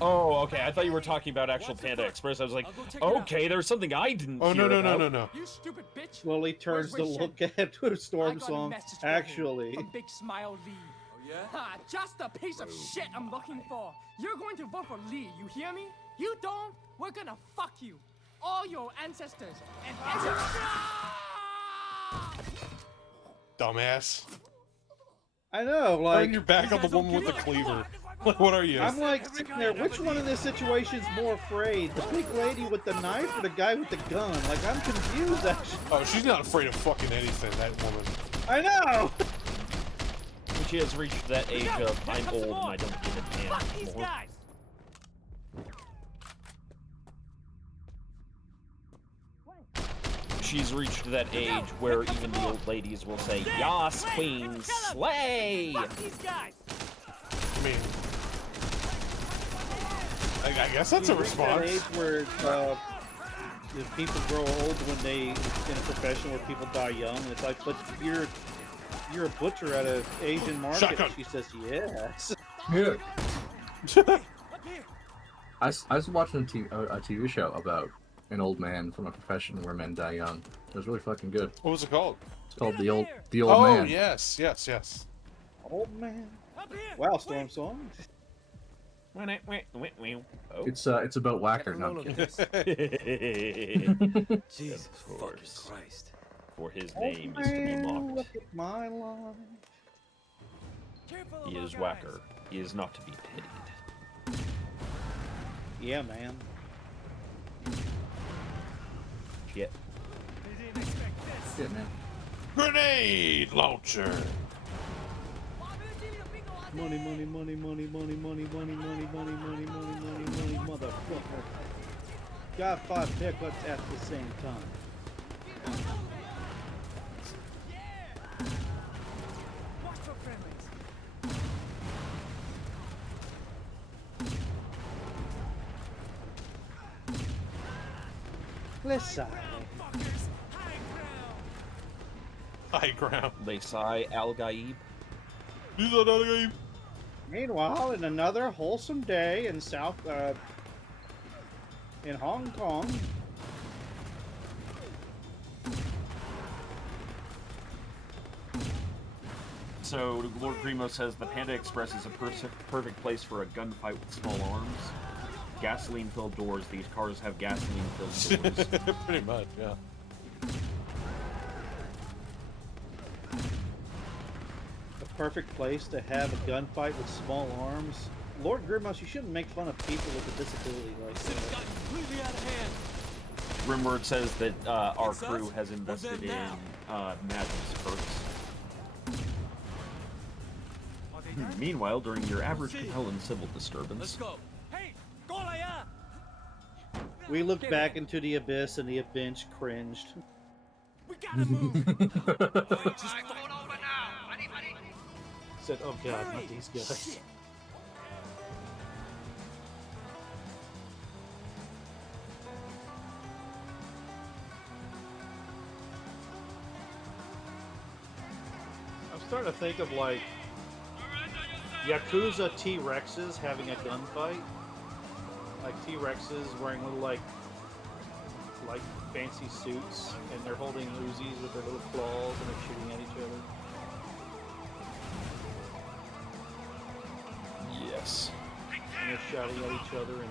Oh, okay. I thought you were talking about actual Panda Express. I was like, okay, there's something I didn't Oh, hear no, no, no, about. no, no. You stupid bitch! Slowly turns to look at Storm Song. Actually. From Big Smile Lee. Oh Yeah? Ha, just a piece of shit I'm looking for. You're going to vote for Lee, you hear me? You don't, we're gonna fuck you. All your ancestors and Dumbass. I know, like. Turn your back on the woman with the cleaver. Like, what are you? I'm like sitting there. Which one in this situation is more afraid? The big lady with the knife or the guy with the gun? Like, I'm confused, actually. Oh, she's not afraid of fucking anything, that woman. I know! She has reached that age of, I'm old and I don't give a damn anymore. She's reached that age where even the old ladies will say, Yas, queen, slay! I mean, I guess that's a response. That age where if people grow old when they in a profession where people die young. It's like, but you're a butcher at an Asian market. Shotgun. And she says yes. Yeah. I was watching a TV show about an old man from a profession where men die young. It was really fucking good. What was it called? It's called The Old Oh, Man. yes, yes, yes. Old man. Wow, Storm Song. Oh. It's about Whacker. No, I'm kidding. Jesus fucking Christ. For his name is to be mocked. Look at my life. He is Whacker. He is not to be pitied. Yeah, man. Shit. Shit, man. Grenade launcher. Money, money, money, money, money, money, money, money, money, money, money, money, money, motherfucker. Got 5 pickups at the same time. Listen. High ground. Laysai Al-Gaib. Meanwhile, in another wholesome day in in Hong Kong. So, Lord Grimo says the Panda Express is a perfect place for a gunfight with small arms. Gasoline-filled doors. These cars have gasoline-filled doors. Pretty much, yeah. The perfect place to have a gunfight with small arms. Lord Grimhouse, you shouldn't make fun of people with a disability like that. Completely out of hand. Grimword says that our crew has invested in Madness perks. Meanwhile, during your average Capellan civil disturbance... Let's go. Hey, Golaya! We looked back into the abyss and the bench cringed. We gotta move. Said, oh god, not these guys. Shit. I'm starting to think of like Yakuza T-Rexes having a gunfight. Like T-Rexes wearing little like fancy suits, and they're holding Uzis with their little claws, and they're shooting at each other. Yes. And they're shouting at each other in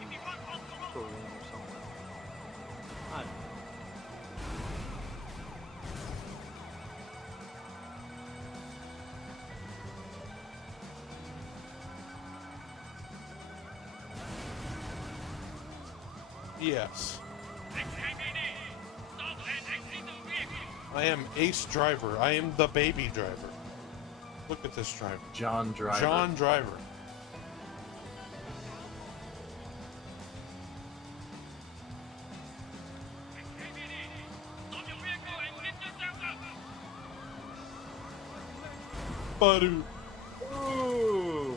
Korean or something. I don't know. Yes. I am Ace Driver. I am the baby driver. Look at this driver. John Driver. John Driver. Badu. Ooh.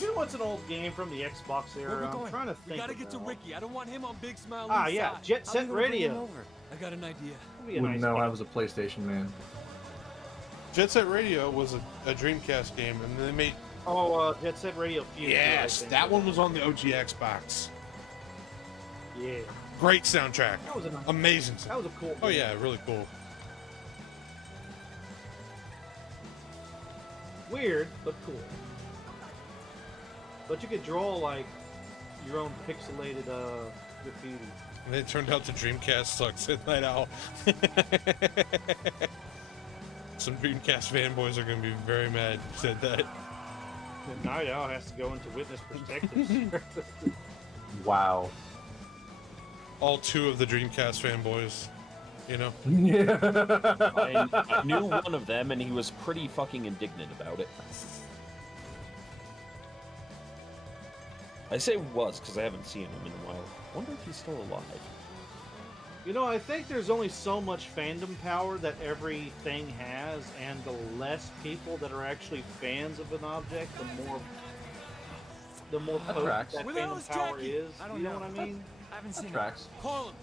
You know what's an old game from the Xbox Where era? we I'm going? trying to We think gotta get to about. Ricky. I don't want him on Big Smile. Ah, yeah, side. Jet How Set we gonna bring Radio. him over? I got an idea. Be a Wouldn't nice know game. I was a PlayStation man. Jet Set Radio was a Dreamcast game, and they made. Oh, Jet Set Radio Future. Yes, I think. that one was on the OG Xbox. Yeah. Great soundtrack. That was a nice. Amazing. That was a cool. Oh game. yeah, really cool. Weird, but cool. But you could draw like your own pixelated graffiti. And it turned out the Dreamcast sucks at Night Owl. Some Dreamcast fanboys are going to be very mad you said that. The Night Owl has to go into witness perspective. Wow. All 2 of the Dreamcast fanboys, you know? Yeah. I knew one of them, and he was pretty fucking indignant about it. I say was because I haven't seen him in a while. I wonder if he's still alive. You know, I think there's only so much fandom power that everything has, and the less people that are actually fans of an object, the more potent tracks. that Where the hell fandom is power Jackie? is. I don't You know know. what I mean? I haven't That seen tracks. him. Call him.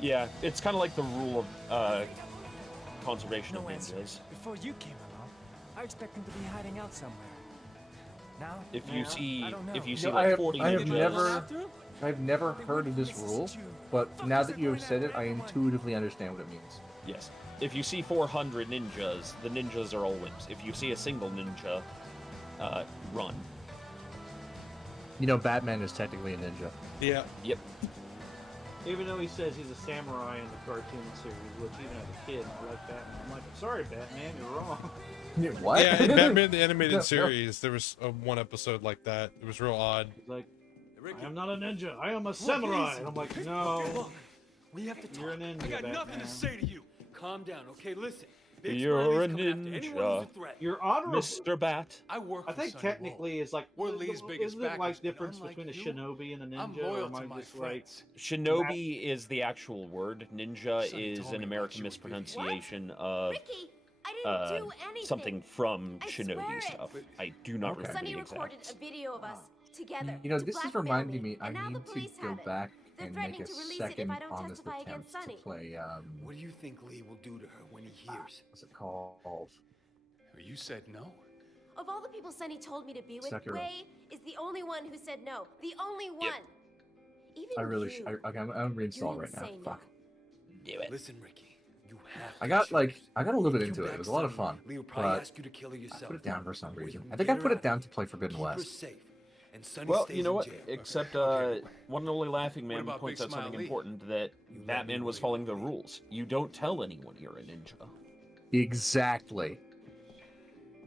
Yeah, it's kind of like the rule of conservation No of answer. ninjas. Before you came along, I expect him to be hiding out somewhere. Now, If you see, I don't know. if you see No, like 40 I have ninjas, never heard of this rule, but now that you have said it, I intuitively understand what it means. yes. If you see 400 ninjas, the ninjas are all wimps. If you see a single ninja, run. You know, Batman is technically a ninja. Yeah. Yep. Even though he says he's a samurai in the cartoon series, which even as a kid, I like Batman. I'm like, sorry, Batman, you're wrong. What? Yeah, in Batman the Animated No. Series, there was one episode like that. It was real odd. He's like, I am not a ninja, I am a samurai. And I'm like, no, Look, we have to talk. you're a ninja, I got Batman. nothing to say to you. Calm down, okay? Listen. Big You're Smiley's a coming after anyone who's a ninja. threat. Your honorable. Mr. Bat. I work I for think Sonny technically it's like We're Lee's biggest isn't it like backers, but difference unlike between a you, shinobi and a I'm ninja, or loyal am to I my just like friends. Shinobi is the actual word. Ninja Sonny is told an me American about you with Vivian. mispronunciation of Ricky, I didn't do anything. something from I swear Shinobi it. stuff. I do not remember Sonny the recorded exact. a video of us together. You know, to this is blackmail reminding me, I and now need the to police go have it. back They're and make threatening a to release it second if I don't honest testify attempt against to Sonny. play, What do you think Lee will do to her when he hears? what's it called? You said no? Of all the people Sonny told me to be with, Sekiro. Wei is the only one who said no. The only one. Even I really you. I'm reinstall You right now. insane Fuck. Do it. Listen, Ricky, you have I to got choose. a little bit If you into it. back It was a lot of Sonny, fun, Lee will probably but ask you to kill her I yourself. put it down for some Or you reason. can I think get I her put it out, down to play Forbidden keep her West. safe, and Sonny Well, stays you know in what? jail. Except Okay. one and only Laughing Man about points Big out something Smile Lee? important that Batman was following the rules. You don't tell anyone you're a ninja. Exactly.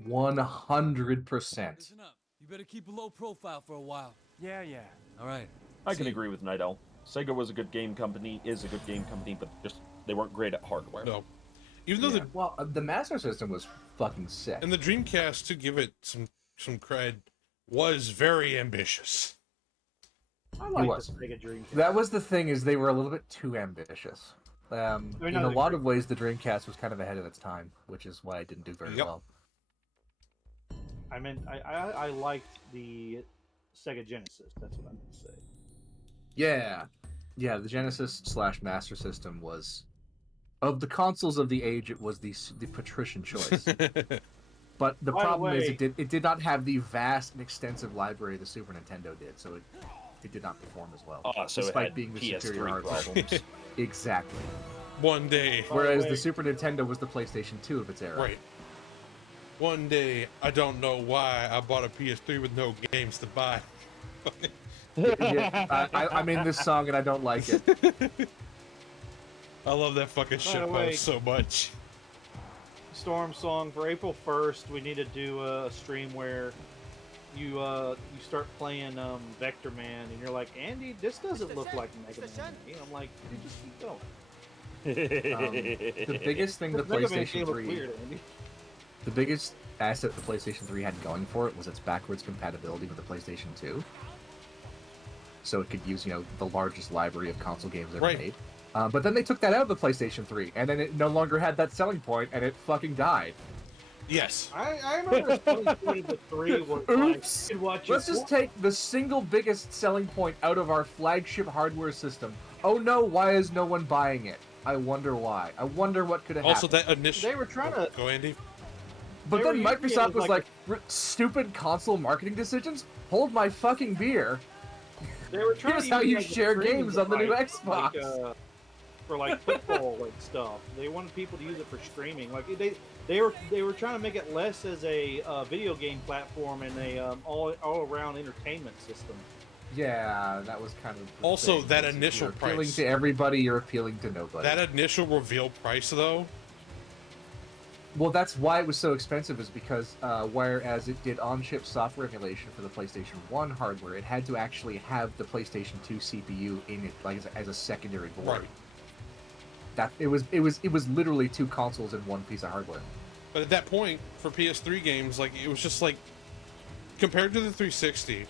100%. Listen up. You better keep a low profile for a while. Yeah. All right. I can agree with Night Owl. Sega was a good game company, is a good game company, but just they weren't great at hardware. No. Even though Yeah. Well, the Master System was fucking sick. the Dreamcast, to give it some cred, was very ambitious. I It like was. the Sega Dreamcast. That was the thing, is they were a little bit too ambitious. In no, a the lot of ways, the Dreamcast was kind of ahead of its time, which is why it didn't do very well. I meant I liked the Sega Genesis. That's what I meant to say. Yeah, the Genesis / Master System was, of the consoles of the age, it was the patrician choice. But the By the problem is, way- it did not have the vast and extensive library the Super Nintendo did, so it did not perform as well. So it despite had being the PS3 superior hardware. problems. Exactly. One day. Whereas the Super Nintendo was the PlayStation 2 of its era. Right. One day, I don't know why, I bought a PS3 with no games to buy. Yeah, I'm in this song and I don't like it. I love that fucking By shit the way- post so much. Storm Song for April 1st. We need to do a stream where you start playing Vector Man, and you're like, Andy, this doesn't look like Mega Man. And I'm like, you just keep going. The biggest thing the Mega Man PlayStation game looked 3, weird, Andy. the biggest asset the PlayStation 3 had going for it was its backwards compatibility with the PlayStation 2. So it could use, the largest library of console games ever Right. made. But then they took that out of the PlayStation 3, and then it no longer had that selling point, and it fucking died. Yes. I remember the 3 was Oops! like, watch Let's just take the single biggest selling point out of our flagship hardware system. Oh no, why is no one buying it? I wonder why. I wonder what could have Also, happened. that initial. They were trying to. Go, Andy. But they then were using it Microsoft as was like like, stupid console marketing decisions? Hold my fucking beer. They were trying Here's to how use you it as a share streaming games on the new device, Xbox. for like football and stuff. They wanted people to use it for streaming. Like they were trying to make it less as a video game platform and a all around entertainment system. Yeah, that was kind of the Also, thing, that is if initial you're appealing price. to everybody, you're appealing to nobody. That initial reveal price, though. Well, that's why it was so expensive, is because whereas it did on-chip software emulation for the PlayStation 1 hardware, it had to actually have the PlayStation 2 CPU in it, like as a secondary board. Right. That it was literally two consoles in one piece of hardware. But at that point, for PS3 games, like it was just like compared to the 360,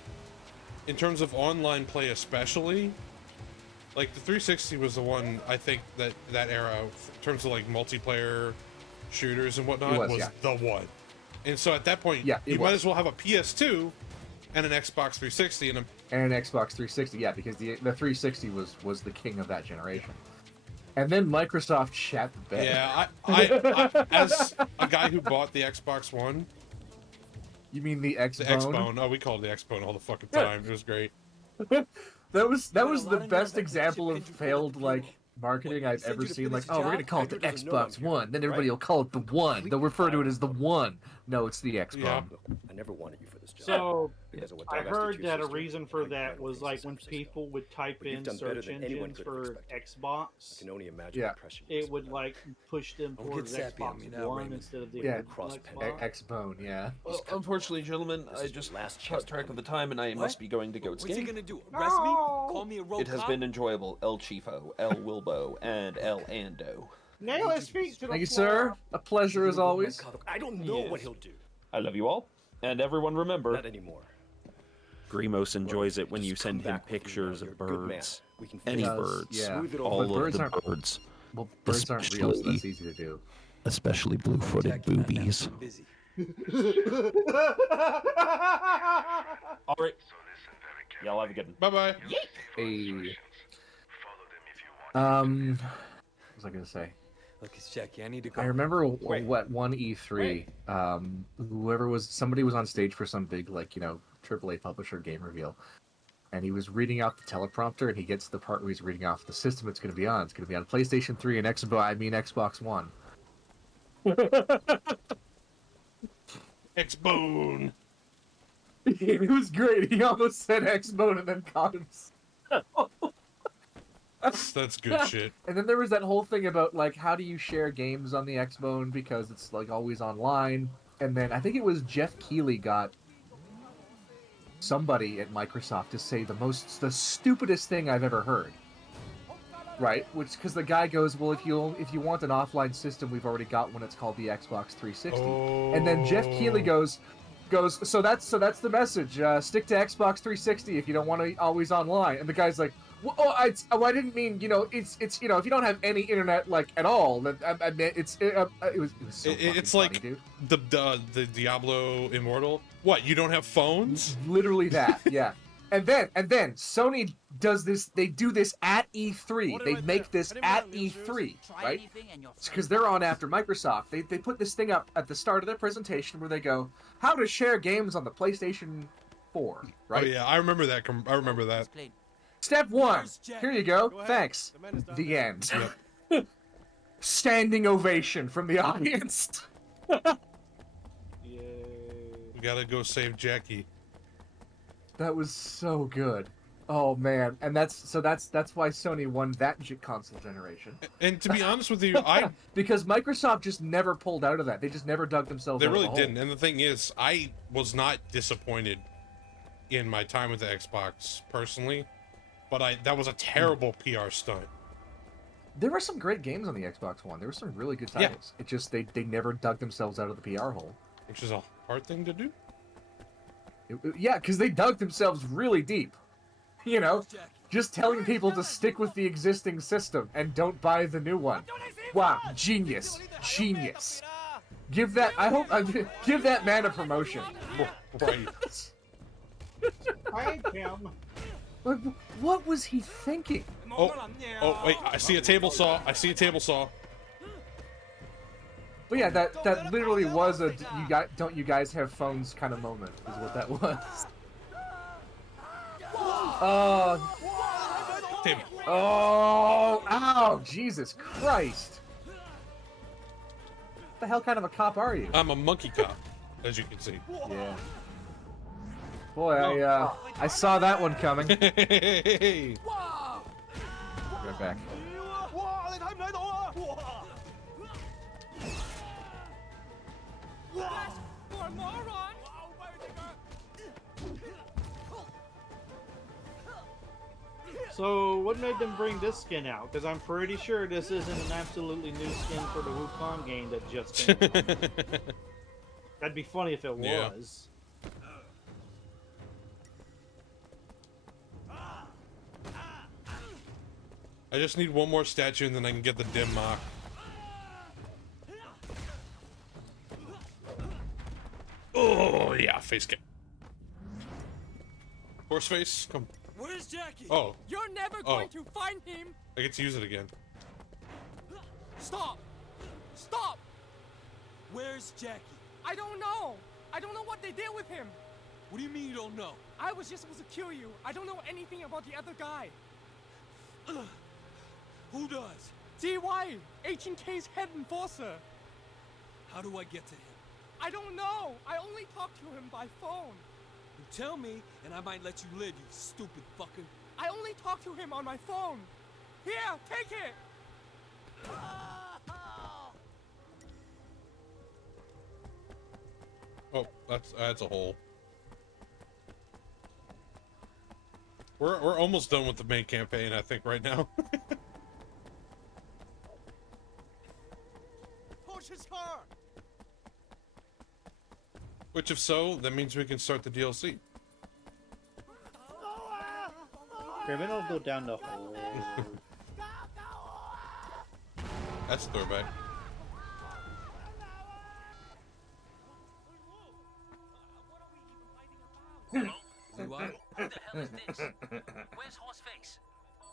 in terms of online play, especially, like the 360 was the one I think that era, in terms of like multiplayer shooters and whatnot, was the one. And so at that point, you might as well have a PS2 and an Xbox 360 and an Xbox 360, yeah, because the 360 was the king of that generation. And then Microsoft shat the bed. Yeah, I as a guy who bought the Xbox One. You mean the Xbone? The Xbone. Oh, we called it the Xbone all the fucking time. It was great. that was the best example of failed marketing I've ever seen. Like, oh, we're gonna call it the Xbox One. Then everybody will call it the One. They'll refer to it as the One. No, it's the Xbone. Yeah. I never wanted you for this job. So I heard that a reason for that was like when people would type in search engines for Xbox. I can only imagine the pressure. It would like push them towards Xbox One instead of the Xbox. Xbone, yeah. Well, unfortunately, gentlemen, I just lost track of the time, and I must be going to Goat's What's he game. gonna do? Arrest me? Call me a rogue It has cop? been enjoyable, El Chifo, El Wilbo, and El Ando. Nail his feet to the Thank you, sir. A pleasure as always. I don't know what he'll do. I love you all, and everyone remember. Not anymore. Grimos enjoys it when you send him pictures of birds. Any birds. Yeah. All of birds the aren't, birds. Well, birds aren't real, so that's easy to do. Especially blue-footed boobies. All right. Y'all have a good one. Bye-bye. Hey. What was I gonna say? Look, it's Jackie. I need to go. I remember what one E3, somebody was on stage for some big AAA publisher game reveal, and he was reading out the teleprompter, and he gets to the part where he's reading off the system it's going to be on. It's going to be on PlayStation 3 and Xbox One. Xbone. It was great. He almost said Xbone and then caught himself. That's good shit. And then there was that whole thing about how do you share games on the Xbone because it's always online. And then I think it was Jeff Keighley got somebody at Microsoft to say the stupidest thing I've ever heard. Right? Because the guy goes, well, if you want an offline system, we've already got one. It's called the Xbox 360. And then Jeff Keighley goes, so that's the message. Stick to Xbox 360 if you don't want to always online. And the guy's like, well, I didn't mean, it's if you don't have any internet at all. It was so It's funny, like dude. the Diablo Immortal. What? You don't have phones? Literally that, yeah. And then Sony does this. They do this at E3. They make this at E3, right? Because they're on after Microsoft. They put this thing up at the start of their presentation where they go, "How to share games on the PlayStation 4." Right? Oh yeah, I remember that. I remember that. Step 1. Here you go. Thanks. The end. Yep. Standing ovation from the audience. We gotta go save Jackie. That was so good. Oh man, and that's why Sony won that console generation. And to be honest with you, because Microsoft just never pulled out of that. They just never dug themselves. They out really of the didn't. And the thing is, I was not disappointed in my time with the Xbox personally, but that was a terrible PR stunt. There were some great games on the Xbox One. There were some really good titles. It just they never dug themselves out of the PR hole. Which is a hard thing to do. Yeah, because they dug themselves really deep. Just telling people to stick with the existing system and don't buy the new one. Wow, genius. Give that man a promotion. Right. Thank him. What was he thinking? Oh, wait, I see a table saw. But yeah, that literally was a don't you guys have phones kind of moment is what that was. Table. Oh, ow, Jesus Christ. What the hell kind of a cop are you? I'm a monkey cop, as you can see. Yeah. Boy, I saw that one coming. Hey. Right back. For a moron! So, what made them bring this skin out? Because I'm pretty sure this isn't an absolutely new skin for the Wukong game that just came out. That'd be funny if it Yeah. was. I just need one more statue and then I can get the dim mock. Oh, yeah, face kick. Horse face, come. Where's Jackie? Oh. You're never going to find him! I get to use it again. Stop! Stop! Where's Jackie? I don't know! I don't know what they did with him! What do you mean you don't know? I was just supposed to kill you. I don't know anything about the other guy. Who does? DY, 18K's head enforcer. How do I get to him? I don't know. I only talked to him by phone. You tell me, and I might let you live, you stupid fucker. I only talked to him on my phone. Here, take it. Oh, that's a hole. We're almost done with the main campaign, I think, right now. Push his car! Which, if so, that means we can start the DLC. Criminal go down the hole. That's a throwback. Who the hell is this? Where's Horseface?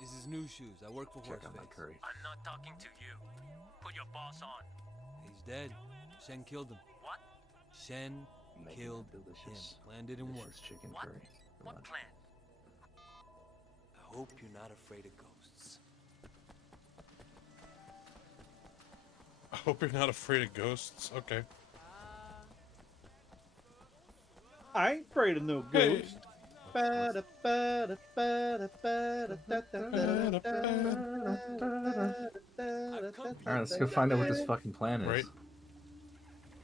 This is New Shoes. I work for Check on my Horseface. curry. I'm not talking to you. Put your boss on. He's dead. Shen killed him. What? Shen Making killed a delicious, him. Plan didn't work. delicious chicken What? curry. for What lunch. plan? I hope you're not afraid of ghosts. I hope you're not afraid of ghosts. Okay. I ain't afraid of no Hey. ghost. Alright, let's go find out what this fucking plan is. Right.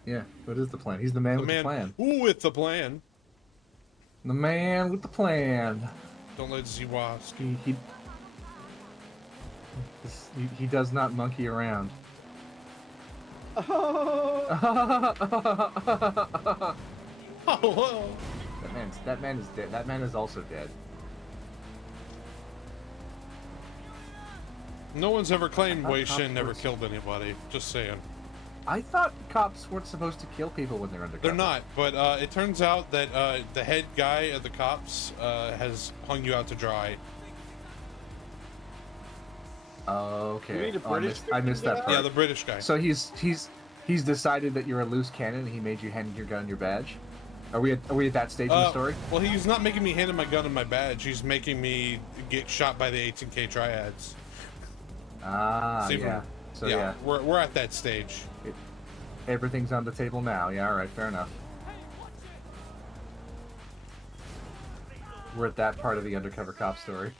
Yeah, what is the plan? He's the man with the plan. With the plan. The man with the plan. Don't let Z-Wasp. He does not monkey around. Oh. That man is dead. That man is also dead. No one's ever claimed I thought Wei cops Shin never were- killed anybody. Just saying. I thought cops weren't supposed to kill people when they're undercover. They're not, but it turns out that the head guy of the cops has hung you out to dry. Okay. You mean the Oh, British I missed that part. Yeah, the British guy. So he's decided that you're a loose cannon and he made you hand your gun and your badge? Are we at that stage in the story? Well, he's not making me hand him my gun and my badge. He's making me get shot by the 18K triads. Ah, See, yeah. So yeah, we're at that stage. Everything's on the table now. Yeah, all right, fair enough. We're at that part of the undercover cop story.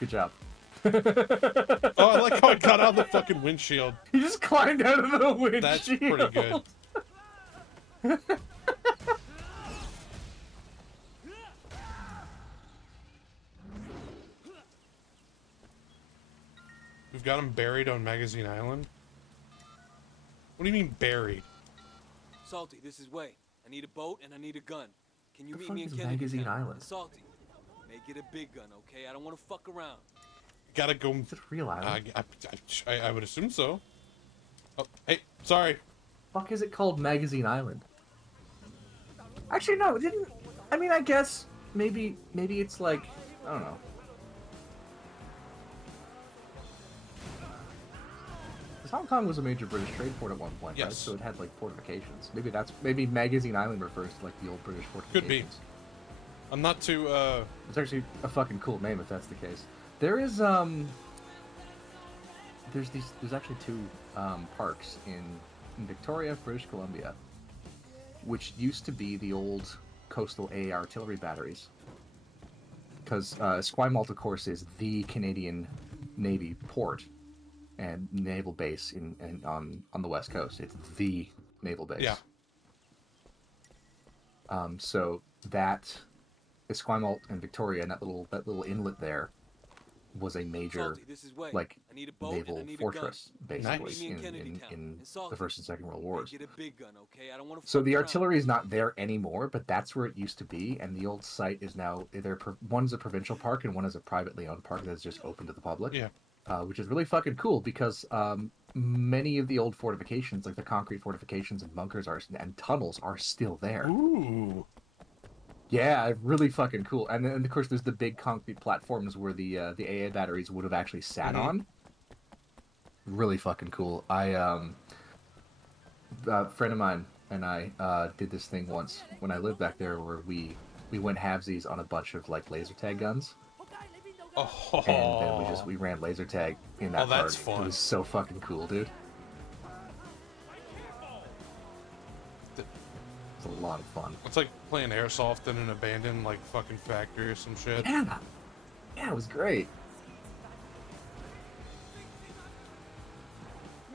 Good job. Oh, I like how I got out of the fucking windshield. He just climbed out of the windshield. That's pretty good. We've got him buried on Magazine Island. What do you mean buried? Salty, this is Wei. I need a boat and I need a gun. Can you The meet fuck me in is Kennedy Magazine Town? Island? And Salty, make it a big gun, okay? I don't want to fuck around. Gotta go. Is it real island? I would assume so. Oh, hey, sorry. Fuck is it called Magazine Island? Actually, no, it didn't. I mean, I guess maybe it's like, I don't know. 'Cause Hong Kong was a major British trade port at one point, right? Yes. So it had like fortifications. Maybe Magazine Island refers to like the old British fortifications. Could be. I'm not too. It's actually a fucking cool name if that's the case. There is there's actually two parks in Victoria, British Columbia, which used to be the old coastal AA artillery batteries. Because Esquimalt, of course, is the Canadian Navy port and naval base on the west coast. It's the naval base. Yeah. So that Esquimalt and Victoria and that little inlet there was a major Salty, this is Way. like I need a boat naval and I need fortress a gun. basically Meet me in Kennedy Town. in And Salty, the First and Second World Wars. Get a big gun, okay? I don't want to. So the artillery is not there anymore, but that's where it used to be, and the old site is now one's a provincial park and one is a privately owned park that's just open to the public. Yeah. Which is really fucking cool because many of the old fortifications, like the concrete fortifications and bunkers and tunnels, are still there. Ooh. Yeah, really fucking cool. And then of course there's the big concrete platforms where the AA batteries would have actually sat on. Really fucking cool. A friend of mine and I did this thing once when I lived back there where we went halvesies on a bunch of like laser tag guns. Oh. And then we ran laser tag in that that's park. fun. It was so fucking cool, dude. It's a lot of fun. It's like playing airsoft in an abandoned like fucking factory or some shit. Yeah. Yeah, it was great.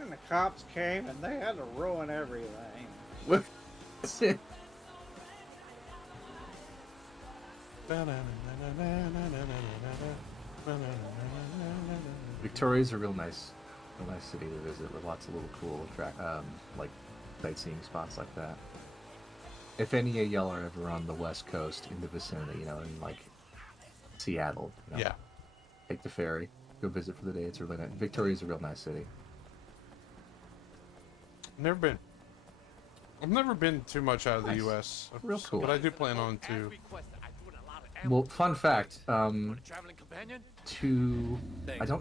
And the cops came and they had to ruin everything. What? Victoria's a real nice city to visit with lots of little cool like sightseeing spots like that. If any of y'all are ever on the West Coast in the vicinity, in like Seattle, yeah, take the ferry, go visit for the day. It's really nice. Victoria's a real nice city. Never been. I've never been too much out of the U.S. Real cool. But I do plan on to. Well, fun fact. I don't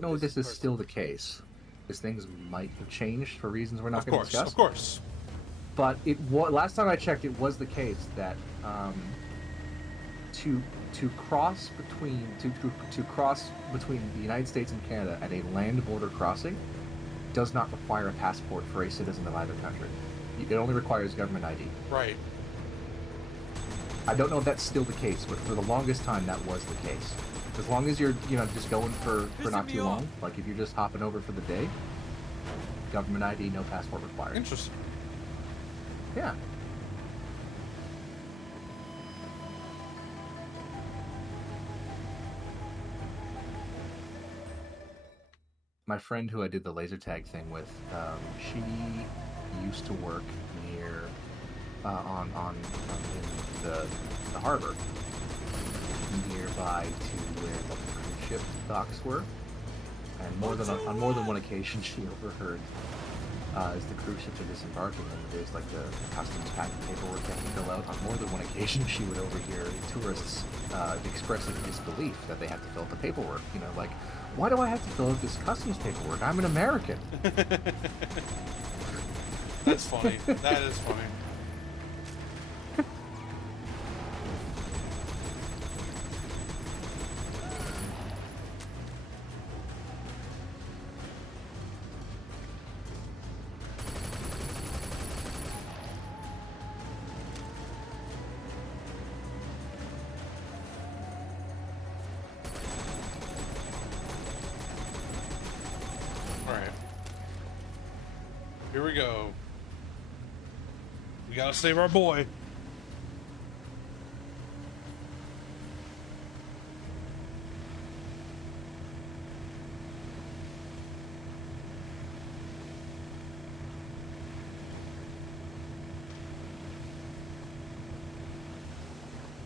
know if this is still the case. Because things might have changed for reasons we're not going to discuss. Of course. But last time I checked, it was the case that to cross between the United States and Canada at a land border crossing does not require a passport for a citizen of either country. It only requires government ID. Right. I don't know if that's still the case, but for the longest time that was the case. As long as you're, just going for not too long, like if you're just hopping over for the day, government ID, no passport required. Interesting. Yeah. My friend who I did the laser tag thing with, she used to work near in the harbor nearby to where the cruise ship docks were, and on more than one occasion she overheard as the cruise ships are disembarking and there's like the customs packing paperwork that you fill out. On more than one occasion she would overhear tourists expressing disbelief that they have to fill out the paperwork. Like, why do I have to fill out this customs paperwork? I'm an American. That's funny. That is funny. Here we go. We gotta save our boy.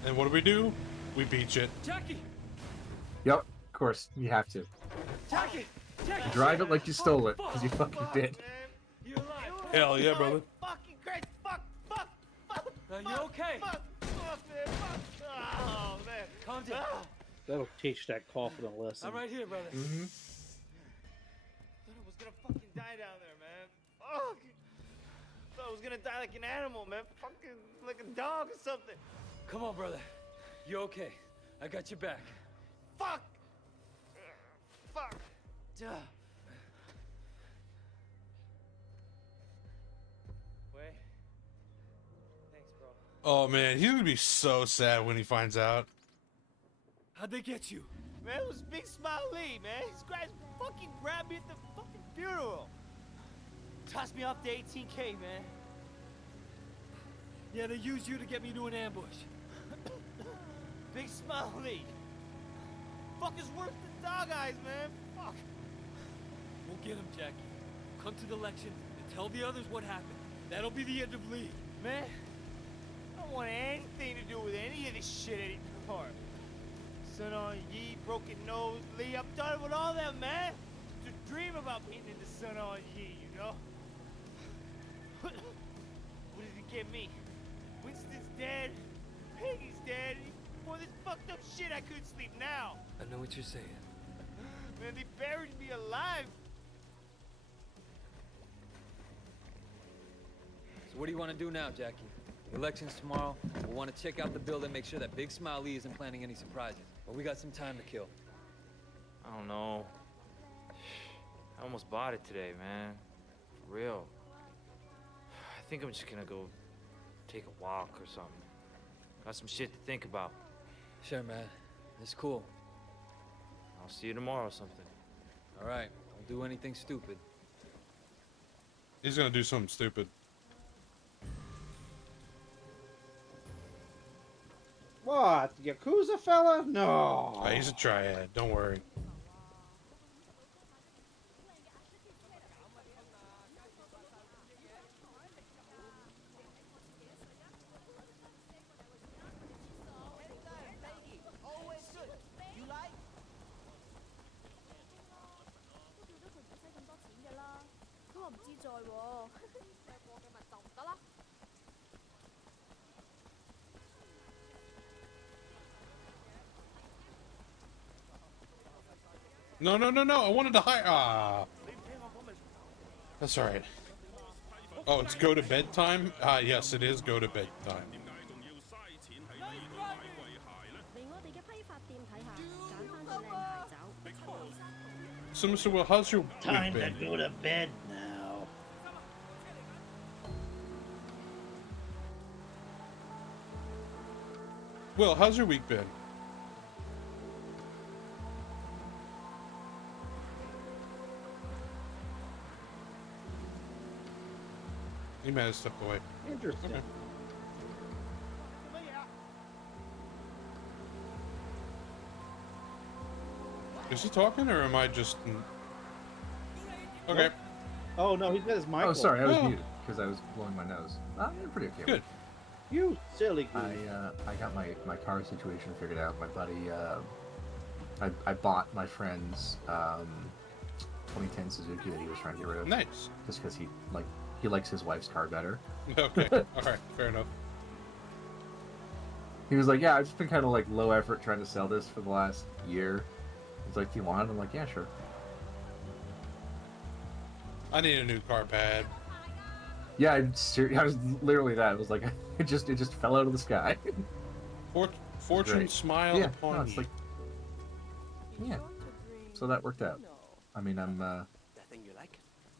And what do? We beach it. Jackie! Yep, of course, you have to. Jackie! Jackie! Drive it like you stole it, because you fucking did. Hell yeah, brother. Fucking great! Fuck! Are you okay? Fuck, man! Fuck! Oh, man! Calm down. That'll teach that coffin a lesson. I'm right here, brother. Mm-hmm. Thought I was gonna fucking die down there, man. Fuck. Thought I was gonna die like an animal, man. Fucking like a dog or something. Come on, brother. You're okay. I got your back. Fuck. Duh. Wait. Thanks, bro. Oh man, he's gonna be so sad when he finds out. How'd they get you? Man, it was Big Smile Lee, man. These guys fucking grabbed me at the fucking funeral. Tossed me off the 18K, man. Yeah, they used you to get me to an ambush. Big Smile Lee. Fuck is worse than dog eyes, man. Fuck. We'll get him, Jackie. Come to the election and tell the others what happened. That'll be the end of Lee. Man, I don't want anything to do with any of this shit anymore. Sun On Yee, Broken Nose, Lee, I'm done with all them, man. Just dream about being in the Sun On Yee, you know? What did it get me? Winston's dead, Peggy's dead. Before this fucked up shit, I couldn't sleep now. I know what you're saying. Man, they buried me alive. So what do you want to do now, Jackie? The election's tomorrow. We'll want to check out the building, make sure that Big Smile Lee isn't planning any surprises. But we got some time to kill. I don't know. I almost bought it today, man. For real. I think I'm just gonna go take a walk or something. Got some shit to think about. Sure, man. It's cool. I'll see you tomorrow or something. All right. Don't do anything stupid. He's gonna do something stupid. What? Yakuza fella? No. Oh, he's a triad. Don't worry. No, no, no, no. I wanted to hide. Ah. That's all right. Oh, it's go to bed time? Yes, it is go to bed time. So, Mr. Will, how's your week Time to been? go to bed now. Will, how's your week been? He might have stepped away. Interesting. Okay. Is he talking, or am I just... Okay. Oh no, he's got his mic. Oh, sorry, I was Oh. muted because I was blowing my nose. I'm pretty okay. Good. You silly goose. I got my car situation figured out. My buddy, I bought my friend's 2010 Suzuki that he was trying to get rid of. Nice. Just because he likes his wife's car better. Okay. All right. Fair enough. He was like, yeah, I've just been kind of like low effort trying to sell this for the last year. He's like, do you want it? I'm like, yeah, sure. I need a new car pad. Yeah, I was literally that. It was like it just fell out of the sky. Fortune Great. smile Yeah, upon no, it's me. like, yeah. So that worked out. I mean, I'm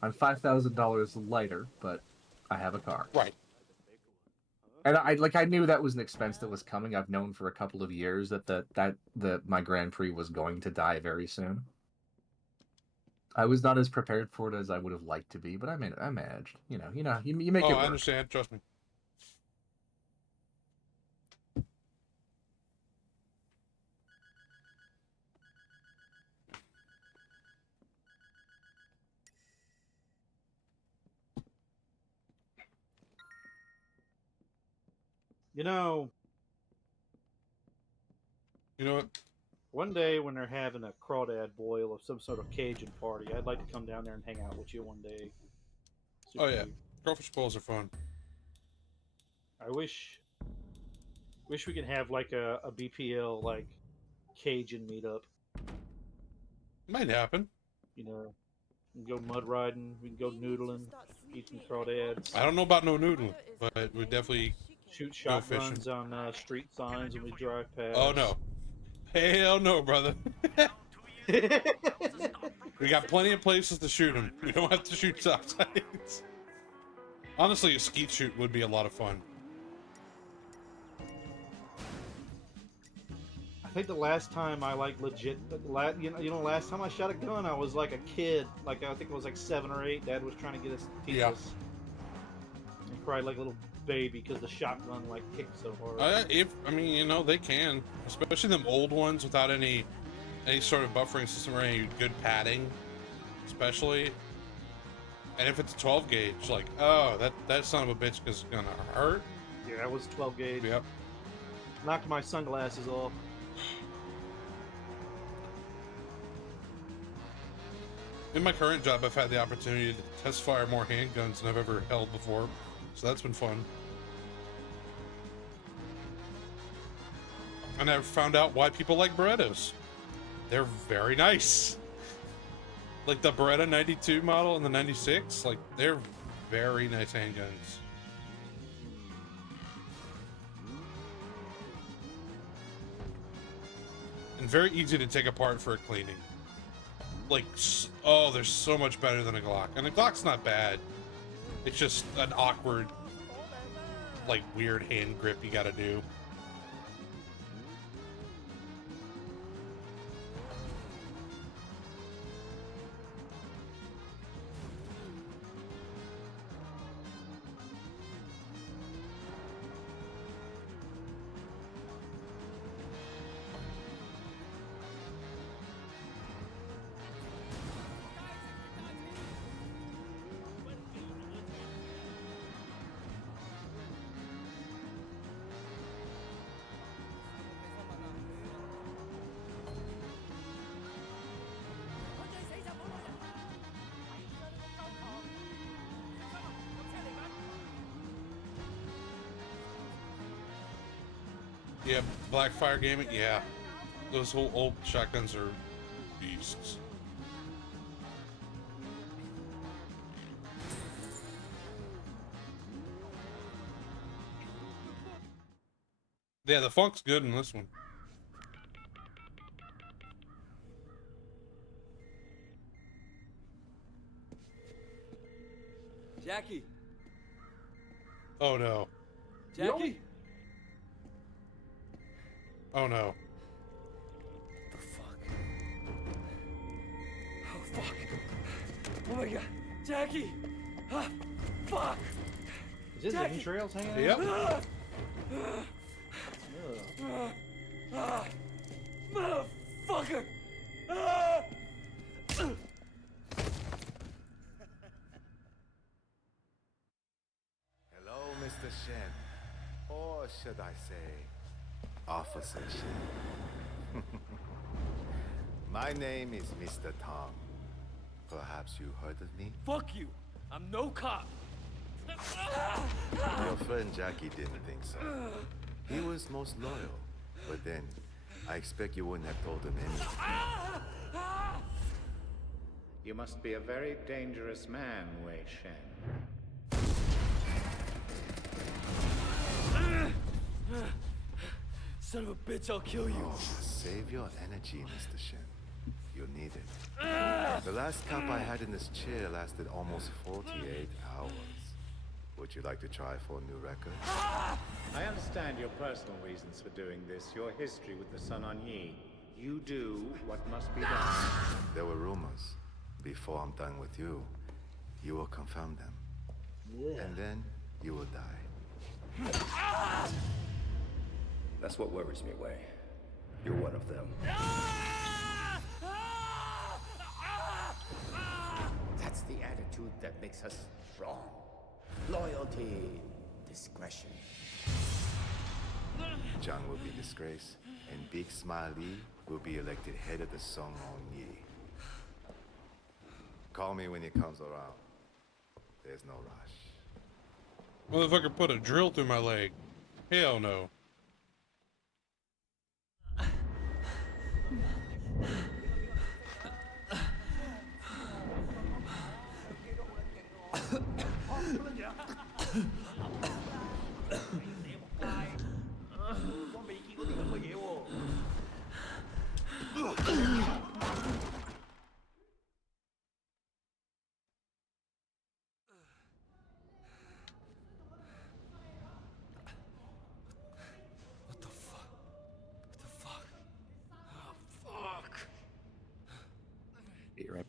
$5,000 lighter, but I have a car. Right. And I knew that was an expense that was coming. I've known for a couple of years that my Grand Prix was going to die very soon. I was not as prepared for it as I would have liked to be, but I managed. You make it Oh, work. I understand. Trust me. You know what? One day when they're having a crawdad boil of some sort of Cajun party, I'd like to come down there and hang out with you one day. Oh yeah, crawfish bowls are fun. I wish we could have like a BPL like Cajun meetup. Might happen. You know, we can go mud riding, we can go noodling, eat some crawdads. I don't know about no noodling, but we definitely shoot go fishing. shotguns on street signs when we drive past. Oh no. Hell no, brother. We got plenty of places to shoot them. We don't have to shoot stop signs. Honestly, a skeet shoot would be a lot of fun. I think the last time I like legit, last time I shot a gun, I was like a kid. Like I think it was like 7 or 8. Dad was trying to get us to teach us. And cried like a little baby because the shotgun like kicked so hard. They can, especially them old ones without any sort of buffering system or any good padding, especially. And if it's 12 gauge, like, oh, that son of a bitch is gonna hurt. Yeah, that was 12 gauge. Yep. Knocked my sunglasses off. In my current job, I've had the opportunity to test fire more handguns than I've ever held before, so that's been fun. And I've found out why people like Berettas. They're very nice. Like the Beretta 92 model and the 96, like they're very nice handguns. And very easy to take apart for a cleaning. Like, oh, they're so much better than a Glock. And a Glock's not bad. It's just an awkward, like, weird hand grip you gotta do. Yeah, Blackfire Gaming, yeah. Those whole old shotguns are beasts. Yeah, the funk's good in this one. Jackie. Oh no. Jackie. Oh no. The fuck? Oh fuck. Oh my god. Jackie! Ah, fuck! Is this Jackie! entrails hanging out? Yep. Motherfucker! Hello, Mr. Shen. Or should I say, Officer Shen. My name is Mr. Tong. Perhaps you heard of me? Fuck you! I'm no cop! Your friend Jackie didn't think so. He was most loyal. But then, I expect you wouldn't have told him anything. You must be a very dangerous man, Wei Shen. Son of a bitch, I'll kill you. Oh, save your energy, Mr. Shen. You'll need it. The last cup I had in this chair lasted almost 48 hours. Would you like to try for a new record? I understand your personal reasons for doing this, your history with the Sun On Yi. You do what must be done. There were rumors. Before I'm done with you, you will confirm them. Yeah. And then you will die. That's what worries me, Wei. You're one of them. That's the attitude that makes us strong. Loyalty, discretion. Zhang will be disgraced, and Big Smile Li will be elected head of the Sun On Yi. Call me when he comes around. There's no rush. Motherfucker put a drill through my leg. Hell no.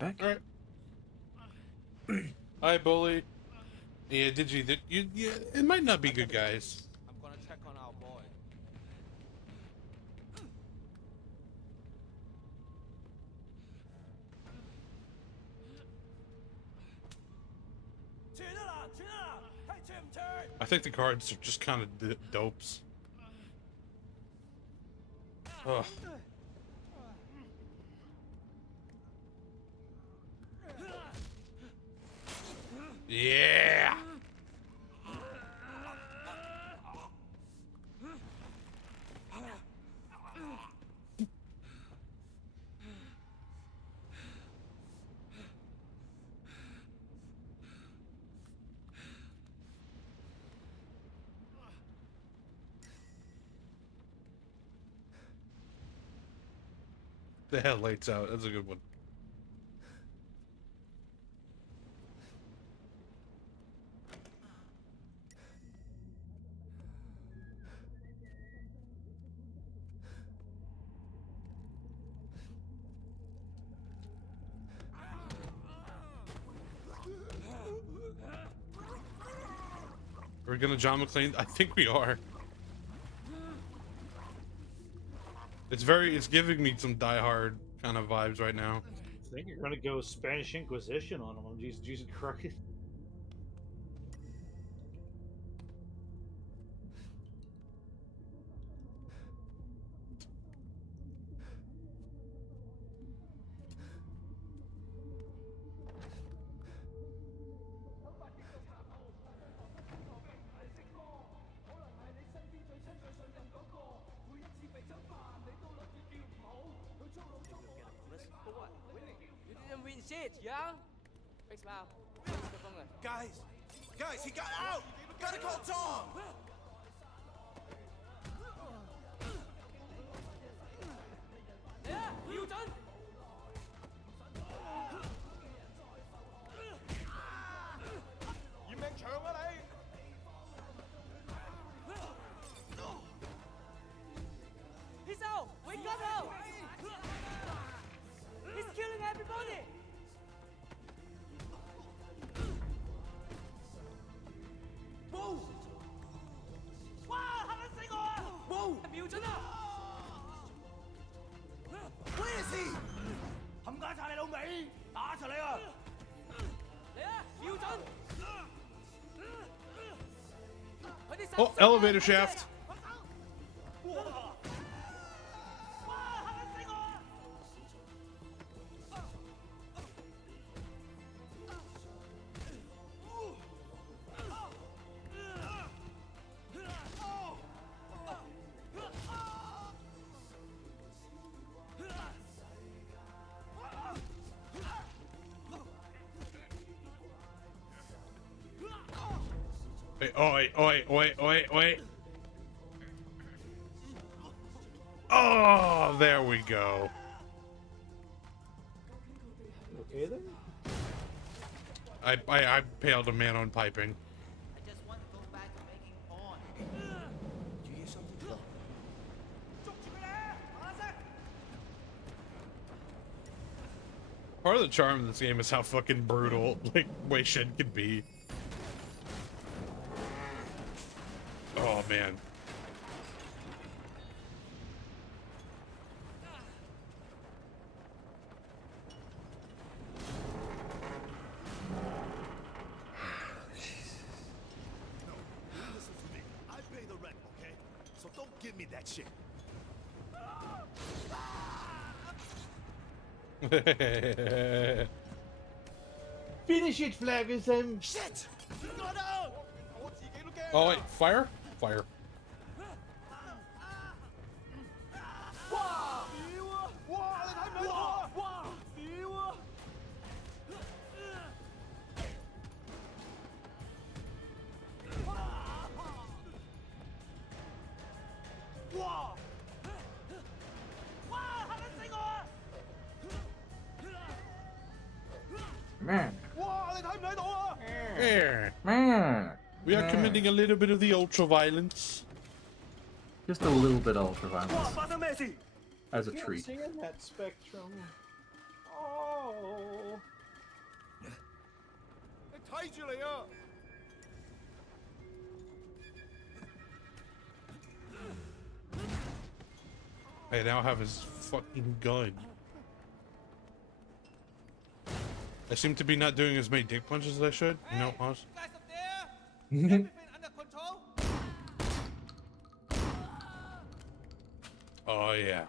back. All right. Hi, bully. Yeah, did you? Yeah, it might not be good guys. I'm gonna check on our boy. I think the cards are just kind of dopes. Ugh. Yeah. The headlights out. That's a good one. Are we gonna John McClane? I think we are. It's giving me some Die Hard kind of vibes right now. I think you're gonna go Spanish Inquisition on them. Jesus Christ. You didn't win shit, yeah? Big smile. Guys, he got out! Gotta call Tom! Yeah, you done? You make sure what He's out! Wake up out! He's killing everybody! Whoa! Wow, 嚇撚死我啊！ Whoa！ 瞄準啊 Where is he? 冚家鏟你老味，打實你啊！嚟啊！瞄準！佢哋 Oh, elevator shaft. Wait, oi. Oh, there we go. Okay then? I paled a man on piping. Part of the charm of this game is how fucking brutal, like, Wei Shen can be. Oh, man. Listen to me. I pay the rent, okay? So don't give me that shit. Finish it, Flaggerson! Shit! Oh, wait, fire? Fire. Man. There. Man. We are committing a little bit of the ultra violence. Just a little bit ultra violence. As a treat. Seeing that spectrum. Oh. 你睇住嚟啊！ I now have his fucking gun. I seem to be not doing as many dick punches as I should. You know, Oz? Oh, yeah.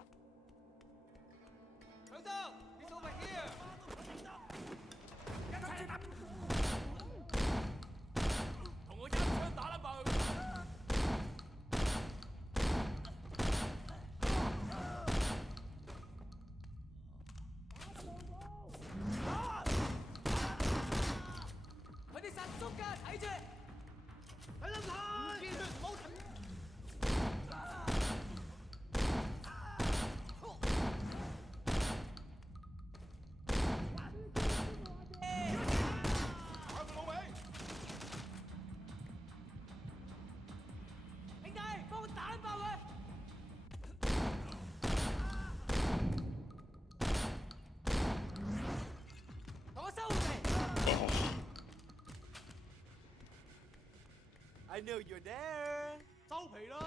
I know you're there. 收皮啦！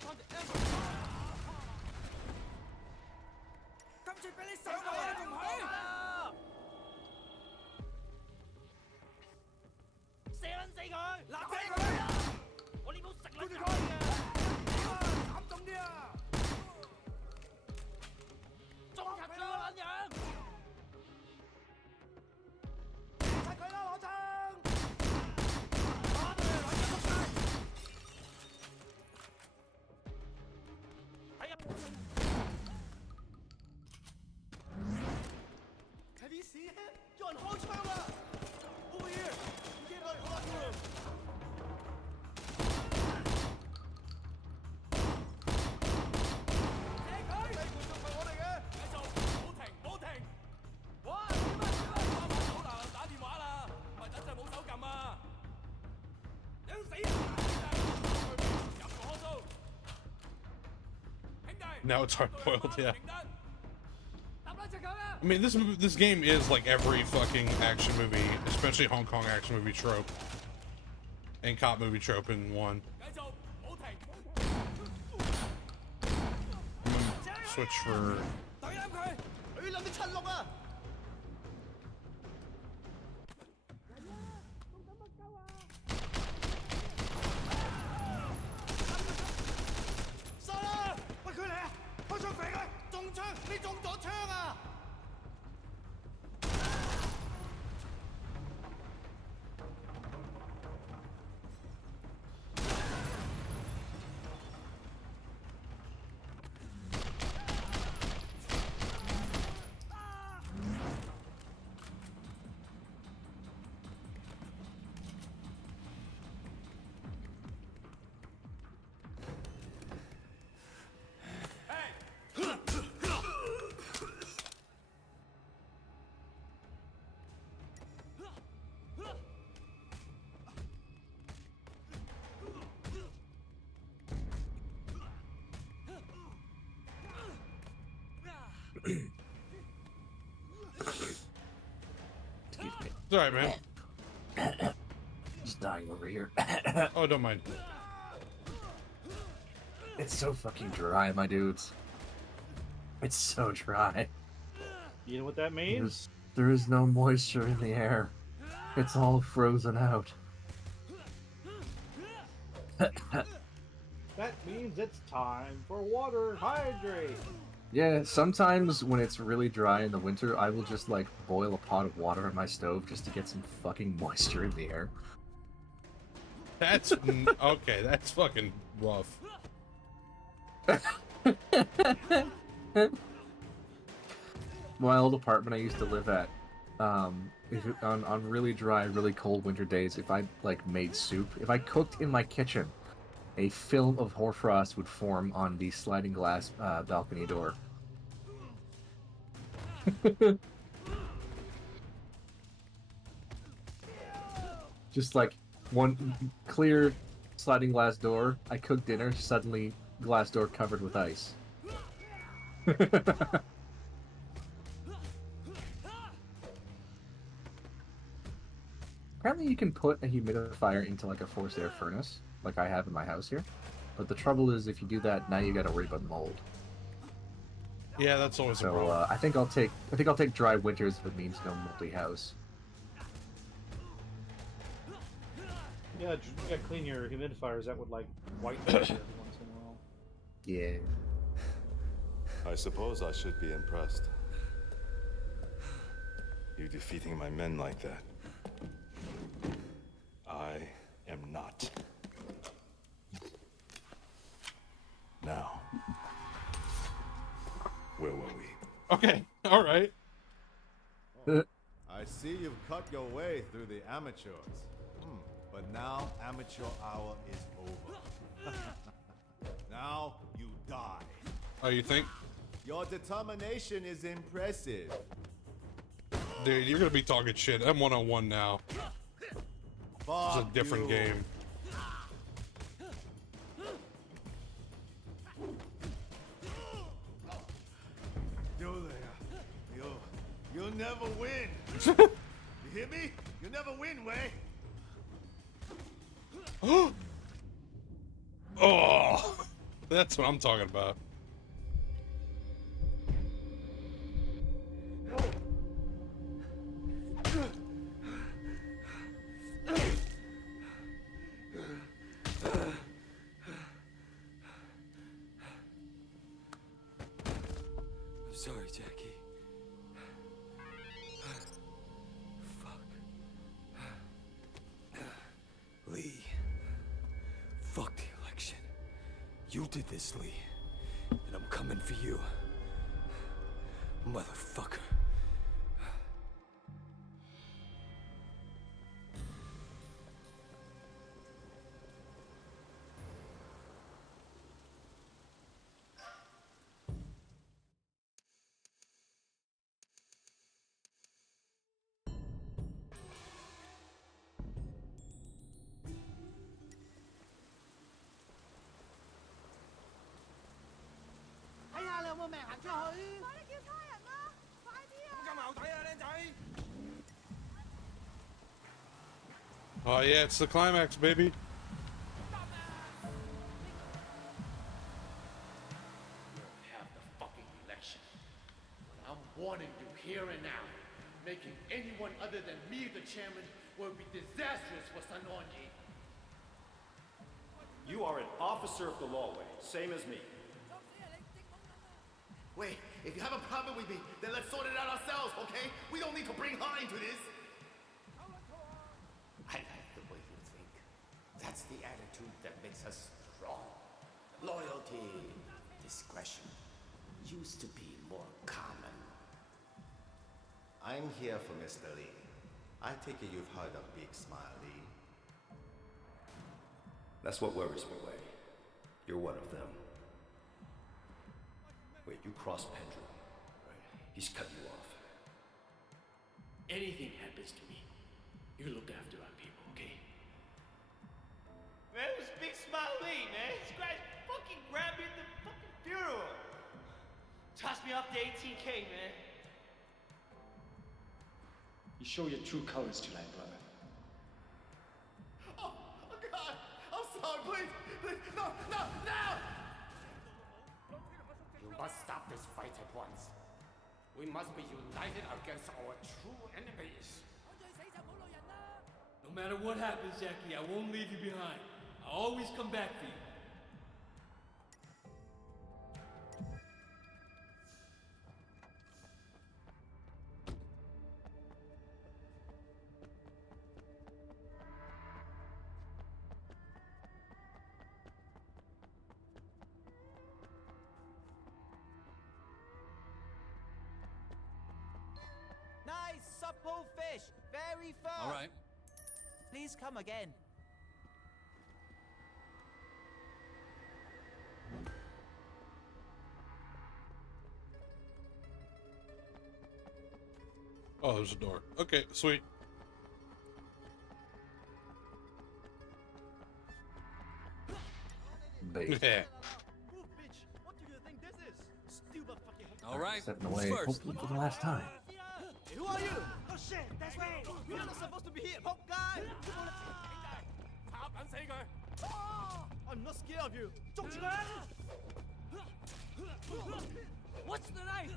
翻隻 M。今次俾你上到啊，仲係？射撚死佢！嗱死佢！我呢鋪食撚佢嘅。斬重啲啊！中入咗個撚樣！殺佢啦，攞槍！ Have you seen him? 有人開槍啊 ！Over here! Get out of the locker room! 射佢！呢個仲係我哋嘅！繼續，唔好停，唔好停！哇！點啊！好難打電話啦，咪等陣冇手撳啊！想死啊！入個開蘇！兄弟！ Now it's hard boiled, yeah. I mean, this game is like every fucking action movie, especially Hong Kong action movie trope and cop movie trope in one. I'm gonna switch for. It's alright, man. Just dying over here. Oh, don't mind. It's so fucking dry, my dudes. It's so dry. You know what that means? There is no moisture in the air. It's all frozen out. That means it's time for water. Hydrate. Yeah, sometimes when it's really dry in the winter, I will just like boil a pot of water on my stove just to get some fucking moisture in the air. That's okay. That's fucking rough. My old apartment I used to live at, on really dry, really cold winter days, if I like made soup, if I cooked in my kitchen, a film of hoarfrost would form on the sliding glass balcony door. Just like one clear sliding glass door, I cooked dinner, suddenly glass door covered with ice. you can put a humidifier into like a forced air furnace, like I have in my house here. But the trouble is, if you do that, now you got to worry about mold. Yeah, that's always a So problem. I think I'll take dry winters if it means no moldy house. Yeah, you gotta clean your humidifiers. That would like white every once in a while. Yeah. I suppose I should be impressed. You defeating my men like that. I am not. Now, where were we? Okay, all right. I see you've cut your way through the amateurs. But now amateur hour is over. Now you die. Oh, you think? Your determination is impressive. Dude, you're gonna be talking shit. I'm 1-on-1 now. It's a different game. You'll never win. You hear me? You'll never win, Way. Oh, that's what I'm talking about. I'm sorry, Jackie. Fuck. Lee. Fuck the election. You did this, Lee. And I'm coming for you. Motherfucker. Oh yeah, it's the climax, baby. Have the fucking election. I'm warning you here and now. Making anyone other than me the chairman will be disastrous for Sanonji. You are an officer of the law, Wei, same as me. Wait, if you have a problem with me, then let's sort it out ourselves, okay? We don't need to bring her into this. I like the way you think. That's the attitude that makes us strong. Loyalty, discretion used to be more common. I'm here for Mr. Lee. I take it you've heard of Big Smile Lee. That's what worries me, Wei. You're one of them. Wait, you crossed Pendrew, right? He's cut you off. Anything happens to me, you look after our people, okay? Man, it was Big Smile Lee, man. This guy fucking grabbed me at the fucking funeral. Tossed me off the 18K, man. You show your true colors tonight, brother. Oh God! I'm sorry, please! No! You must stop this fight at once. We must be united against our true enemies. No matter what happens, Jackie, I won't leave you behind. I'll always come back for you. Nice supple fish, very firm. All right. Please come again. Oh, there's a door. Okay, sweet. Yeah. All right. Stepping away, hopefully for the last time. Who are you? Oh shit, that's right. You're not supposed to be here, pop guy. I'm not scared of you. What's the knife?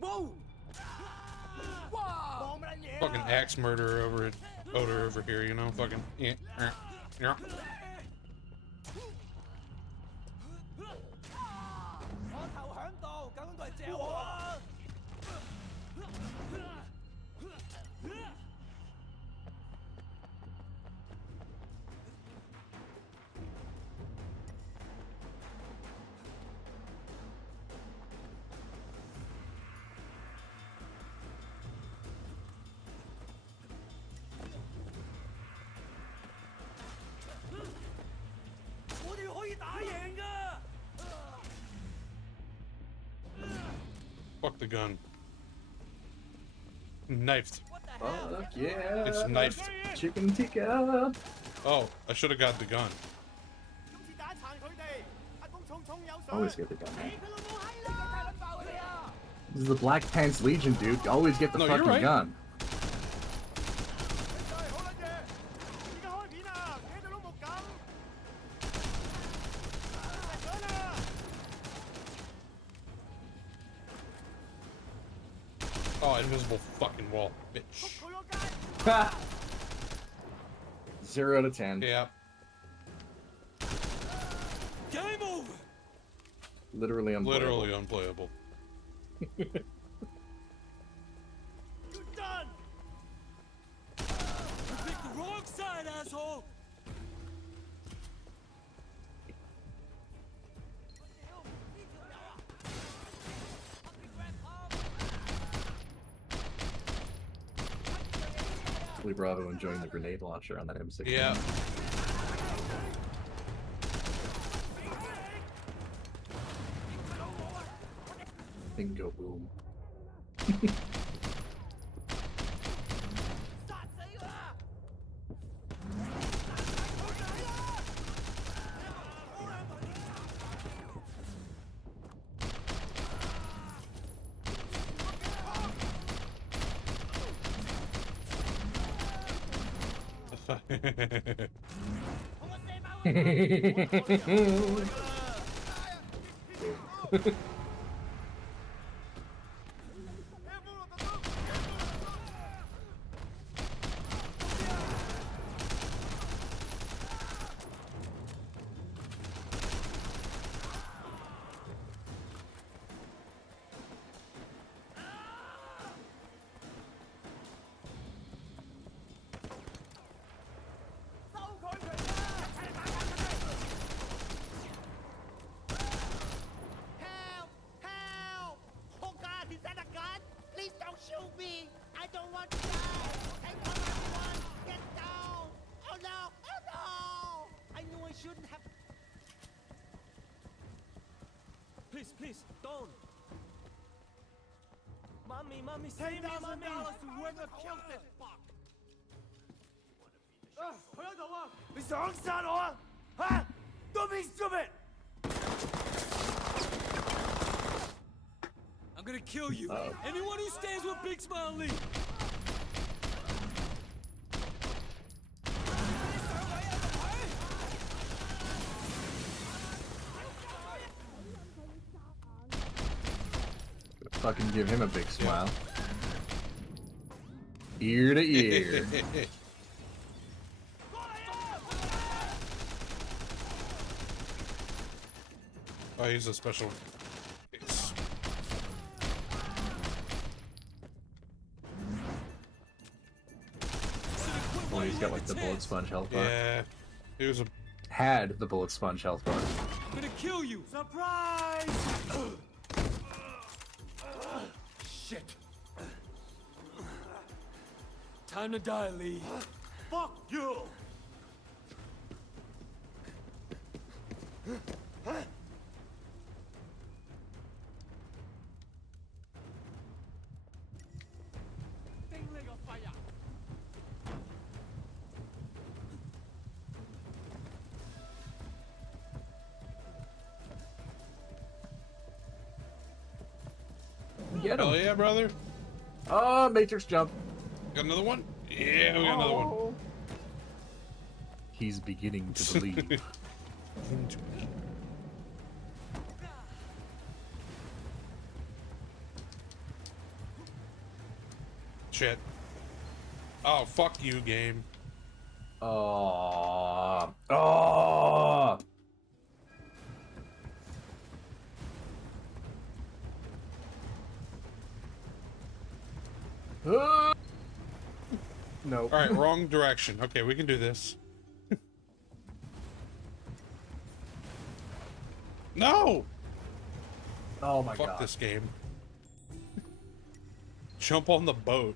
Whoa! Wow! Fucking axe murderer over here, you know? Fucking. Yeah. Yeah. Fuck the gun. Knifed. Fuck yeah. It's knifed. Chicken tikka. Oh, I should have got the gun. Always get the gun. This is the Black Pants Legion, dude. Always get the No, you're fucking right. gun. Oh, invisible fucking wall, bitch. 0 to 10. Yeah. Game over! Literally unplayable. Literally unplayable. You're done! You picked the wrong side, asshole! Lee Bravo enjoying the grenade launcher on that M16. Yeah. Bingo boom. Help! Help! Oh God, is that a gun? Please don't shoot me! I don't want to die! Take on everyone! Get down! Oh no! Oh no! I knew I shouldn't have. Please, please, don't! Mommy, save me, mommy! $10,000 to whoever killed this fuck! 佢喺度啊！你想殺我啊？嚇！Don't be stupid！ I'm gonna kill you! Anyone who stays with Big Smile Lee! Fucking give him a big smile. Ear to ear. Oh, he's a special case. Well, he's got like the bullet sponge health bar. Yeah, he was a. Had the bullet sponge health bar. I'm gonna kill you! Surprise! Shit! Time to die, Lee. Fuck you! Get him. Hell yeah, brother. Oh, Matrix jump. Got another one? Yeah, we got another one. He's beginning to believe. Shit. Oh, fuck you, game. Oh. Oh. No. All right, wrong direction. Okay, we can do this. No! Oh my god. God. Fuck this game. Jump on the boat.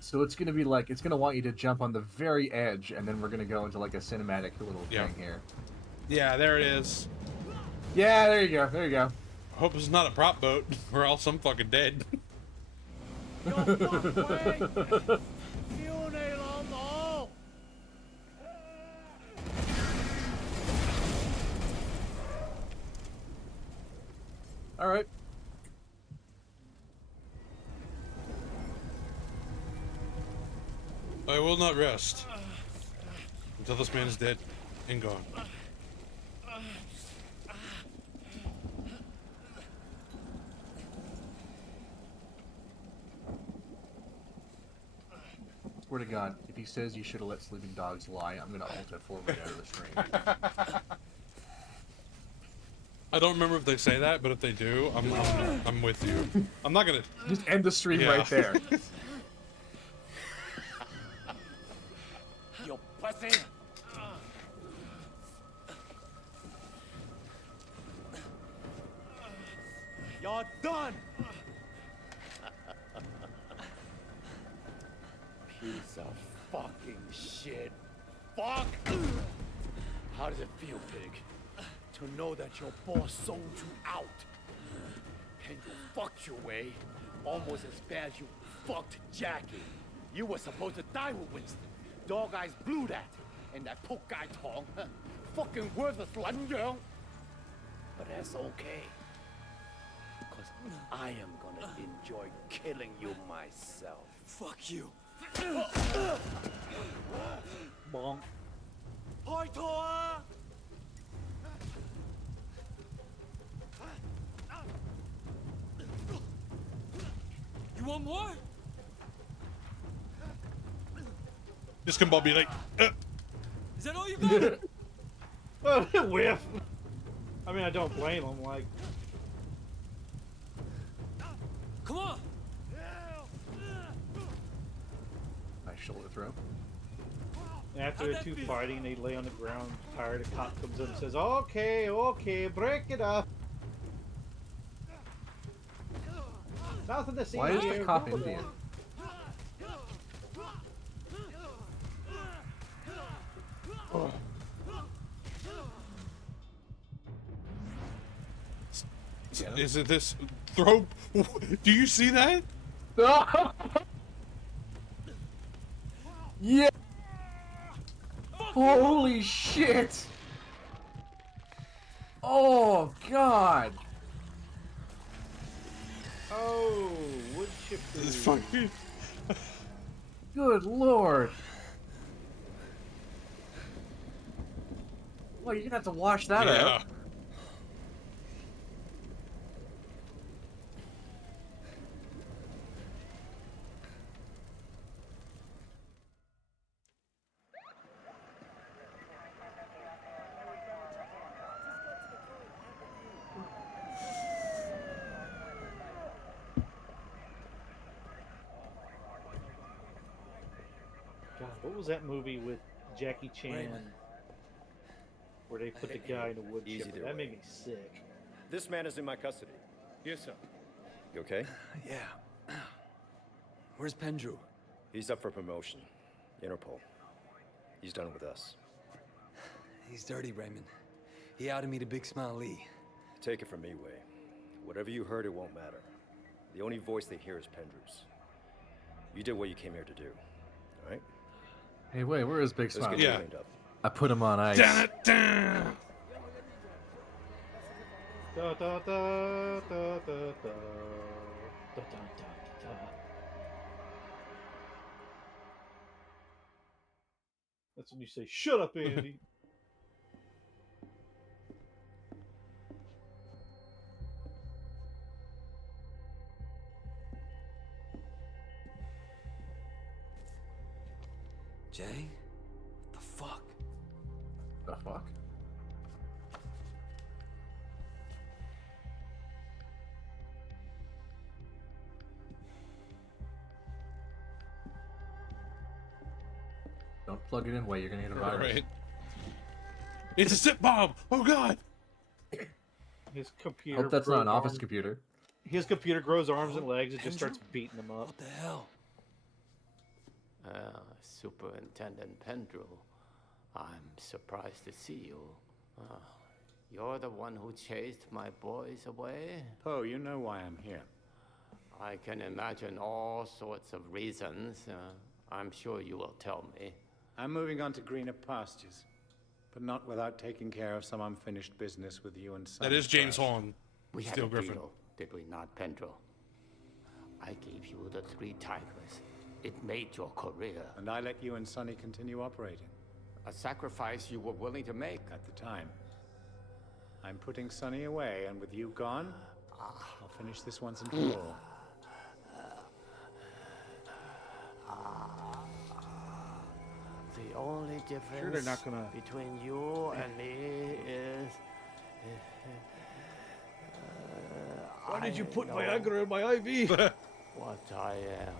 So it's gonna be like, it's gonna want you to jump on the very edge, and then we're gonna go into like a cinematic little thing here. Yeah, there it is. Yeah, there you go. There you go. Hope it's not a prop boat, or else I'm fucking dead. All right. I will not rest until this man is dead and gone. Swear to God, if he says you should have let sleeping dogs lie, I'm gonna ult F4 right out of the stream. I don't remember if they say that, but if they do, I'm with you. I'm not gonna just end the stream right there. You pussy! You're done! Piece of fucking shit. Fuck! How does it feel, pig? To know that your boss sold you out? And you fucked your way almost as bad as you fucked Jackie. You were supposed to die with Winston. Dog Eyes blew that. And that poke guy Tong, fucking worthless Lungyong. But that's okay. Because I am gonna enjoy killing you myself. Fuck you. Bonk. Hoi Tor! You want more? Just come by, be like, Is that all you got? Oh, whiff. I mean, I don't blame him. Like, Come on. Nice shoulder throw. after they're two fighting, they lay on the ground, tired. A cop comes in and says, "Okay, okay, break it up." Nothing to see Why is here. the cop Move Indian? along. oh. Is it this throw? Do you see that? Yeah. Holy shit. Oh God. Oh, wood chipper. This fucking. Good Lord. Well, you're gonna have to wash that out. God, what was that movie with Jackie Chan where they put the guy in a wood Easy chipper? there, That Ray. made me sick. This man is in my custody. Yes, sir. You okay? Yeah. Where's Pendrew? He's up for promotion. Interpol. He's done with us. He's dirty, Raymond. He outed me to Big Smile Lee. Take it from me, Way. Whatever you heard, it won't matter. The only voice they hear is Pendrew's. You did what you came here to do, all right? Hey, wait, where is Big Let's Smile? get you cleaned up. I put him on ice. Da, da, da, da, da, da, da, da, da. That's when you say, "Shut up, Andy." Jay? What the fuck? The fuck? Don't plug it in way, you're gonna get a virus. Right. It's a zip bomb! Oh god! His computer. Hope that's not an grows office arms- computer. His computer grows arms and legs and just starts beating them up. What the hell? Superintendent Pendrew, I'm surprised to see you. You're the one who chased my boys away? Poe, you know why I'm here. I can imagine all sorts of reasons. I'm sure you will tell me. I'm moving on to greener pastures, but not without taking care of some unfinished business with you and Sonny. That is James first. Hong. We had Steel a Griffin. deal, did we not, Pendrew? I gave you the 3 Tigers. It made your career. And I let you and Sonny continue operating. A sacrifice you were willing to make. At the time. I'm putting Sonny away, and with you gone, I'll finish this once and for all. The only difference Sure they're not gonna- between you and me is... Why did you put know Viagra in my IV? what I am.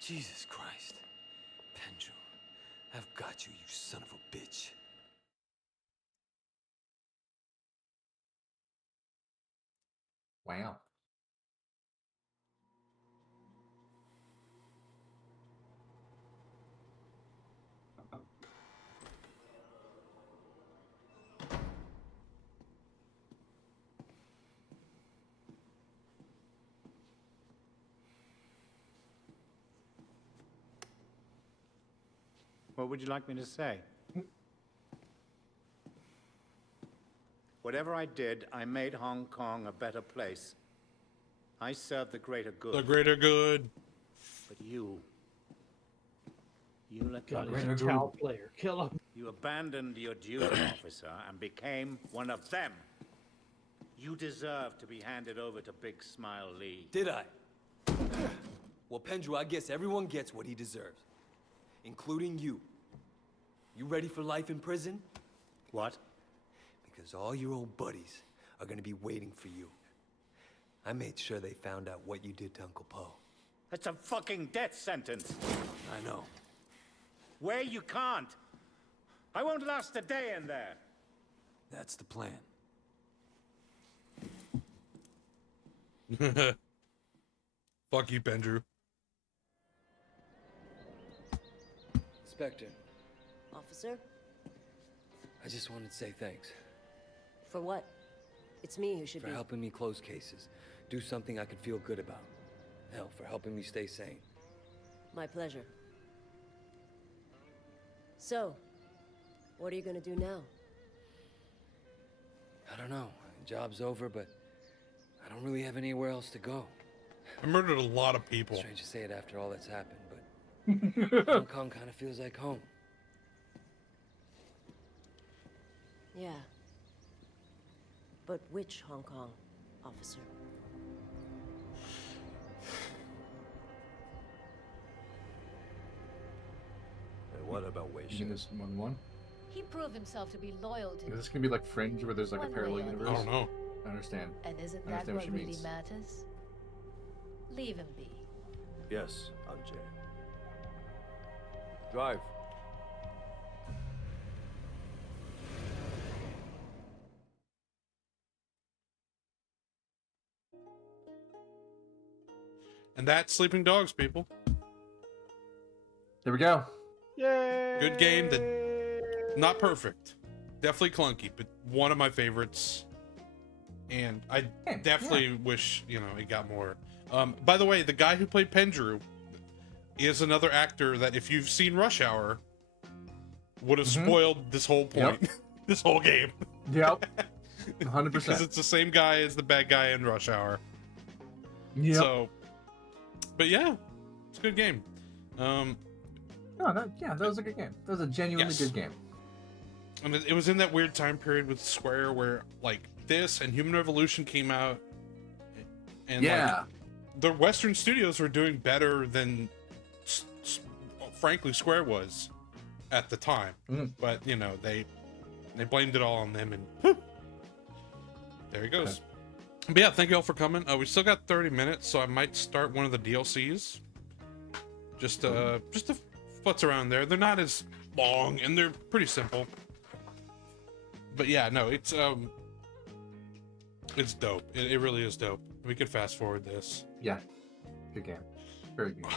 Jesus Christ. Pendrew, I've got you, you son of a bitch. Wow. What would you like me to say? Whatever I did, I made Hong Kong a better place. I served the greater good. The greater good. But you let God, go. he's a Tau player. Kill him. You abandoned your duty, officer, and became one of them. You deserve to be handed over to Big Smile Lee. Did I? Well, Pendrew, I guess everyone gets what he deserves. Including you. You ready for life in prison? What? Because all your old buddies are gonna be waiting for you. I made sure they found out what you did to Uncle Poe. That's a fucking death sentence. I know. Where you can't. I won't last a day in there. That's the plan. Fuck you, Pendrew. Inspector, Officer? I just wanted to say thanks For what? It's me who should for be... helping me close cases. Do something I could feel good about. Hell, for helping me stay sane. My pleasure. So, what are you gonna do now? I don't know. Job's over, but I don't really have anywhere else to go. I murdered a lot of people. Strange to say it after all that's happened, but Hong Kong kind of feels like home. Yeah. But which Hong Kong, officer? And what about Wei You Shen? this 1-1? He proved himself to be loyal to Is me. this gonna be like Fringe, where there's like a One parallel way or the universe? I don't know. I understand. And isn't I that understand what she really means. matters? Leave him be. Yes, I'm Jay. Drive. And that's Sleeping Dogs, people. There we go. Yay! Good game. Not perfect. Definitely clunky, but one of my favorites. And I definitely wish, it got more. By the way, the guy who played Pendrew is another actor that, if you've seen Rush Hour, would have spoiled this whole point, this whole game. Yep. 100%. Because it's the same guy as the bad guy in Rush Hour. Yep. So, but yeah, it's a good game. That was a good game. That was a genuinely good game. And it was in that weird time period with Square where like this and Human Revolution came out, and like, the Western studios were doing better than, frankly, Square was at the time. But you know, they blamed it all on them, and there he goes. But yeah, thank you all for coming. We still got 30 minutes, so I might start one of the DLCs. Just to futz around there. They're not as long and they're pretty simple. But yeah, no, it's dope. It really is dope. We could fast forward this. Yeah, good game. Very good game.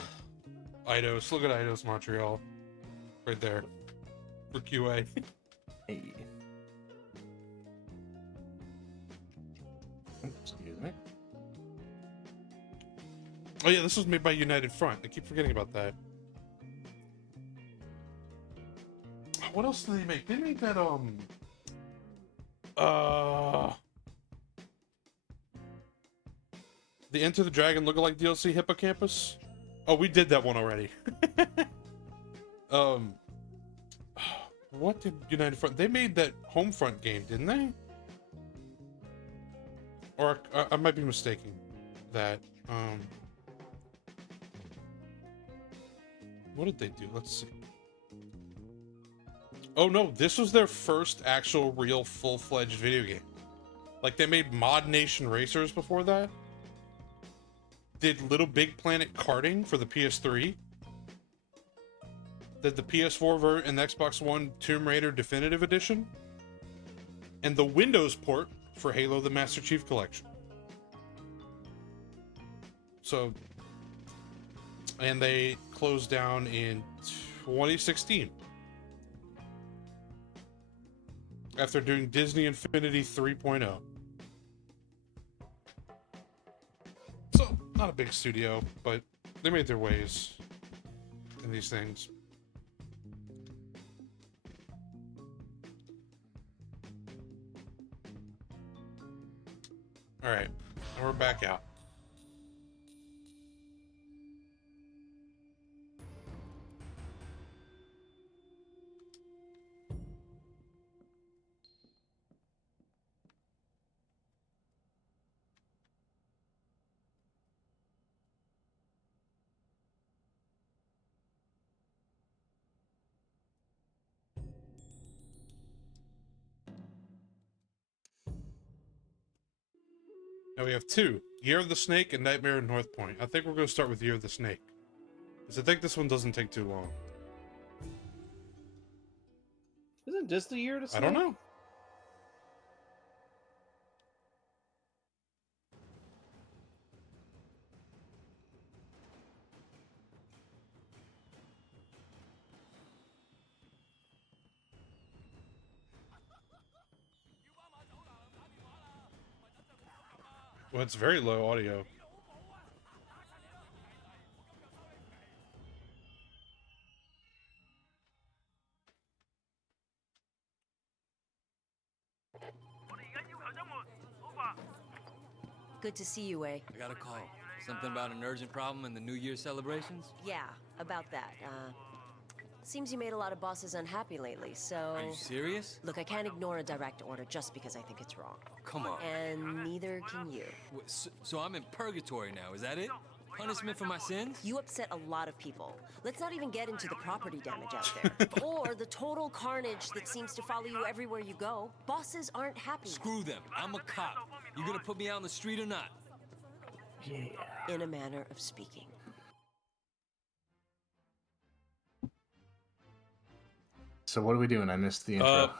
Eidos, look at Eidos Montreal, right there for QA. Hey. Excuse me. Oh yeah, this was made by United Front. I keep forgetting about that. What else did they make? They made that the Enter the Dragon lookalike DLC Hippocampus. Oh, we did that one already. What did United Front? They made that Homefront game, didn't they? Or I might be mistaking that. What did they do? Let's see. Oh no, this was their first actual real full-fledged video game. Like, they made Mod Nation Racers before that. Did Little Big Planet Karting for the PS3. Did the PS4 and the Xbox One Tomb Raider Definitive Edition. And the Windows port for Halo the Master Chief Collection. So, and they closed down in 2016. After doing Disney Infinity 3.0. So, not a big studio, but they made their ways in these things. Alright, and we're back out. Now we have two. Year of the Snake and Nightmare in North Point. I think we're going to start with Year of the Snake. Because I think this one doesn't take too long. Isn't this the year to I don't know. Well, it's very low audio. Good to see you, Wei. I got a call. Something about an urgent problem in the New Year celebrations? Yeah, about that. Seems you made a lot of bosses unhappy lately, so... Are you serious? Look, I can't ignore a direct order just because I think it's wrong. Come on. And neither can you. So I'm in purgatory now, is that it? Punishment for my sins? You upset a lot of people. Let's not even get into the property damage out there. Or the total carnage that seems to follow you everywhere you go. Bosses aren't happy. Screw them. I'm a cop. You gonna put me out on the street or not? Yeah. In a manner of speaking. So what are we doing? I missed the intro.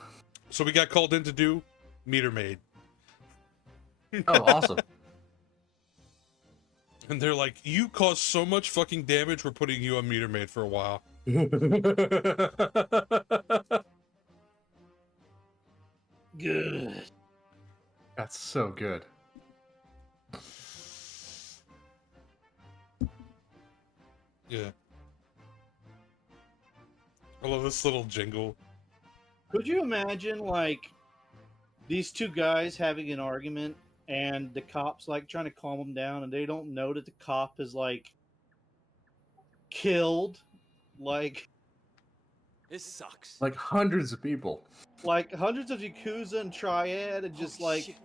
So we got called in to do Meter Maid. Oh, awesome. And they're like, you caused so much fucking damage, we're putting you on Meter Maid for a while. Good. That's so good. Yeah. I love this little jingle. Could you imagine, like, these two guys having an argument, and the cops like trying to calm them down, and they don't know that the cop is like killed, like This sucks. Like hundreds of people. like hundreds of Yakuza and Triad, and just like, shit.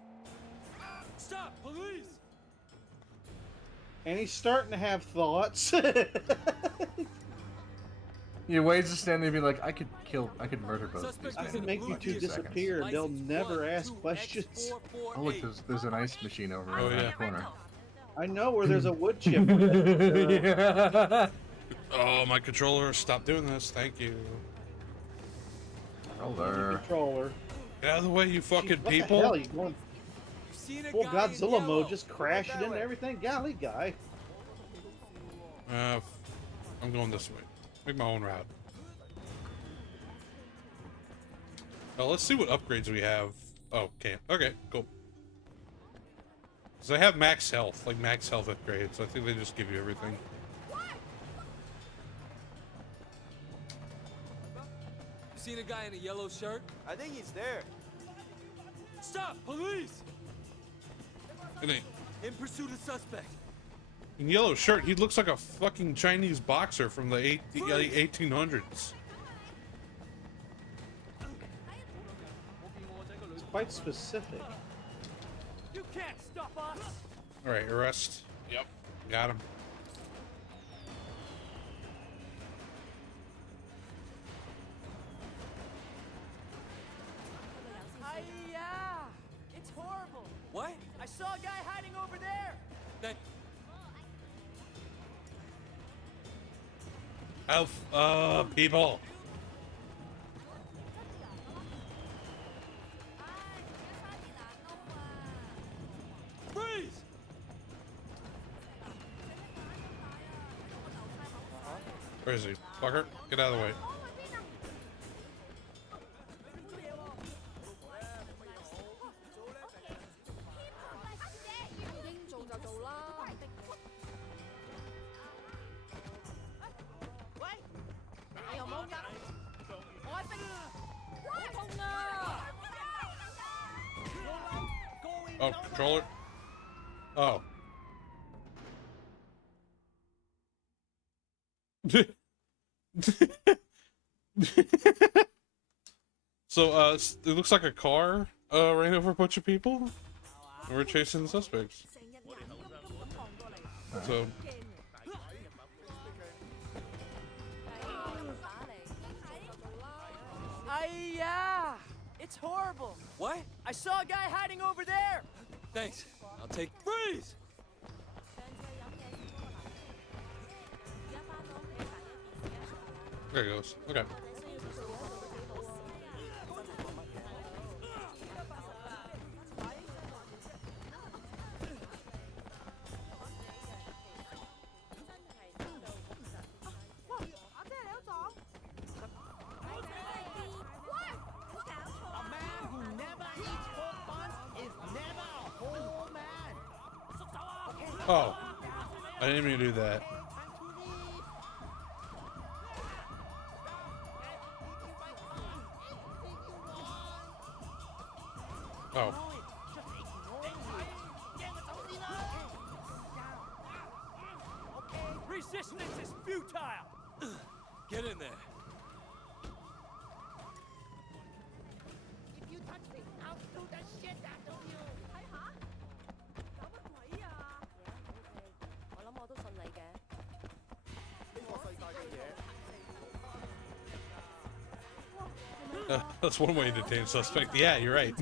Stop, police! and he's starting to have thoughts. Yeah, Wade's just standing there being like, I could murder both of these I men can in make you two 2 seconds. disappear, and they'll never ask questions. Oh look, there's an ice machine over in the corner. I know where there's a wood chip. Yeah. Oh, my controller! Stop doing this. Thank you. Controller. Controller. Get out of the way, you fucking What people! the hell? He's going Seen a full guy in Godzilla yellow. mode, just crashing into everything. Golly, guy. I'm going this way. Make my own route. Oh, let's see what upgrades we have. Oh, can't. Okay, cool. Because I have max health, like max health upgrades. I think they just give you everything. Seen a guy in a yellow shirt? I think he's there. Stop, police! In pursuit of suspect. In yellow shirt, he looks like a fucking Chinese boxer from the 1800s. It's quite specific. You can't stop us. All right, arrest. Yep, got him. Yeah, it's horrible. What? I saw a guy hiding over there. That Elf, people. freeze! Where is he? Fucker, get out of the way. Oh, controller. Oh. So, it looks like a car ran over a bunch of people. And we're chasing the suspects. So. Yeah, it's horrible. What? I saw a guy hiding over there. Thanks. I'll take freeze! There it goes. Okay. A man who never eats pork buns is never a whole man. Oh. I didn't mean to do that. Oh. Resistance is futile. Get in there. If you touch me, I'll shoot the shit out of you. That's one way to detain a suspect. Yeah, you're right.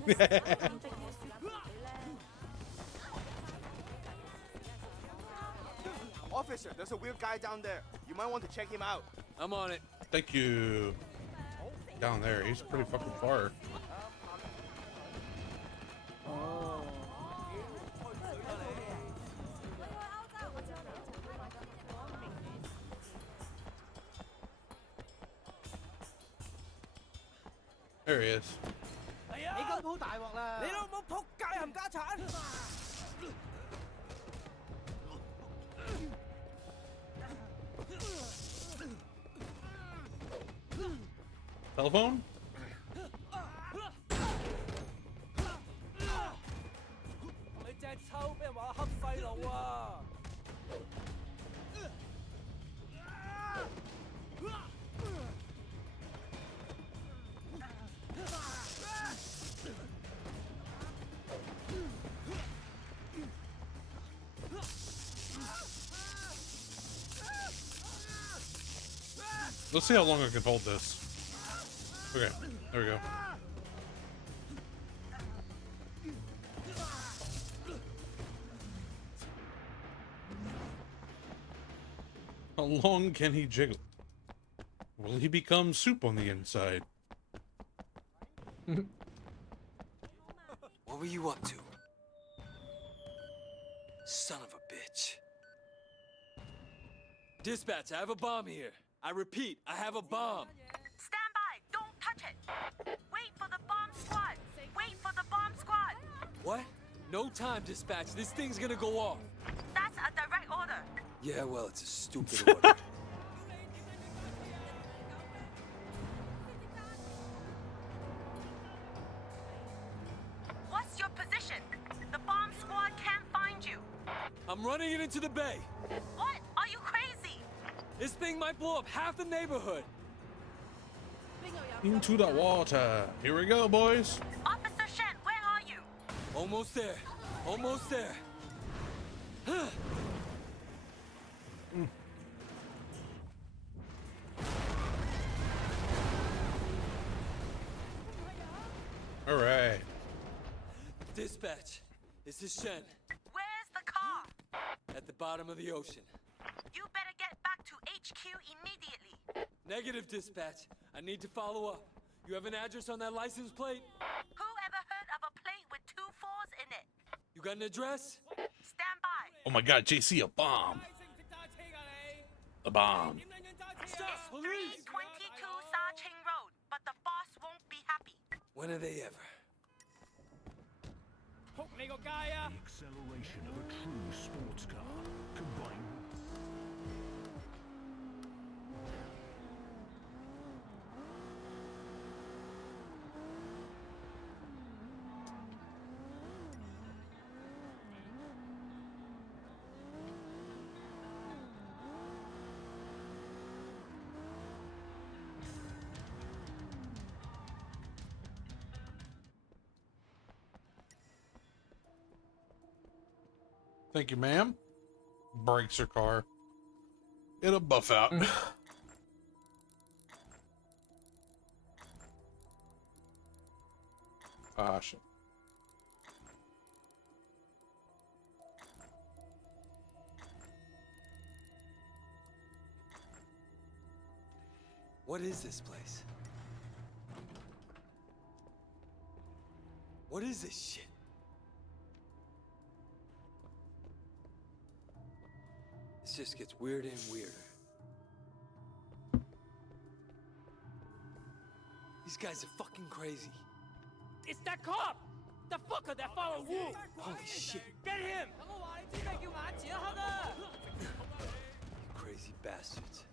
Officer, there's a weird guy down there. You might want to check him out. I'm on it. Thank you. Down there, he's pretty fucking far. There he is. 你咁好大鑊啦！你老母仆街冚家鏟！ Telephone? Let's see how long I can hold this. Okay, there we go. How long can he jiggle? Will he become soup on the inside? What were you up to? Son of a bitch. Dispatch, I have a bomb here. I repeat, I have a bomb. Stand by! Don't touch it! Wait for the bomb squad! Wait for the bomb squad! What? No time, dispatch. This thing's gonna go off. That's a direct order! Yeah, well, it's a stupid order. What's your position? The bomb squad can't find you! I'm running it into the bay. What? Are you crazy? This thing might blow up half the neighborhood. Into the water. Here we go, boys. Officer Shen, where are you? Almost there. Almost there. All right. Dispatch, this is Shen. Where's the car? At the bottom of the ocean. You better get back to HQ immediately. Negative, dispatch. I need to follow up. You have an address on that license plate? Who ever heard of a plate with 2 4s in it? You got an address? Stand by. Oh my God, JC, a bomb. A bomb. It's 322 Sa Ching Road, but the boss won't be happy. When are they ever? The acceleration of a true sports car, combined Thank you, ma'am. Breaks her car. It'll buff out. Ah, shit. What is this place? What is this shit? This just gets weirder and weirder. These guys are fucking crazy. It's that cop! The fucker that followed Wu! Holy shit. Get him! You crazy bastards.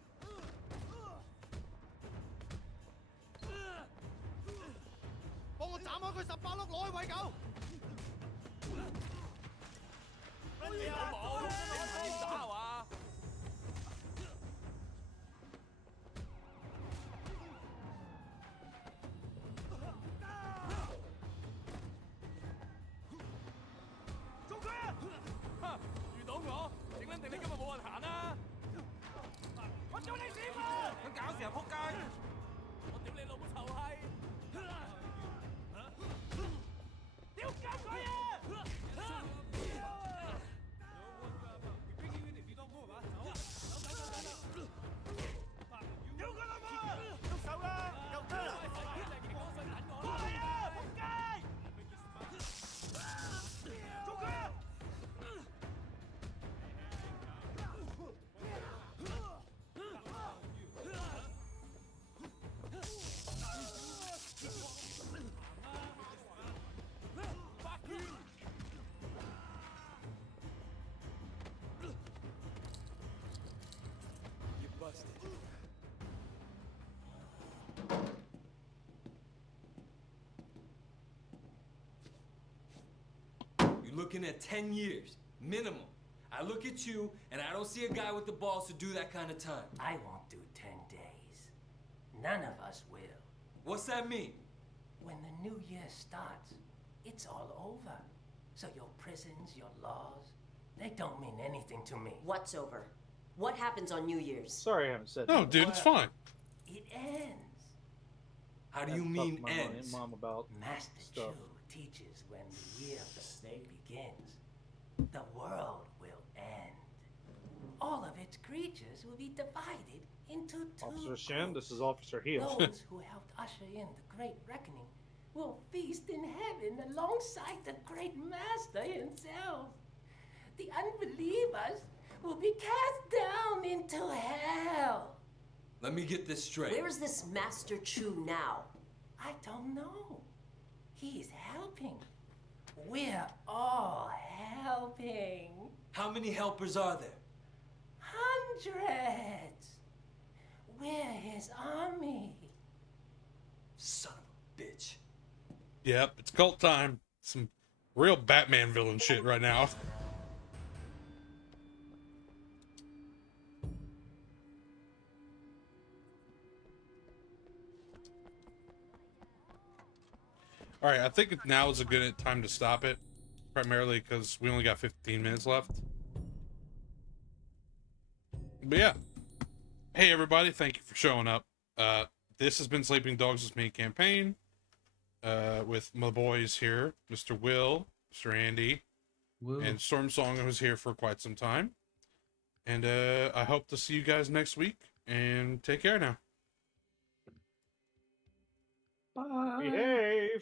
You busted. You're looking at 10 years, minimum. I look at you, and I don't see a guy with the balls to do that kind of time. I won't do 10 days. None of us will. What's that mean? When the new year starts, it's all over. So your prisons, your laws, they don't mean anything to me. What's over? What happens on New Year's? Sorry I haven't said No, that. dude, it's fine. ends. How do I you have to talk mean to my ends? mom about Master stuff. Chu teaches when the year of the snake begins, the world will end. All of its creatures will be divided into two Officer Shen, this is groups. Officer Heel. Those who helped usher in the Great Reckoning will feast in heaven alongside the Great Master himself. The unbelievers will be cast down into hell. Let me get this straight. Where is this Master Chu now? I don't know. He's helping. We're all helping. How many helpers are there? Hundreds. We're his army. Son of a bitch. Yep, it's cult time. Some real Batman villain shit right now. All right, I think now is a good time to stop it, primarily because we only got 15 minutes left. But yeah, hey everybody, thank you for showing up. This has been Sleeping Dogs with Me campaign, with my boys here, Mr. Will, Mr. Andy, Woo. and Storm Song, who's here for quite some time. And I hope to see you guys next week, and take care now. Bye. Behave.